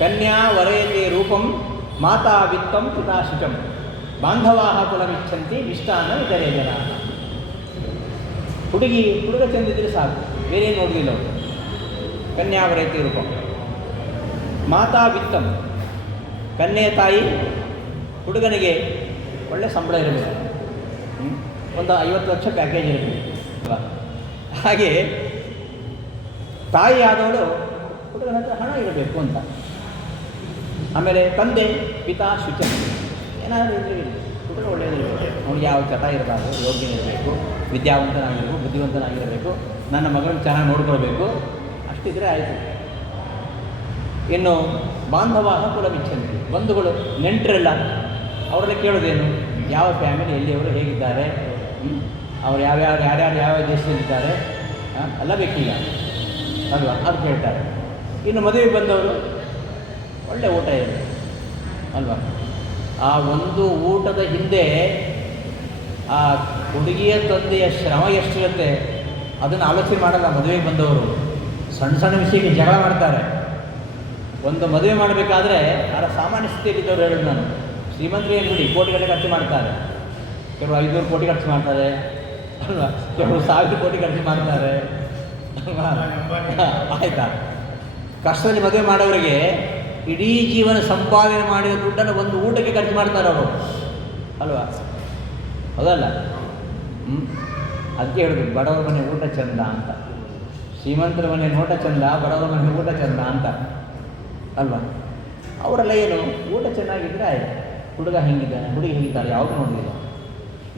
ಕನ್ಯಾ ವರಯತೆ ರೂಪಂ ಮಾತಾ ವಿತ್ತಂ ಪಿತಾ ಶುಚಂ ಬಾಂಧವಾಹ ಕುಲಮಿಚ್ಛಂತಿ ಮಿಷ್ಟಾನ್ನ ಇತರೆ ಜನ. ಹುಡುಗ ಚೆಂದಿದ್ರೆ ಸಾಕು, ಬೇರೆ ನೋಡಲಿಲ್ಲ ಅವರು. ಕನ್ಯಾ ವರಯತೆ ರೂಪಂ ಮಾತಾ ವಿತ್ತಂ, ಕನ್ಯೆ ತಾಯಿ, ಹುಡುಗನಿಗೆ ಒಳ್ಳೆ ಸಂಬಳ ಇರಬೇಕು, ಒಂದು 50 ಲಕ್ಷ ಪ್ಯಾಕೇಜ್ ಇರಬೇಕು. ಹಾಗೆ ತಾಯಿ ಆದವಳು ಹುಡುಗನ ಹತ್ರ ಹಣ ಇರಬೇಕು ಅಂತ. ಆಮೇಲೆ ತಂದೆ ಪಿತಾ ಶುಚ, ಏನಾದರೂ ಇರಲಿ, ಹುಡುಗ ಒಳ್ಳೆಯದಿರಬೇಕು, ಅವನಿಗೆ ಯಾವ ಚಟ ಇರಬಾರ್ದು, ಯೋಗ್ಯ ಇರಬೇಕು, ವಿದ್ಯಾವಂತನಾಗಿರಬೇಕು, ಬುದ್ಧಿವಂತನಾಗಿರಬೇಕು, ನನ್ನ ಮಗಳನ್ನು ಚೆನ್ನಾಗಿ ನೋಡ್ಕೊಳ್ಬೇಕು, ಅಷ್ಟಿದ್ರೆ ಆಯಿತು. ಇನ್ನು ಬಾಂಧವಾಹ ಕುಲಮಿಚ್ಛಂತಿ, ಬಂಧುಗಳು ನೆಂಟರೆಲ್ಲ ಅವರೆಲ್ಲ ಕೇಳೋದೇನು, ಯಾವ ಫ್ಯಾಮಿಲಿ, ಎಲ್ಲಿಯವರು ಹೇಗಿದ್ದಾರೆ, ಅವ್ರು ಯಾರ್ಯಾರು ಯಾವ ದೇಶದಲ್ಲಿದ್ದಾರೆ ಎಲ್ಲ ಬೇಕೀಗ ಅಲ್ವಾ, ಅದು ಕೇಳ್ತಾರೆ. ಇನ್ನು ಮದುವೆಗೆ ಬಂದವರು ಒಳ್ಳೆ ಊಟ ಇದೆ ಅಲ್ವಾ. ಆ ಒಂದು ಊಟದ ಹಿಂದೆ ಆ ಹುಡುಗಿಯ ತಂದೆಯ ಶ್ರಮ ಎಷ್ಟಿರುತ್ತೆ ಅದನ್ನು ಆಲೋಚನೆ ಮಾಡಲ್ಲ ಮದುವೆಗೆ ಬಂದವರು. ಸಣ್ಣ ವಿಷಯಕ್ಕೆ ಜಗಳ ಮಾಡ್ತಾರೆ. ಒಂದು ಮದುವೆ ಮಾಡಬೇಕಾದ್ರೆ ಅದರ ಸಾಮಾನ್ಯ ಸ್ಥಿತಿಯಲ್ಲಿದ್ದವ್ರು ಹೇಳೋದು ನಾನು, ಶ್ರೀಮಂತರು ಏನು ಬಿಡಿ ಕೋಟಿಗಟ್ಟಲೆ ಖರ್ಚು ಮಾಡ್ತಾರೆ, ಕೆಲವರು 500 ಕೋಟಿ ಖರ್ಚು ಮಾಡ್ತಾರೆ ಅಲ್ವಾ, ಕೆಲವರು 1000 ಕೋಟಿ ಖರ್ಚು ಮಾಡ್ತಾರೆ ಅಲ್ವಾ. ಆಯಿತಾ, ಕಷ್ಟದಲ್ಲಿ ಮದುವೆ ಮಾಡೋರಿಗೆ ಇಡೀ ಜೀವನ ಸಂಪಾದನೆ ಮಾಡಿದ ದುಡ್ಡನ್ನು ಒಂದು ಊಟಕ್ಕೆ ಖರ್ಚು ಮಾಡ್ತಾರೆ ಅವರು ಅಲ್ವಾ, ಹೌದಲ್ಲ. ಅದಕ್ಕೆ ಹೇಳೋದು ಬಡವರ ಮನೆ ಊಟ ಚಂದ ಅಂತ, ಶ್ರೀಮಂತರ ಮನೆ ನೋಟ ಚಂದ, ಬಡವರ ಮನೆ ಊಟ ಚಂದ ಅಂತ ಅಲ್ವಾ. ಅವರೆಲ್ಲ ಏನು ಊಟ ಚೆನ್ನಾಗಿದ್ದರೆ ಆಯಿತು, ಹುಡುಗ ಹೆಂಗಿದ್ದಾನೆ, ಹುಡುಗಿ ಹೇಗಿದ್ದಾಳೆ ಯಾವುದು ನೋಡಲಿಲ್ಲ.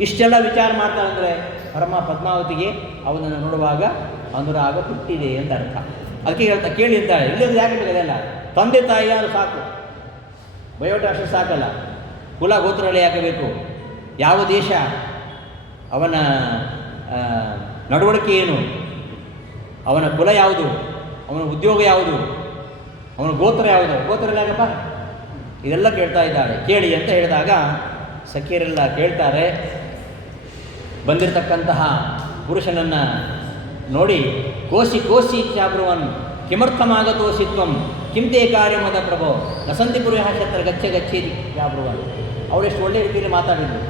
ಇಷ್ಟೆಲ್ಲ ವಿಚಾರ ಮಾಡ್ತಾರೆ ಅಂದರೆ ಪದ್ಮಾವತಿಗೆ ಅವನನ್ನು ನೋಡುವಾಗ ಅನುರಾಗ ಹುಟ್ಟಿದೆ ಅಂತ ಅರ್ಥ. ಅದಕ್ಕೆ ಹೇಳ್ತಾ ಕೇಳಿ ಇರ್ತಾಳೆ, ಇಲ್ಲದ ಯಾಕೆ ಬೇಕದೆಲ್ಲ, ತಂದೆ ತಾಯಿ ಯಾರು ಸಾಕು, ಬಯೋಟ ಅಷ್ಟು ಸಾಕಲ್ಲ, ಕುಲ ಗೋತ್ರಗಳೇ ಯಾಕೆ ಬೇಕು, ಯಾವ ದೇಶ, ಅವನ ನಡವಳಿಕೆ ಏನು, ಅವನ ಕುಲ ಯಾವುದು, ಅವನ ಉದ್ಯೋಗ ಯಾವುದು, ಅವನ ಗೋತ್ರ ಯಾವುದು, ಗೋತ್ರ ಯಾಕಪ್ಪ, ಇದೆಲ್ಲ ಕೇಳ್ತಾ ಇದ್ದಾಳೆ. ಕೇಳಿ ಅಂತ ಹೇಳಿದಾಗ ಸಖಿಯರೆಲ್ಲ ಕೇಳ್ತಾರೆ. ಬಂದಿರತಕ್ಕಂತಹ ಪುರುಷನನ್ನು ನೋಡಿ ಕೋಸಿ ಚಾಬ್ರುವನ್ ಕಿಮರ್ಥಮಾಗತೋಸಿತ್ವಂ ಕಿಂತೆ ಕಾರ್ಯಮದ ಪ್ರಭೋ ನಸಂತಿ ಪುರುಷ ಕ್ಷೇತ್ರ ಗಚ್ಚ ಗಚ್ಚೇರಿ ಯಾಬ್ರುವನ್. ಅವರೆಷ್ಟು ಒಳ್ಳೆ ರೀತಿಯಲ್ಲಿ ಮಾತಾಡಿದ್ರು.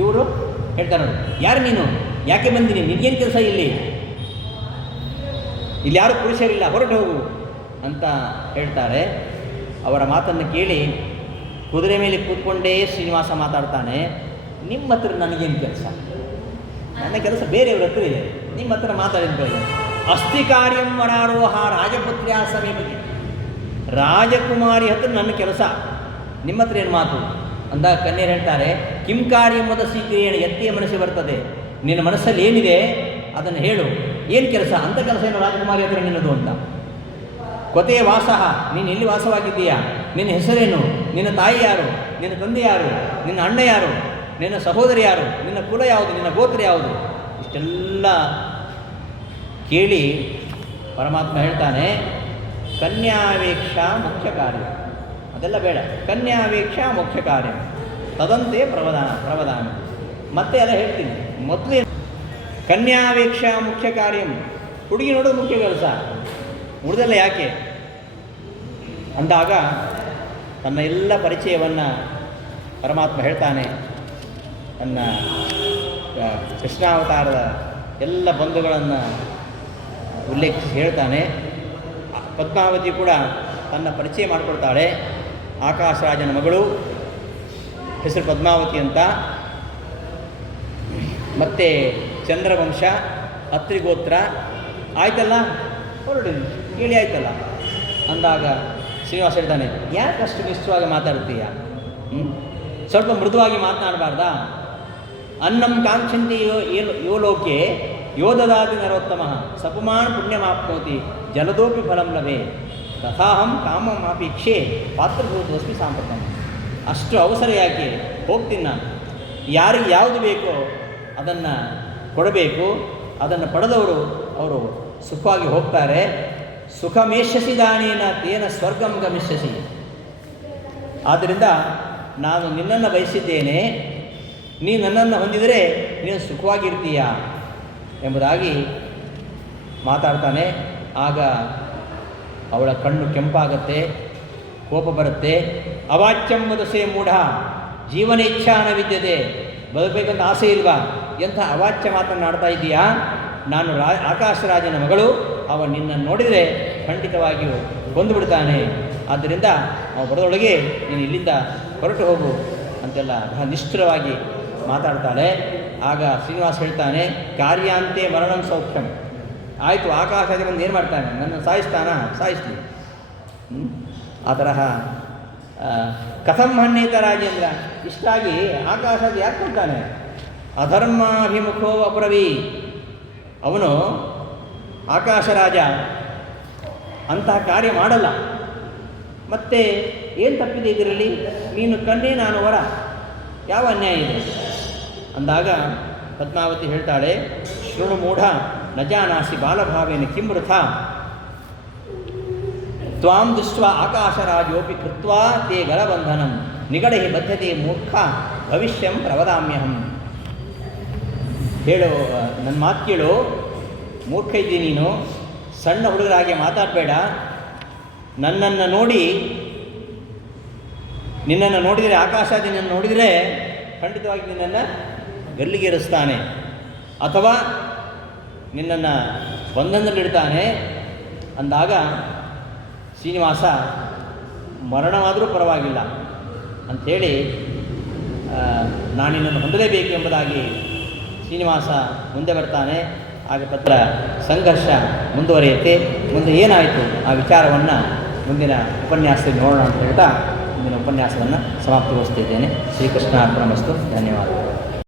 ಇವರು ಹೇಳ್ತಾರೆ ನೋಡಿ, ಯಾರು ನೀನು, ಯಾಕೆ ಬಂದಿನಿ, ನಿನಗೇನು ಕೆಲಸ ಇಲ್ಲಿ ಯಾರು ಪುರುಷರಿಲ್ಲ, ಹೊರಟು ಹೋಗು ಅಂತ ಹೇಳ್ತಾರೆ. ಅವರ ಮಾತನ್ನು ಕೇಳಿ ಕುದುರೆ ಮೇಲೆ ಕೂತ್ಕೊಂಡೇ ಶ್ರೀನಿವಾಸ ಮಾತಾಡ್ತಾನೆ, ನಿಮ್ಮ ಹತ್ರ ನನಗೇನು ಕೆಲಸ, ನನ್ನ ಕೆಲಸ ಬೇರೆಯವ್ರ ಹತ್ರ ಇದೆ, ನಿಮ್ಮ ಹತ್ರ ಮಾತಾಡಿದ ಅಸ್ಥಿ ಕಾರ್ಯಂ ವರಾರೋಹ ರಾಜಪುತ್ರ್ಯ ಸಮೀಪಕ್ಕೆ, ರಾಜಕುಮಾರಿ ಹತ್ರ ನನ್ನ ಕೆಲಸ, ನಿಮ್ಮ ಹತ್ರ ಏನು ಮಾತು ಅಂದಾಗ ಕನ್ಯರು ಹೇಳ್ತಾರೆ, ಕಿಂ ಕಾರ್ಯಂಬದ ಸೀಕ್ರಿಯೇಣ ಎತ್ತಿಯ ಮನಸ್ಸು ಬರ್ತದೆ, ನಿನ್ನ ಮನಸ್ಸಲ್ಲಿ ಏನಿದೆ ಅದನ್ನು ಹೇಳು, ಏನು ಕೆಲಸ, ಅಂಥ ಕೆಲಸ ಏನು ರಾಜಕುಮಾರಿ ಹತ್ರ ನಿನ್ನದು ಅಂತ. ಕೊತೆಯ ವಾಸಃ, ನೀನು ಎಲ್ಲಿ ವಾಸವಾಗಿದ್ದೀಯಾ, ನಿನ್ನ ಹೆಸರೇನು, ನಿನ್ನ ತಾಯಿ ಯಾರು, ನಿನ್ನ ತಂದೆ ಯಾರು, ನಿನ್ನ ಅಣ್ಣ ಯಾರು, ನಿನ್ನ ಸಹೋದರಿ ಯಾರು, ನಿನ್ನ ಕುಲ ಯಾವುದು, ನಿನ್ನ ಗೋತ್ರ ಯಾವುದು, ಇಷ್ಟೆಲ್ಲ ಕೇಳಿ ಪರಮಾತ್ಮ ಹೇಳ್ತಾನೆ, ಕನ್ಯಾವೇಕ್ಷ ಮುಖ್ಯ ಕಾರ್ಯ, ಅದೆಲ್ಲ ಬೇಡ, ಕನ್ಯಾವೇಕ್ಷ ಮುಖ್ಯ ಕಾರ್ಯ ತದಂತೆ ಪ್ರವದಾನ. ಮತ್ತೆ ಎಲ್ಲ ಹೇಳ್ತೀನಿ, ಮೊದಲೇ ಕನ್ಯಾವೇಕ್ಷ ಮುಖ್ಯ ಕಾರ್ಯಂ, ಹುಡುಗಿ ನೋಡೋದು ಮುಖ್ಯ ಕೆಲಸ, ಉಳಿದೆಲ್ಲ ಯಾಕೆ ಅಂದಾಗ ತನ್ನ ಎಲ್ಲ ಪರಿಚಯವನ್ನು ಪರಮಾತ್ಮ ಹೇಳ್ತಾನೆ. ತನ್ನ ಕೃಷ್ಣಾವತಾರದ ಎಲ್ಲ ಬಂಧುಗಳನ್ನು ಉಲ್ಲೇಖಿಸಿ ಹೇಳ್ತಾನೆ. ಪದ್ಮಾವತಿ ಕೂಡ ತನ್ನ ಪರಿಚಯ ಮಾಡಿಕೊಡ್ತಾಳೆ. ಆಕಾಶರಾಜನ ಮಗಳು, ಹೆಸರು ಪದ್ಮಾವತಿ ಅಂತ, ಮತ್ತು ಚಂದ್ರವಂಶ, ಅತ್ರಿಗೋತ್ರ, ಆಯ್ತಲ್ಲ ಹೊರಡಿ ಹೇಳಿ ಆಯ್ತಲ್ಲ ಅಂದಾಗ ಶ್ರೀನಿವಾಸ ಹೇಳ್ತಾನೆ, ಯಾಕೆ ಅಷ್ಟು ನಿಷ್ಠವಾಗಿ ಮಾತಾಡ್ತೀಯ, ಸ್ವಲ್ಪ ಮೃದುವಾಗಿ ಮಾತನಾಡಬಾರ್ದಾ. ಅನ್ನಂ ಕಾಂಕ್ಷಂತಿ ಯೋ ಲೋಕೆ ಯೋ ದದಾತಿ ನರೋತ್ತಮ ಸಪುಮಾನ್ ಪುಣ್ಯಮಾಪ್ನೋತಿ ಜಲದೋಪಿ ಫಲಂ ಲಭೆ ತಥಾಹಂ ಕಾಮಂ ಅಪೇಕ್ಷೆ ಪಾತ್ರಭೂತೋಸ್ಮಿ ಸಾಂಪ್ರತಂ. ಅಷ್ಟು ಅವಸರ ಯಾಕೆ, ಹೋಗ್ತೀನಿ ನಾನು, ಯಾರಿಗೆ ಯಾವುದು ಬೇಕೋ ಅದನ್ನು ಕೊಡಬೇಕು, ಅದನ್ನು ಪಡೆದವರು ಅವರು ಸುಖವಾಗಿ ಹೋಗ್ತಾರೆ. ಸುಖಮೇಷ್ಯಸಿ ದಾನೇನ ತೇನ ಸ್ವರ್ಗಂ ಗಮಿಷ್ಯಸಿ. ಆದ್ದರಿಂದ ನಾನು ನಿನ್ನನ್ನು ಬಯಸಿದ್ದೇನೆ, ನೀನು ನನ್ನನ್ನು ಹೊಂದಿದರೆ ನೀನು ಸುಖವಾಗಿರ್ತೀಯ ಎಂಬುದಾಗಿ ಮಾತಾಡ್ತಾನೆ. ಆಗ ಅವಳ ಕಣ್ಣು ಕೆಂಪಾಗತ್ತೆ, ಕೋಪ ಬರುತ್ತೆ. ಅವಾಚ್ಯಂ ವದಸೆ ಮೂಢ ಜೀವನ ಇಚ್ಛಾನ ವಿದ್ಯತೆ, ಬದುಕಬೇಕಂತ ಆಸೆ ಇಲ್ವಾ, ಎಂಥ ಅವಾಚ್ಯ ಮಾತನ್ನಾಡ್ತಾ ಇದ್ದೀಯಾ, ನಾನು ಆಕಾಶರಾಜನ ಮಗಳು, ಅವ ನಿನ್ನನ್ನು ನೋಡಿದರೆ ಖಂಡಿತವಾಗಿಯೂ ಕೊಂದುಬಿಡ್ತಾನೆ, ಆದ್ದರಿಂದ ಅವ ಬರೋದೊಳಗೆ ನೀನು ಇಲ್ಲಿಂದ ಹೊರಟು ಹೋಗು ಅಂತೆಲ್ಲ ಬಹಳ ನಿಷ್ಠುರವಾಗಿ ಮಾತಾಡ್ತಾಳೆ. ಆಗ ಶ್ರೀನಿವಾಸ ಹೇಳ್ತಾನೆ, ಕಾರ್ಯಾಂತೆ ಮರಣಂ ಸೌಖ್ಯಂ. ಆಯಿತು, ಆಕಾಶದ ಬಂದು ಏನು ಮಾಡ್ತಾನೆ, ನನ್ನ ಸಾಯಿಸ್ಲಿ. ಆ ತರಹ ಕಥಂ ಹನ್ನೇತ ರಾಜೇಂದ್ರ, ಇಷ್ಟಾಗಿ ಆಕಾಶದ ಯಾಕೆ ಕೊಡ್ತಾನೆ, ಅಧರ್ಮಾಭಿಮುಖೋ ಅಪರವಿ, ಅವನು ಆಕಾಶರಾಜ ಅಂತಹ ಕಾರ್ಯ ಮಾಡಲ್ಲ, ಮತ್ತೆ ಏನು ತಪ್ಪಿದೆ ಇದರಲ್ಲಿ, ನೀನು ಕಣ್ಣೇ ನಾನು ವರ, ಯಾವ ಅನ್ಯಾಯ ಇದೆ ಅಂದಾಗ ಪದ್ಮಾವತಿ ಹೇಳ್ತಾಳೆ, ಶೃಣು ಮೂಢ ನ ಜಾನಾಸಿ ಬಾಲಭಾವೇನ ಕಿಂ ವೃಥಾ ತ್ವಾಂ ದೃಷ್ಟ್ವಾ ಆಕಾಶರಾಜೋಪಿ ಕೃತ್ವಾ ತೇ ಗಲಬಂಧನಂ ನಿಗಡೆ ಬದ್ಧತೆ ಮೂರ್ಖ ಭವಿಷ್ಯಂ ಪ್ರವದಾಮ್ಯಹಂ. ಹೇಳು, ನನ್ನ ಮಾತು ಕೇಳು, ಮೂರ್ಖ ಇದ್ದೀನಿ ನೀನು, ಸಣ್ಣ ಹುಡುಗರಾಗೆ ಮಾತಾಡಬೇಡ. ನಿನ್ನನ್ನು ನೋಡಿದರೆ ಆಕಾಶಾದಿ ನಿನ್ನನ್ನು ನೋಡಿದರೆ ಖಂಡಿತವಾಗಿ ನಿನ್ನನ್ನು ಗಲ್ಲಿಗೇರಿಸ್ತಾನೆ, ಅಥವಾ ನಿನ್ನನ್ನು ಬಂಧನದಲ್ಲಿಡ್ತಾನೆ ಅಂದಾಗ ಶ್ರೀನಿವಾಸ ಮರಣವಾದರೂ ಪರವಾಗಿಲ್ಲ ಅಂಥೇಳಿ ನಾನು ನಿನ್ನನ್ನು ಹೊಂದಲೇಬೇಕು ಎಂಬುದಾಗಿ ಶ್ರೀನಿವಾಸ ಮುಂದೆ ಬರ್ತಾನೆ. ಆಗ ಪತ್ರ ಸಂಘರ್ಷ ಮುಂದುವರಿಯುತ್ತೆ. ಮುಂದೆ ಏನಾಯಿತು ಆ ವಿಚಾರವನ್ನು ಮುಂದಿನ ಉಪನ್ಯಾಸದಲ್ಲಿ ನೋಡೋಣ ಅಂತ ಹೇಳ್ತಾ ಮುಂದಿನ ಉಪನ್ಯಾಸವನ್ನು ಸಮಾಪ್ತಿಗೊಳಿಸ್ತಿದ್ದೇನೆ. ಶ್ರೀಕೃಷ್ಣ ಅರ್ಪಣಮಸ್ತು. ಧನ್ಯವಾದಗಳು.